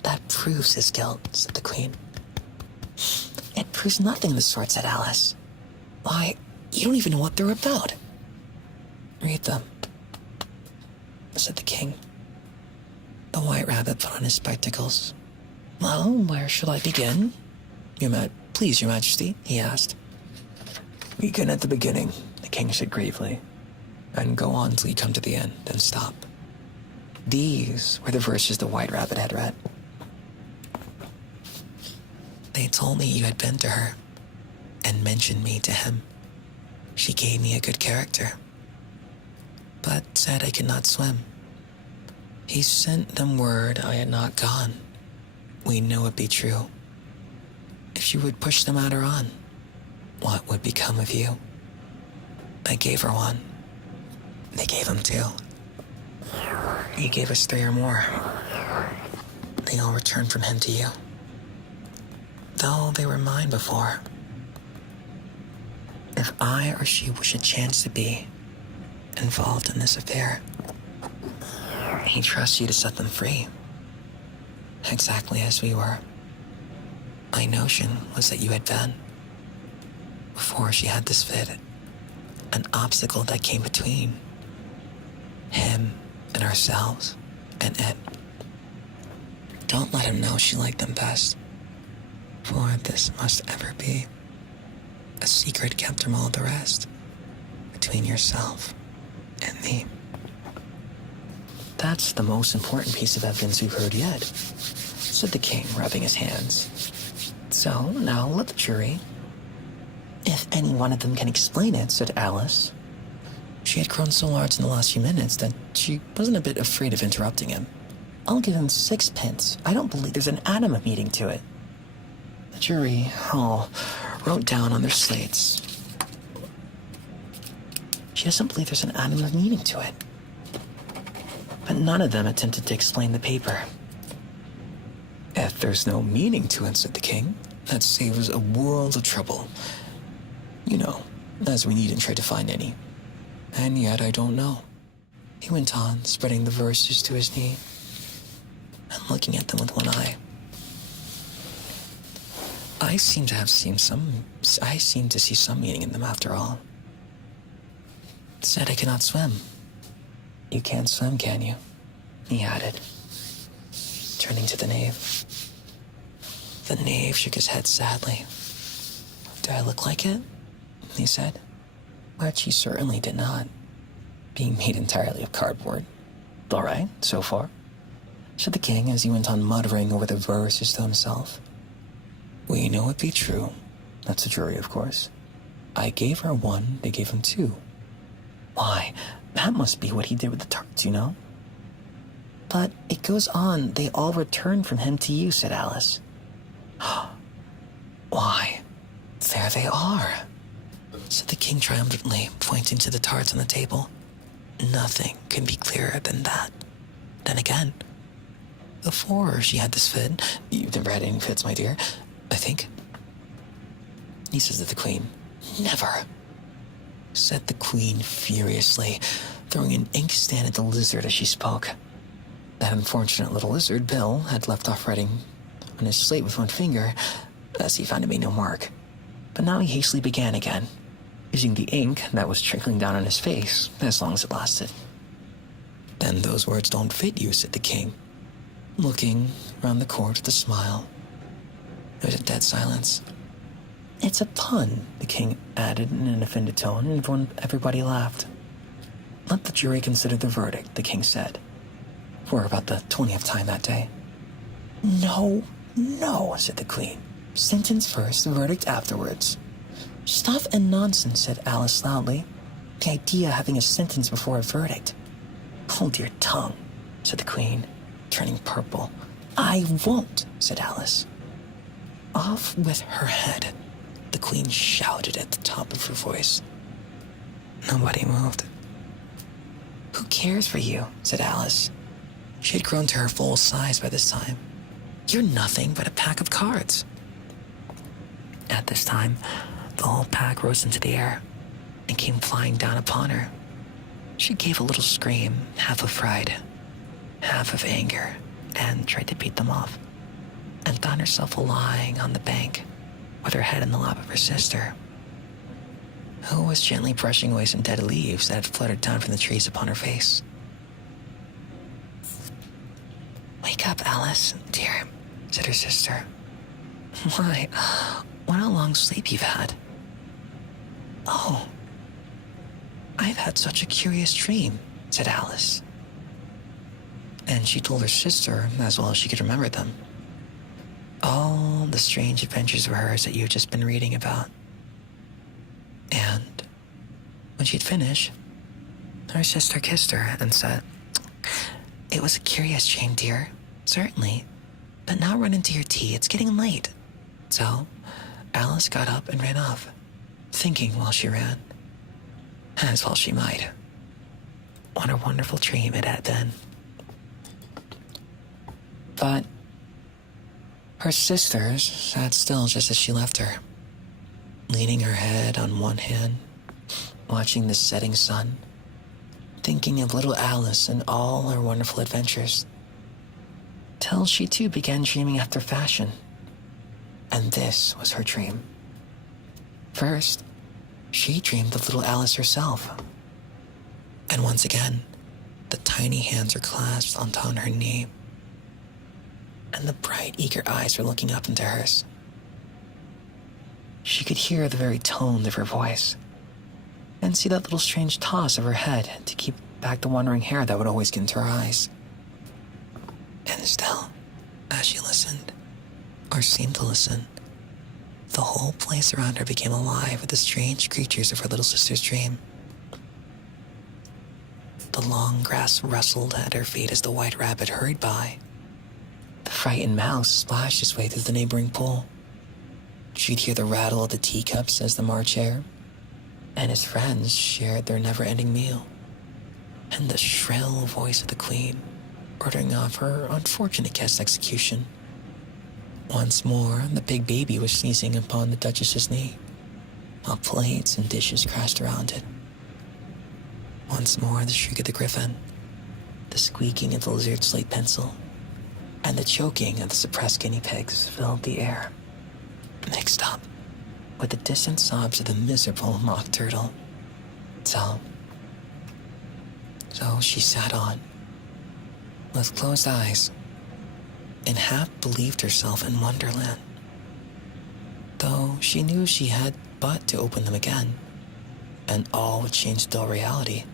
That proves his guilt, said the Queen. It proves nothing of the sort, said Alice. Why, you don't even know what they're about. Read them, said the King. The White Rabbit put on his spectacles. Well, where shall I begin? Please, Your Majesty, he asked. Begin at the beginning, the King said gravely, and go on till you come to the end, then stop. These were the verses the White Rabbit had read. They told me you had been to her, and mentioned me to him. She gave me a good character, but said I could not swim. He sent them word I had not gone. We knew it be true. If she would push the matter on, what would become of you? I gave her one. They gave him 2. You gave us 3 or more. They all returned from him to you. Though they were mine before. If I or she should chance to be involved in this affair, he trusts you to set them free. Exactly as we were. My notion was that you had been, before she had this fit, an obstacle that came between him and ourselves and it. Don't let him know she liked them best. For this must ever be a secret kept from all the rest, between yourself and me. That's the most important piece of evidence we've heard yet, said the king, rubbing his hands. So, now let the jury. If any one of them can explain it, said Alice. She had grown so large in the last few minutes that she wasn't a bit afraid of interrupting him. I'll give him 6 pence. I don't believe there's an atom of meaning to it. The jury all wrote down on their slates. She doesn't believe there's an atom of meaning to it. But none of them attempted to explain the paper. If there's no meaning to it, said the king, that saves a world of trouble. You know, as we needn't try to find any. And yet I don't know. He went on, spreading the verses to his knee and looking at them with one eye. I seem to see some meaning in them after all. It said I cannot swim. You can't swim, can you? He added, turning to the knave. The knave shook his head sadly. Do I look like it? He said, which he certainly did not, being made entirely of cardboard. All right, so far, said the king as he went on muttering over the verses to himself. We know it be true. That's the jury, of course. I gave her 1, they gave him 2. Why, that must be what he did with the tarts, you know? But it goes on, they all returned from him to you, said Alice. Why, there they are, said the king triumphantly, pointing to the tarts on the table. Nothing can be clearer than that. Then again, before she had this fit, you've never had any fits, my dear, I think. He says to the queen, never, said the queen furiously, throwing an inkstand at the lizard as she spoke. That unfortunate little lizard, Bill, had left off writing on his slate with one finger, as he found it made no mark. But now he hastily began again, using the ink that was trickling down on his face, as long as it lasted. Then those words don't fit you, said the king, looking round the court with a smile. There was a dead silence. It's a pun, the king added in an offended tone, and everybody laughed. Let the jury consider the verdict, the king said, for about the 20th time that day. No, no, said the queen. Sentence first, verdict afterwards. Stuff and nonsense, said Alice loudly. The idea of having a sentence before a verdict. Hold your tongue, said the queen, turning purple. I won't, said Alice. Off with her head, the queen shouted at the top of her voice. Nobody moved. Who cares for you, said Alice. She had grown to her full size by this time. You're nothing but a pack of cards. At this time, the whole pack rose into the air and came flying down upon her. She gave a little scream, half of fright, half of anger, and tried to beat them off, and found herself lying on the bank with her head in the lap of her sister, who was gently brushing away some dead leaves that had fluttered down from the trees upon her face. Wake up, Alice, dear, said her sister. Why, what a long sleep you've had. Oh, I've had such a curious dream, said Alice. And she told her sister, as well as she could remember them, all the strange adventures of hers that you've just been reading about. And when she'd finished, her sister kissed her and said, It was a curious dream, dear, certainly, but now run into your tea, it's getting late. So Alice got up and ran off, thinking while she ran, as well she might. What a wonderful dream it had been. But her sisters sat still just as she left her, leaning her head on one hand, watching the setting sun, thinking of little Alice and all her wonderful adventures, till she too began dreaming after fashion. And this was her dream. First, she dreamed of little Alice herself. And once again, the tiny hands were clasped onto her knee, and the bright, eager eyes were looking up into hers. She could hear the very tone of her voice, and see that little strange toss of her head to keep back the wandering hair that would always get into her eyes. And still, as she listened, or seemed to listen, the whole place around her became alive with the strange creatures of her little sister's dream. The long grass rustled at her feet as the white rabbit hurried by. The frightened mouse splashed its way through the neighboring pool. She'd hear the rattle of the teacups as the March hare, and his friends shared their never-ending meal, and the shrill voice of the queen ordering off her unfortunate guest's execution. Once more, the big baby was sneezing upon the Duchess's knee, while plates and dishes crashed around it. Once more, the shriek of the griffin, the squeaking of the lizard's slate pencil, and the choking of the suppressed guinea pigs filled the air, mixed up with the distant sobs of the miserable mock turtle. So she sat on, with closed eyes, and half believed herself in Wonderland, though she knew she had but to open them again, and all would change to dull reality.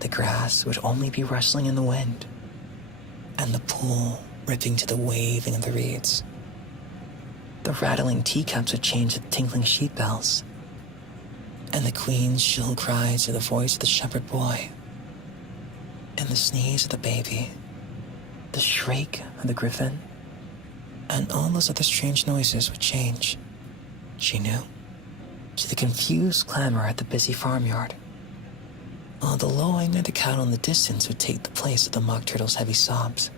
The grass would only be rustling in the wind, and the pool ripping to the waving of the reeds. The rattling teacups would change to tinkling sheep bells, and the queen's shrill cries to the voice of the shepherd boy, and the sneeze of the baby, the shriek of the griffin, and all those other strange noises would change, she knew, to the confused clamor at the busy farmyard, while the lowing of the cattle in the distance would take the place of the mock turtle's heavy sobs.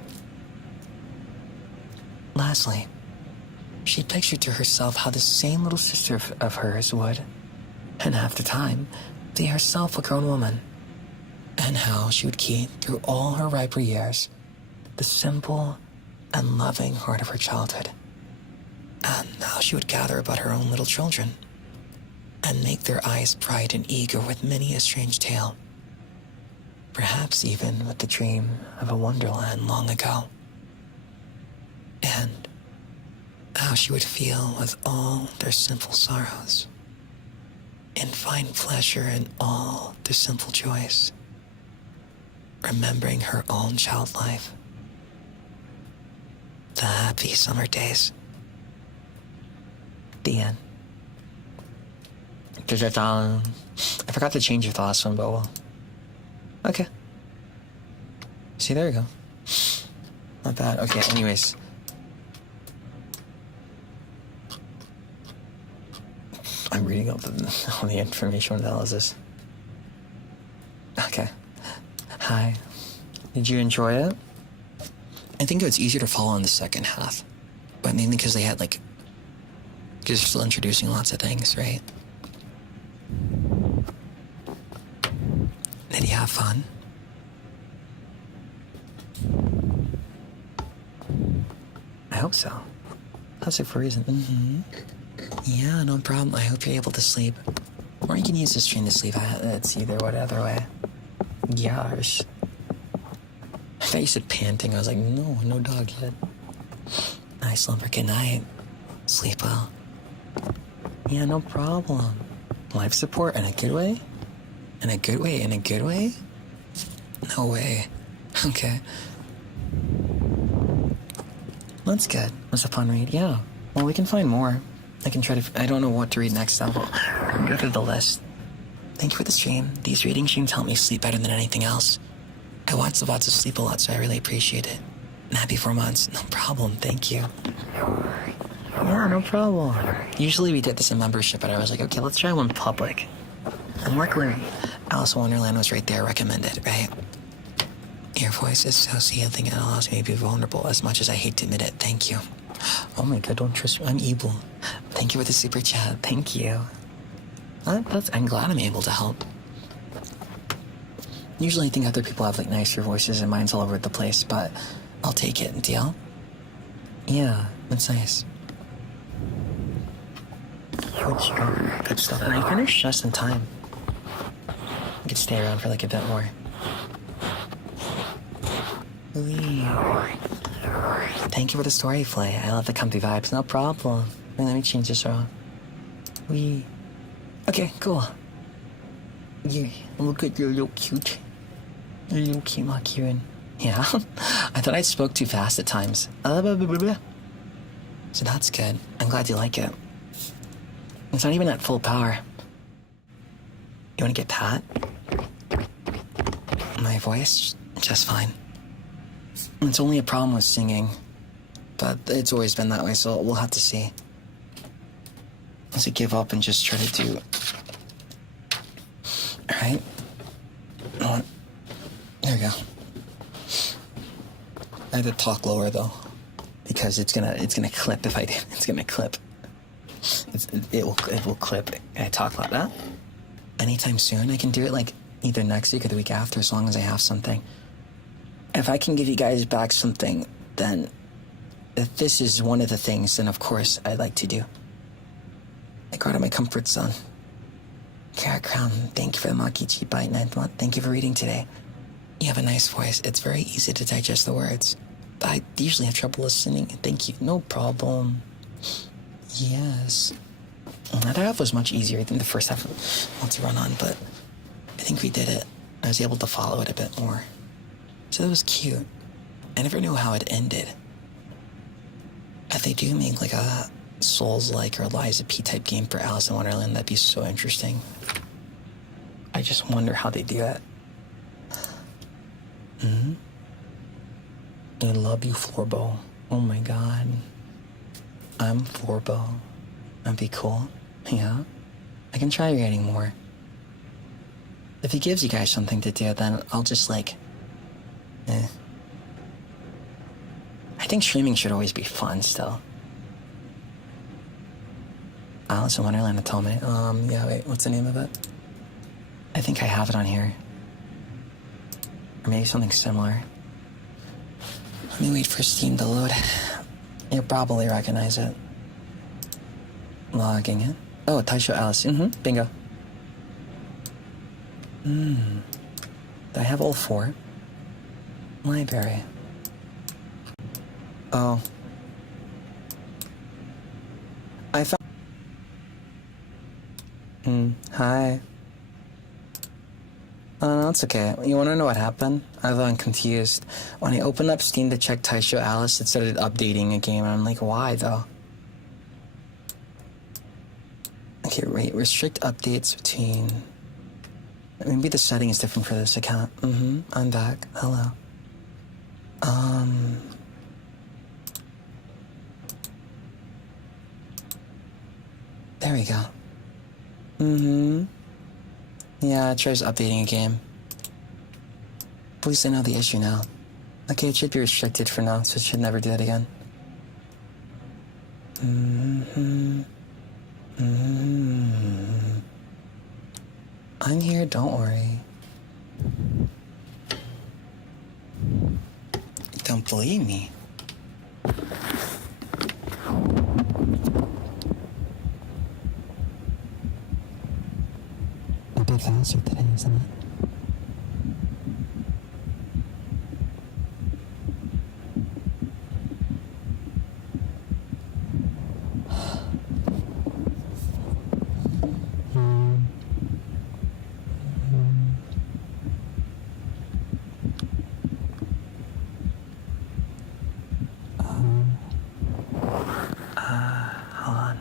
Lastly, she pictured to herself how the same little sister of hers would, and half the time, be herself a grown woman, and how she would keep, through all her riper years, the simple and loving heart of her childhood, and how she would gather about her own little children, and make their eyes bright and eager with many a strange tale, perhaps even with the dream of a Wonderland long ago, and how she would feel with all their simple sorrows, and find pleasure in all their simple joys, remembering her own child life, the happy summer days. The end. I forgot to change the last one, but well. Okay. See, there we go. Not bad. Okay, anyways. I'm reading all the information analysis. Okay. Hi. Did you enjoy it? I think it was easier to follow in the second half, but mainly because they had because they're still introducing lots of things, right? Did you have fun? I hope so. That's it for a reason. Yeah, no problem. I hope you're able to sleep. Or you can use this stream to sleep. It's either whatever way. Gosh. I thought you said panting. I was like, no dog yet. Nice slumber. Good night. Sleep well. Yeah, no problem. Life support in a good way? In a good way? In a good way? No way. Okay. That's good. Was a fun read? Yeah. Well, we can find more. I can try to... I don't know what to read next, though. I can go through the list. Thank you for the stream. These reading streams help me sleep better than anything else. I watch the VODs to sleep a lot, so I really appreciate it. And happy 4 months. No problem. Thank you. Yeah, no problem. Usually we did this in membership, but I was like, okay, let's try one public. And luckily, Alice in Wonderland was right there, recommended, right? Your voice is so soothing and allows me to be vulnerable as much as I hate to admit it. Thank you. Oh my god, don't trust me. I'm evil. Thank you for the super chat. Thank you. I'm glad I'm able to help. Usually I think other people have nicer voices and mine's all over the place, but I'll take it. Deal? Yeah, that's nice. Good stuff. And I finished just in time. I could stay around for a bit more. Thank you for the story, Flay. I love the comfy vibes. No problem. Wait, let me change this around. Okay, cool. Yeah, look at your little cute. Your little cute Machirin. Yeah, I thought I spoke too fast at times. So that's good. I'm glad you like it. It's not even at full power. You want to get Pat? My voice? Just fine. It's only a problem with singing. But it's always been that way, so we'll have to see. Does it give up and just try to do... Alright. There we go. I had to talk lower though, because it's gonna clip if I do. It's gonna clip. It will clip. I talk like that. Anytime soon, I can do it like either next week or the week after, as long as I have something. If I can give you guys back something, then if this is one of the things, then of course I'd like to do. I go out of my comfort zone. Kara Crown, thank you for the Makichi Bite 9th month. Thank you for reading today. You have a nice voice. It's very easy to digest the words. I usually have trouble listening. Thank you. No problem. Yes. That half was much easier. I think the first half was to run on, but I think we did it. I was able to follow it a bit more. So that was cute. I never knew how it ended. If they do make like a Souls-like or Liza P-type game for Alice in Wonderland, that'd be so interesting. I just wonder how they do it. I love you, Florbo. Oh my god. I'm Florbo. That'd be cool. Yeah. I can try writing more. If he gives you guys something to do, then I'll just like... I think streaming should always be fun still. Alice in Wonderland Atomic. Yeah, wait, what's the name of it? I think I have it on here. Or maybe something similar. Let me wait for Steam to load. You'll probably recognize it. Logging in. Oh, Taisho Alice. Bingo. Do I have all 4? Library. Oh. I found... Hi. Oh, no, it's okay. You want to know what happened? Although I'm confused. When I opened up Steam to check Taisho Alice, it started updating a game, and I'm like, why, though? Okay, wait. Restrict updates between... Maybe the setting is different for this account. I'm back. Hello. There we go. Yeah, it tries updating a game. At least I know the issue now. Okay, it should be restricted for now, so it should never do that again. I'm here, don't worry. Don't believe me. A bit faster today, isn't it? Hold on.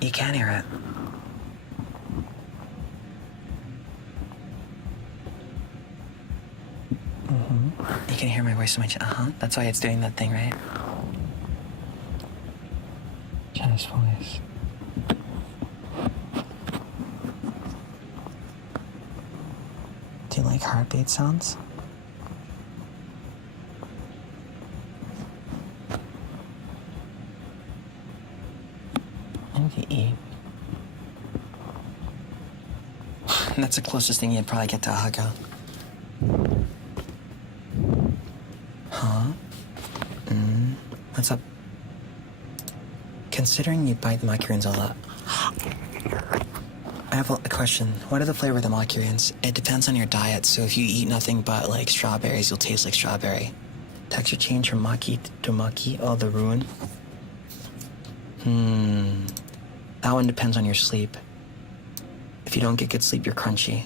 You can hear it. You can hear my voice so much. That's why it's doing that thing, right? Jazz voice. Do you like heartbeat sounds? I need to eat. That's the closest thing you'd probably get to a hug out. What's up? Considering you bite the macarons a lot. I have a question. What are the flavor of the macurians? It depends on your diet, so if you eat nothing but like strawberries, you'll taste like strawberry. Texture change from maki to maki. Oh, the ruin. That one depends on your sleep. If you don't get good sleep, you're crunchy.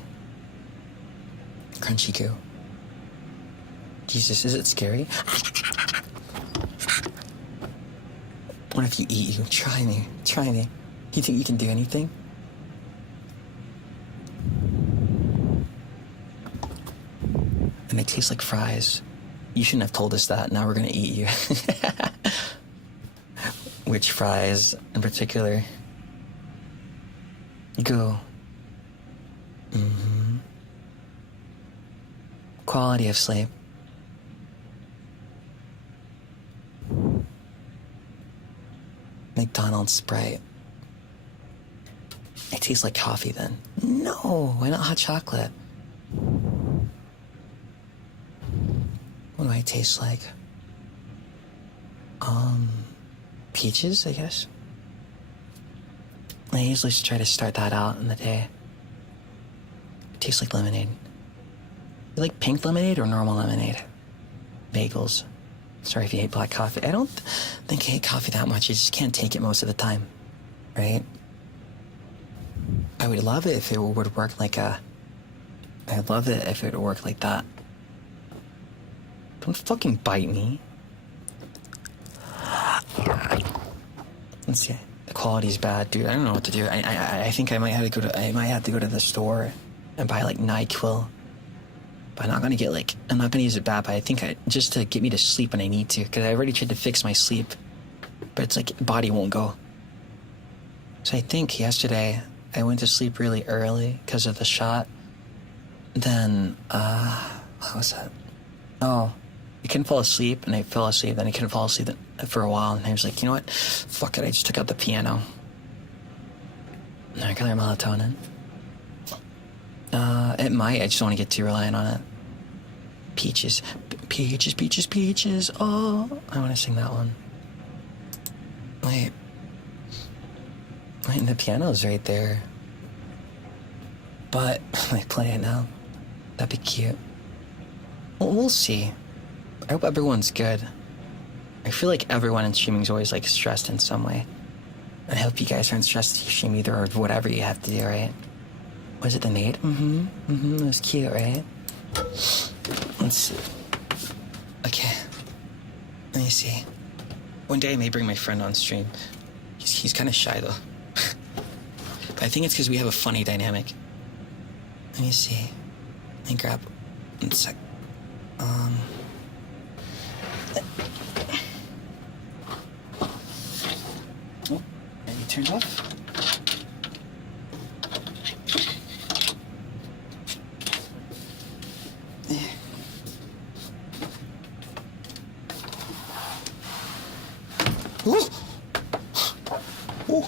Crunchy goo. Jesus, is it scary? What if you eat you? Try me. Try me. You think you can do anything? And they taste like fries. You shouldn't have told us that. Now we're gonna eat you. Which fries in particular? Go. Quality of sleep. McDonald's Sprite. It tastes like coffee then. No, why not hot chocolate? What do I taste like? Peaches, I guess. I usually try to start that out in the day. It tastes like lemonade. You like pink lemonade or normal lemonade? Bagels. Sorry if you hate black coffee. I don't think I hate coffee that much. I just can't take it most of the time. Right? I would love it if it would work like a... I'd love it if it would work like that. Don't fucking bite me. Let's see. The quality's bad, dude. I don't know what to do. I think I might have to go to the store and buy like NyQuil. But I'm not gonna get like, I'm not gonna use it bad, but I think just to get me to sleep when I need to, because I already tried to fix my sleep, but it's like body won't go. So I think yesterday I went to sleep really early because of the shot. Then, what was that? Oh, I couldn't fall asleep, and I fell asleep, then I couldn't fall asleep for a while, and I was like, you know what? Fuck it, I just took out the piano. I got melatonin. It might, I just don't want to get too reliant on it. Peaches. Peaches, peaches, peaches. Oh, I want to sing that one. Wait, the piano's right there. But, I play it now. That'd be cute. Well, we'll see. I hope everyone's good. I feel like everyone in streaming is always, like, stressed in some way. I hope you guys aren't stressed to stream either, or whatever you have to do, right? Was it the maid? It was cute, right? Let's see. Okay. Let me see. One day I may bring my friend on stream. He's kind of shy, though. But I think it's because we have a funny dynamic. Let me see. Let me grab... one sec. Oh, and you turned off? Ooh. Ooh.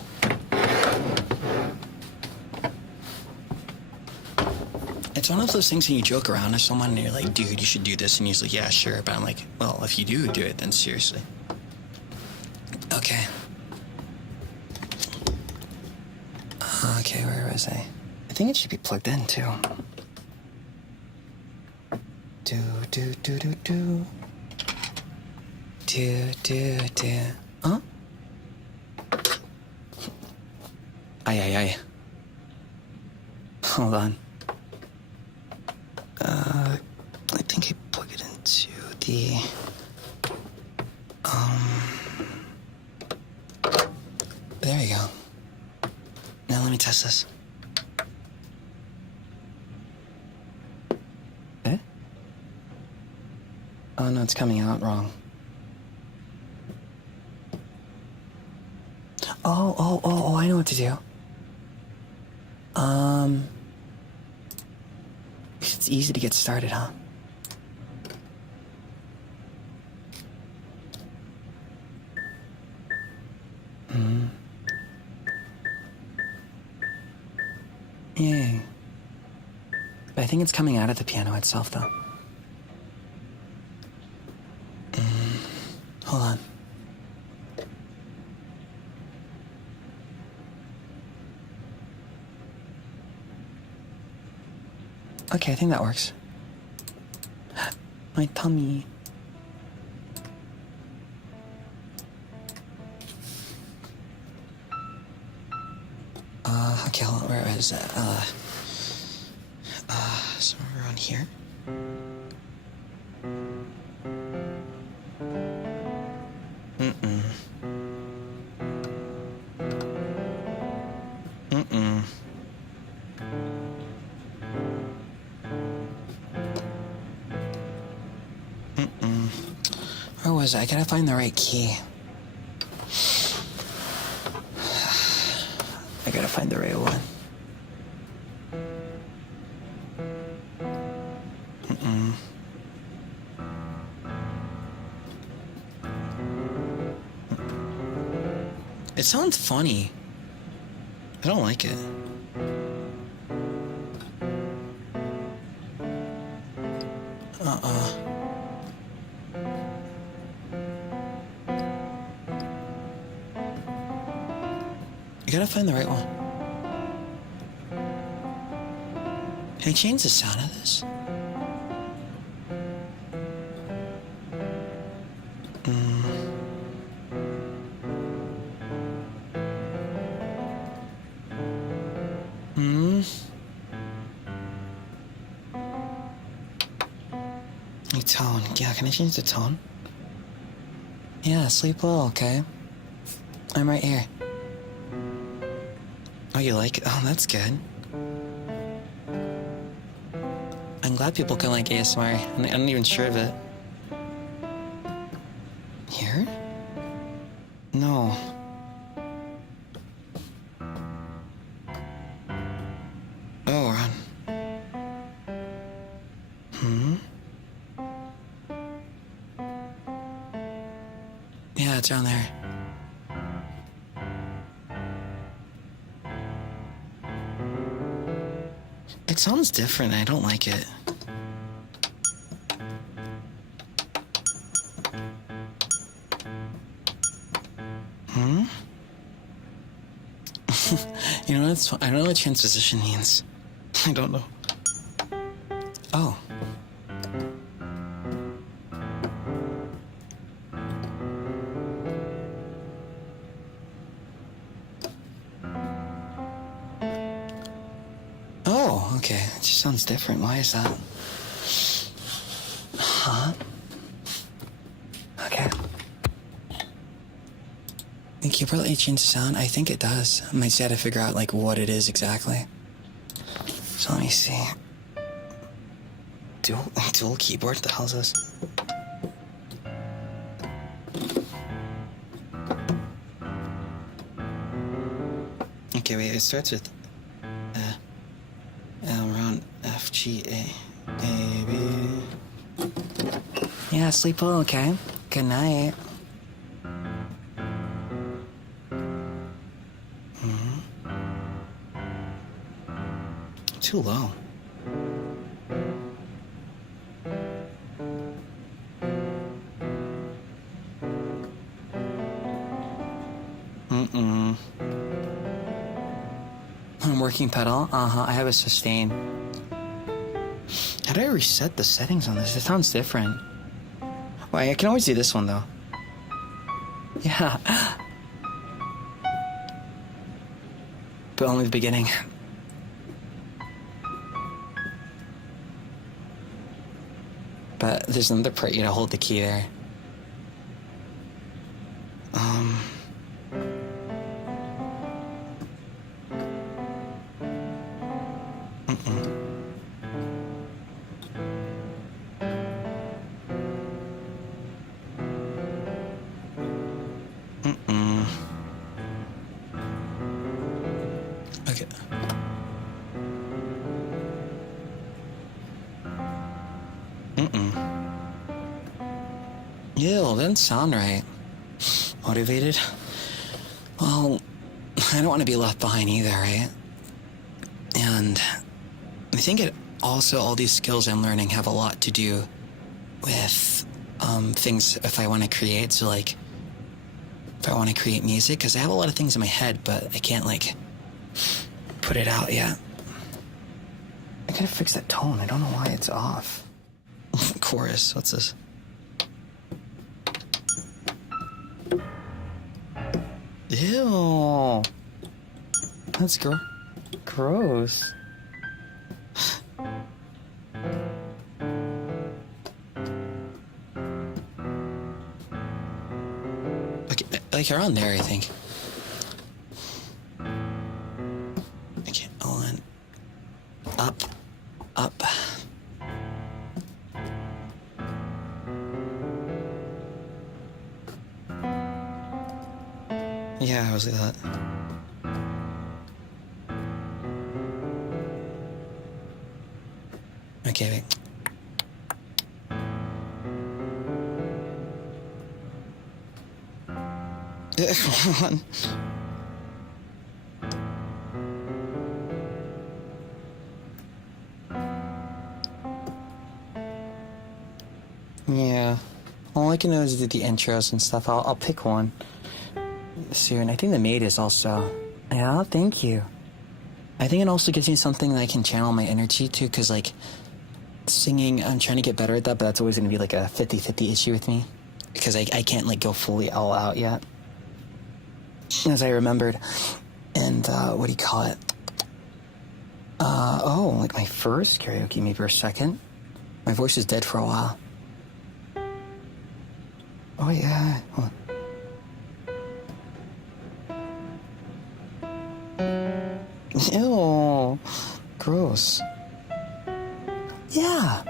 It's one of those things when you joke around with someone and you're like, dude, you should do this. And he's like, yeah, sure. But I'm like, well, if you do it, then seriously. Okay. Okay, where was I? I think it should be plugged in, too. Do. Huh? Aye. Hold on. I think I plug it into the... There you go. Now let me test this. Eh? Oh, no, it's coming out wrong. Oh, I know what to do. It's easy to get started, huh? Yay. But I think it's coming out of the piano itself, though. Hold on. Okay, I think that works. My tummy. Okay, where is that? Somewhere around here. Where was I? I gotta find the right key. I gotta find the right one. It sounds funny. I don't like it. You gotta find the right one. Can I change the sound of this? The tone. Yeah, can I change the tone? Yeah, sleep well, okay? I'm right here. Oh, you like it? Oh, that's good. I'm glad people can like ASMR. I'm not even sure of it. Here? No. Oh, we're on. Yeah, it's around there. It sounds different. I don't like it. You know what's? I don't know what transposition means. I don't know. Oh. Oh, okay. It just sounds different. Why is that? Huh? Okay. Think you probably change the sound? I think it does. I might just have to figure out, like, what it is exactly. So let me see. Dual keyboard? What the hell is this? Okay, wait, it starts with around F, G, A, B. Yeah, sleep well, okay? Good night. Too low. Working pedal? I have a sustain. How do I reset the settings on this? It sounds different. Well, I can always do this one, though. Yeah. But only the beginning. But there's another part you to hold the key there. Okay. Ew, that didn't sound right. Motivated? Well, I don't want to be left behind either, right? And I think it also, all these skills I'm learning have a lot to do with things if I want to create. So, like, if I want to create music, because I have a lot of things in my head, but I can't, like, put it out yet. I gotta fix that tone. I don't know why it's off. Chorus. What's this? Ew. That's gross. Like around there, I think. Okay, on. Up. Yeah, I was like that. Okay, wait. Come on. Yeah. All I can do is do the intros and stuff. I'll pick one soon. I think the maid is also. Yeah, thank you. I think it also gives me something that I can channel my energy to, because, like, singing, I'm trying to get better at that, but that's always going to be, like, a 50-50 issue with me. Because I can't, like, go fully all out yet. As I remembered. And, what do you call it? Oh, like my first karaoke, maybe, or second. My voice is dead for a while. Oh, yeah. Hold on. Ew. Gross. Yeah.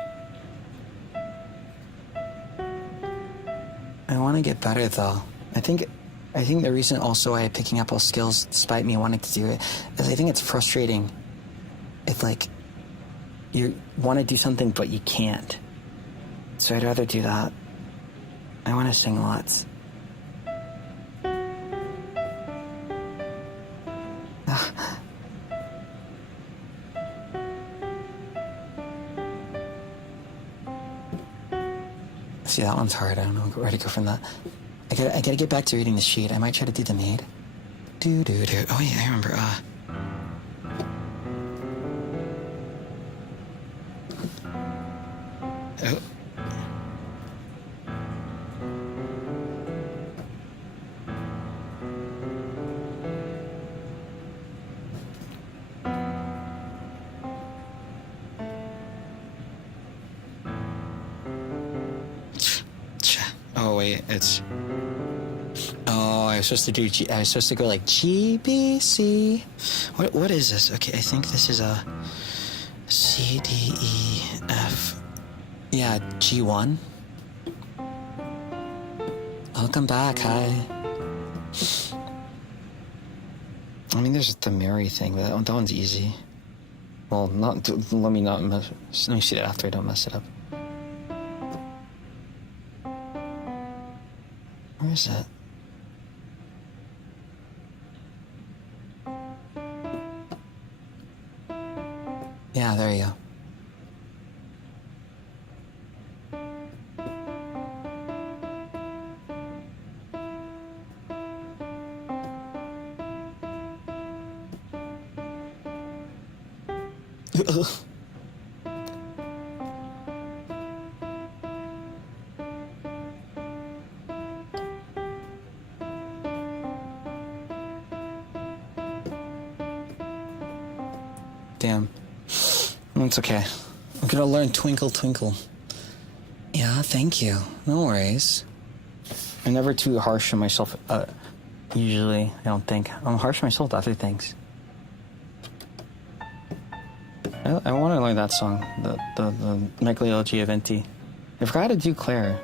I want to get better, though. I think the reason also why I'm picking up all skills, despite me wanting to do it, is I think it's frustrating if, like, you want to do something but you can't. So I'd rather do that. I want to sing lots. See, that one's hard. I don't know where to go from that. I gotta get back to reading the sheet. I might try to do the maid. Do. Oh yeah, I remember. Oh. Oh wait, it's. Oh, I was supposed to do I was supposed to go like GBC. What is this? Okay, I think this is a C D E F. Yeah, G1. Welcome back. Hi. I mean, there's the Mary thing, but that one's easy. Well, let me see that after I don't mess it up. Where is it? Yeah, there you go. Damn. It's okay. I'm gonna learn Twinkle Twinkle. Yeah, thank you. No worries. I'm never too harsh on myself, usually, I don't think. I'm harsh on myself with other things. I want to learn that song, the Michael Giaventi. I forgot how to do Claire.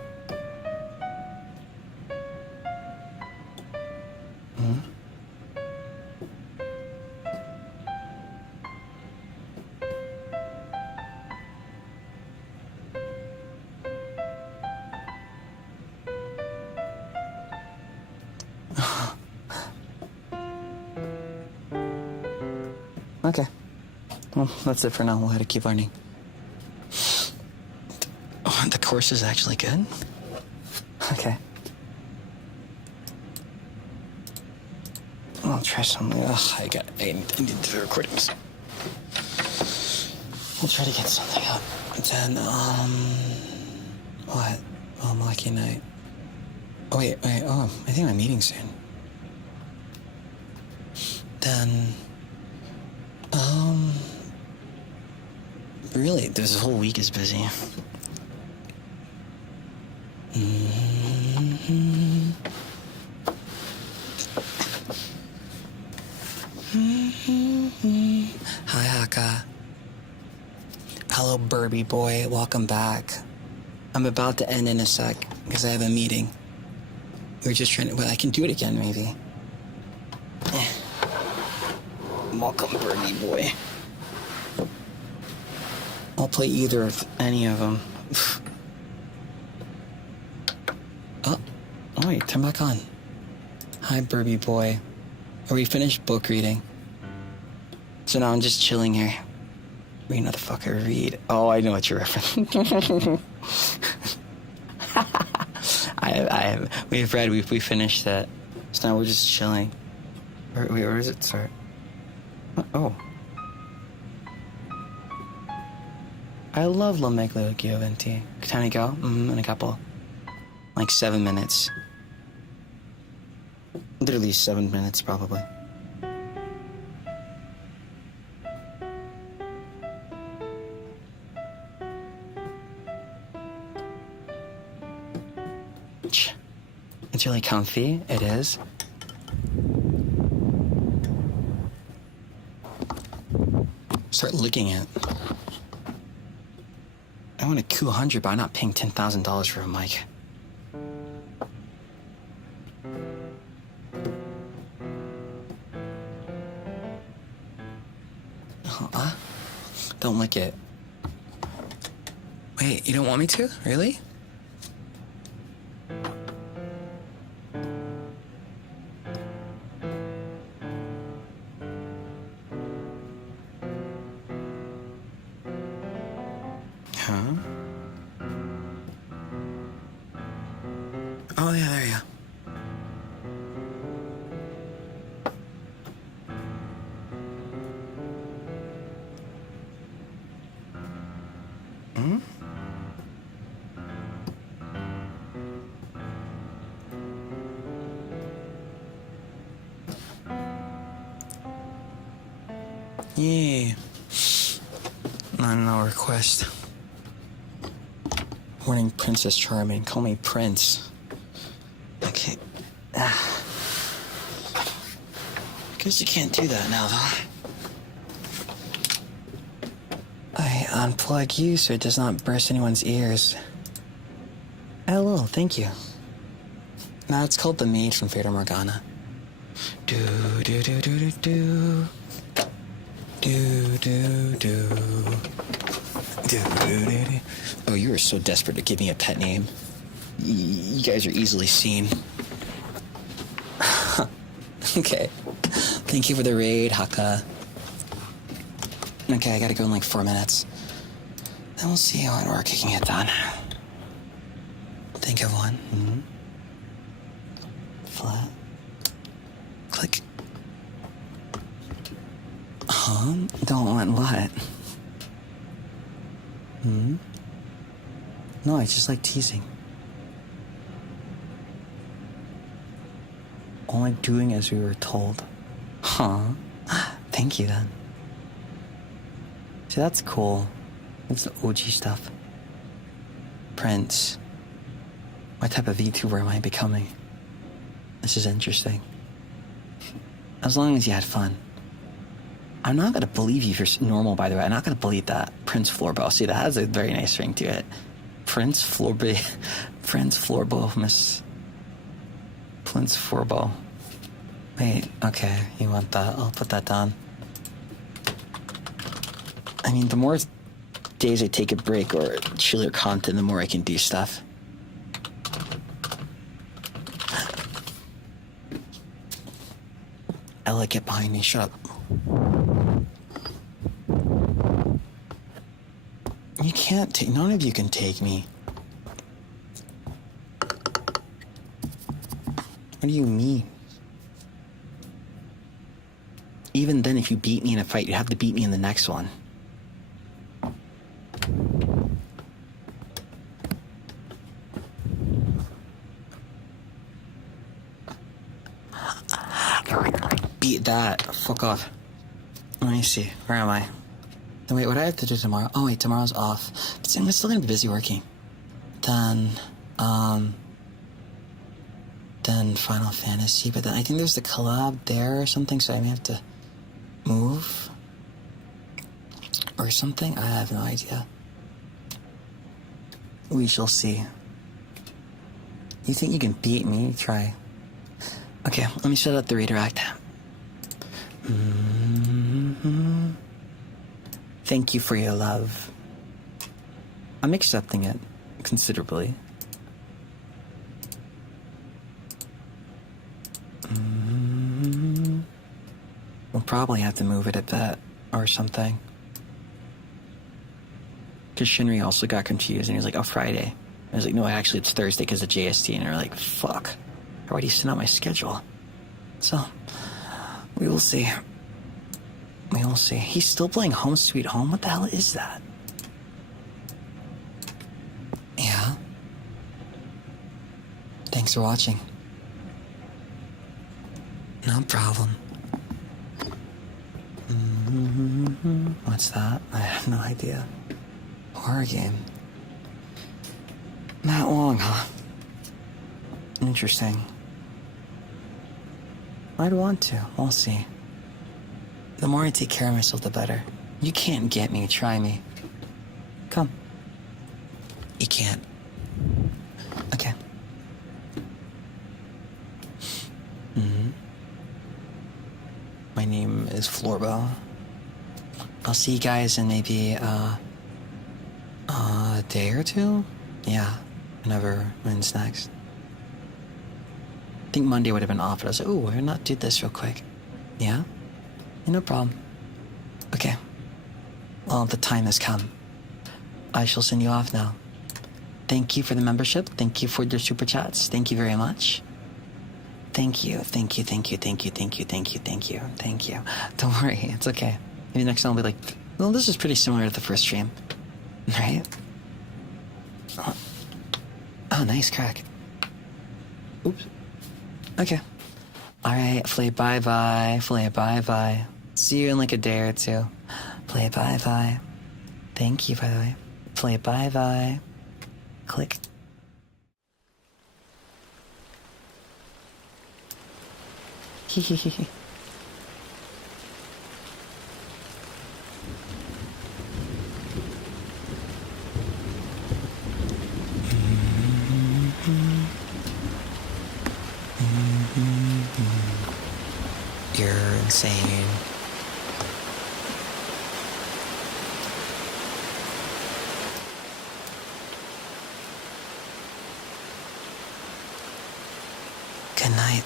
Okay. Well, that's it for now. We'll have to keep learning. Oh, the course is actually good? Okay. I'll try something. Ugh, I need to do the recordings. We'll try to get something up. Then, what? Oh, I'm lucky night. Oh, wait, oh, I think I'm meeting soon. Then, really, this whole week is busy. Hi, Haka. Hello, Burby boy. Welcome back. I'm about to end in a sec because I have a meeting. We're just trying to. Well, I can do it again, maybe. Welcome, Burby boy. I'll play either of any of them. Oh, wait, turn back on. Hi, Burby boy. Are we finished book reading? So now I'm just chilling here. Read, motherfucker, read. Oh, I know what you're referencing. We've read, we finished that. So now we're just chilling. Wait, where does it start? Oh. I love La Meglia Gioventi. Time to go? In a couple. Like 7 minutes. Literally 7 minutes, probably. It's really comfy. It is. Start licking it. I want a $200, but I'm not paying $10,000 for a mic. Don't lick it. Wait, you don't want me to? Really? Huh? Oh, yeah, there you go. Hmm? Yeah. No request. Morning, Princess Charming. Call me Prince. Okay. Guess you can't do that now, though. I unplug you so it does not burst anyone's ears. Hello, thank you. Now it's called the maid from Fata Morgana. Do do do do do do. Do do do. Do do do do. Oh, you are so desperate to give me a pet name. You guys are easily seen. Okay. Thank you for the raid, Haka. Okay, I gotta go in like 4 minutes. Then we'll see how we're kicking it done. Think of one. Mm-hmm. Flat. Click. Huh? Don't want what? Hmm? No, I just like teasing. Only doing as we were told. Huh? Thank you, then. See, that's cool. That's the OG stuff. Prince. What type of VTuber am I becoming? This is interesting. As long as you had fun. I'm not gonna believe you if you're normal, by the way. I'm not gonna believe that. Prince Florbo. See, that has a very nice ring to it. Prince Florbo. Prince Florbo, Miss... Prince Florbo. Wait, okay, you want that? I'll put that down. I mean, the more days I take a break or chiller content, the more I can do stuff. Ella, get behind me. Shut up. You can't take... None of you can take me. What do you mean? Even then, if you beat me in a fight, you have to beat me in the next one. beat that. Fuck off. Let me see. Where am I? Then wait, what do I have to do tomorrow? Oh wait, tomorrow's off. But I'm still gonna be busy working. Then Final Fantasy, but then I think there's the collab there or something, so I may have to move. Or something? I have no idea. We shall see. You think you can beat me? Try. Okay, let me shut out the redirect. Thank you for your love. I'm accepting it considerably. We'll probably have to move it a bit or something. Because Shinri also got confused and he was like, oh, Friday. I was like, no, actually it's Thursday because of JST. And they're like, fuck. I already sent out my schedule. So, we will see. We will see. He's still playing Home Sweet Home? What the hell is that? Yeah? Thanks for watching. No problem. What's that? I have no idea. Horror game. Not long, huh? Interesting. I'd want to. We'll see. The more I take care of myself, the better. You can't get me. Try me. Come. You can't. Okay. My name is Florbo. I'll see you guys in maybe a day or two? Yeah, when's next. I think Monday would have been off, but I was like, ooh, why not do this real quick? Yeah? No problem. Okay. Well, the time has come. I shall send you off now. Thank you for the membership. Thank you for your super chats. Thank you very much. Thank you. Thank you. Thank you. Thank you. Thank you. Thank you. Thank you. Thank you. Don't worry. It's okay. Maybe next time I'll be like, well, this is pretty similar to the first stream. Right? Oh, nice crack. Oops. Okay. Alright, Flay bye-bye. Flay bye-bye. See you in like a day or two. Flay bye-bye. Thank you, by the way. Flay bye-bye. Click. Hehehehe. You're insane. Good night.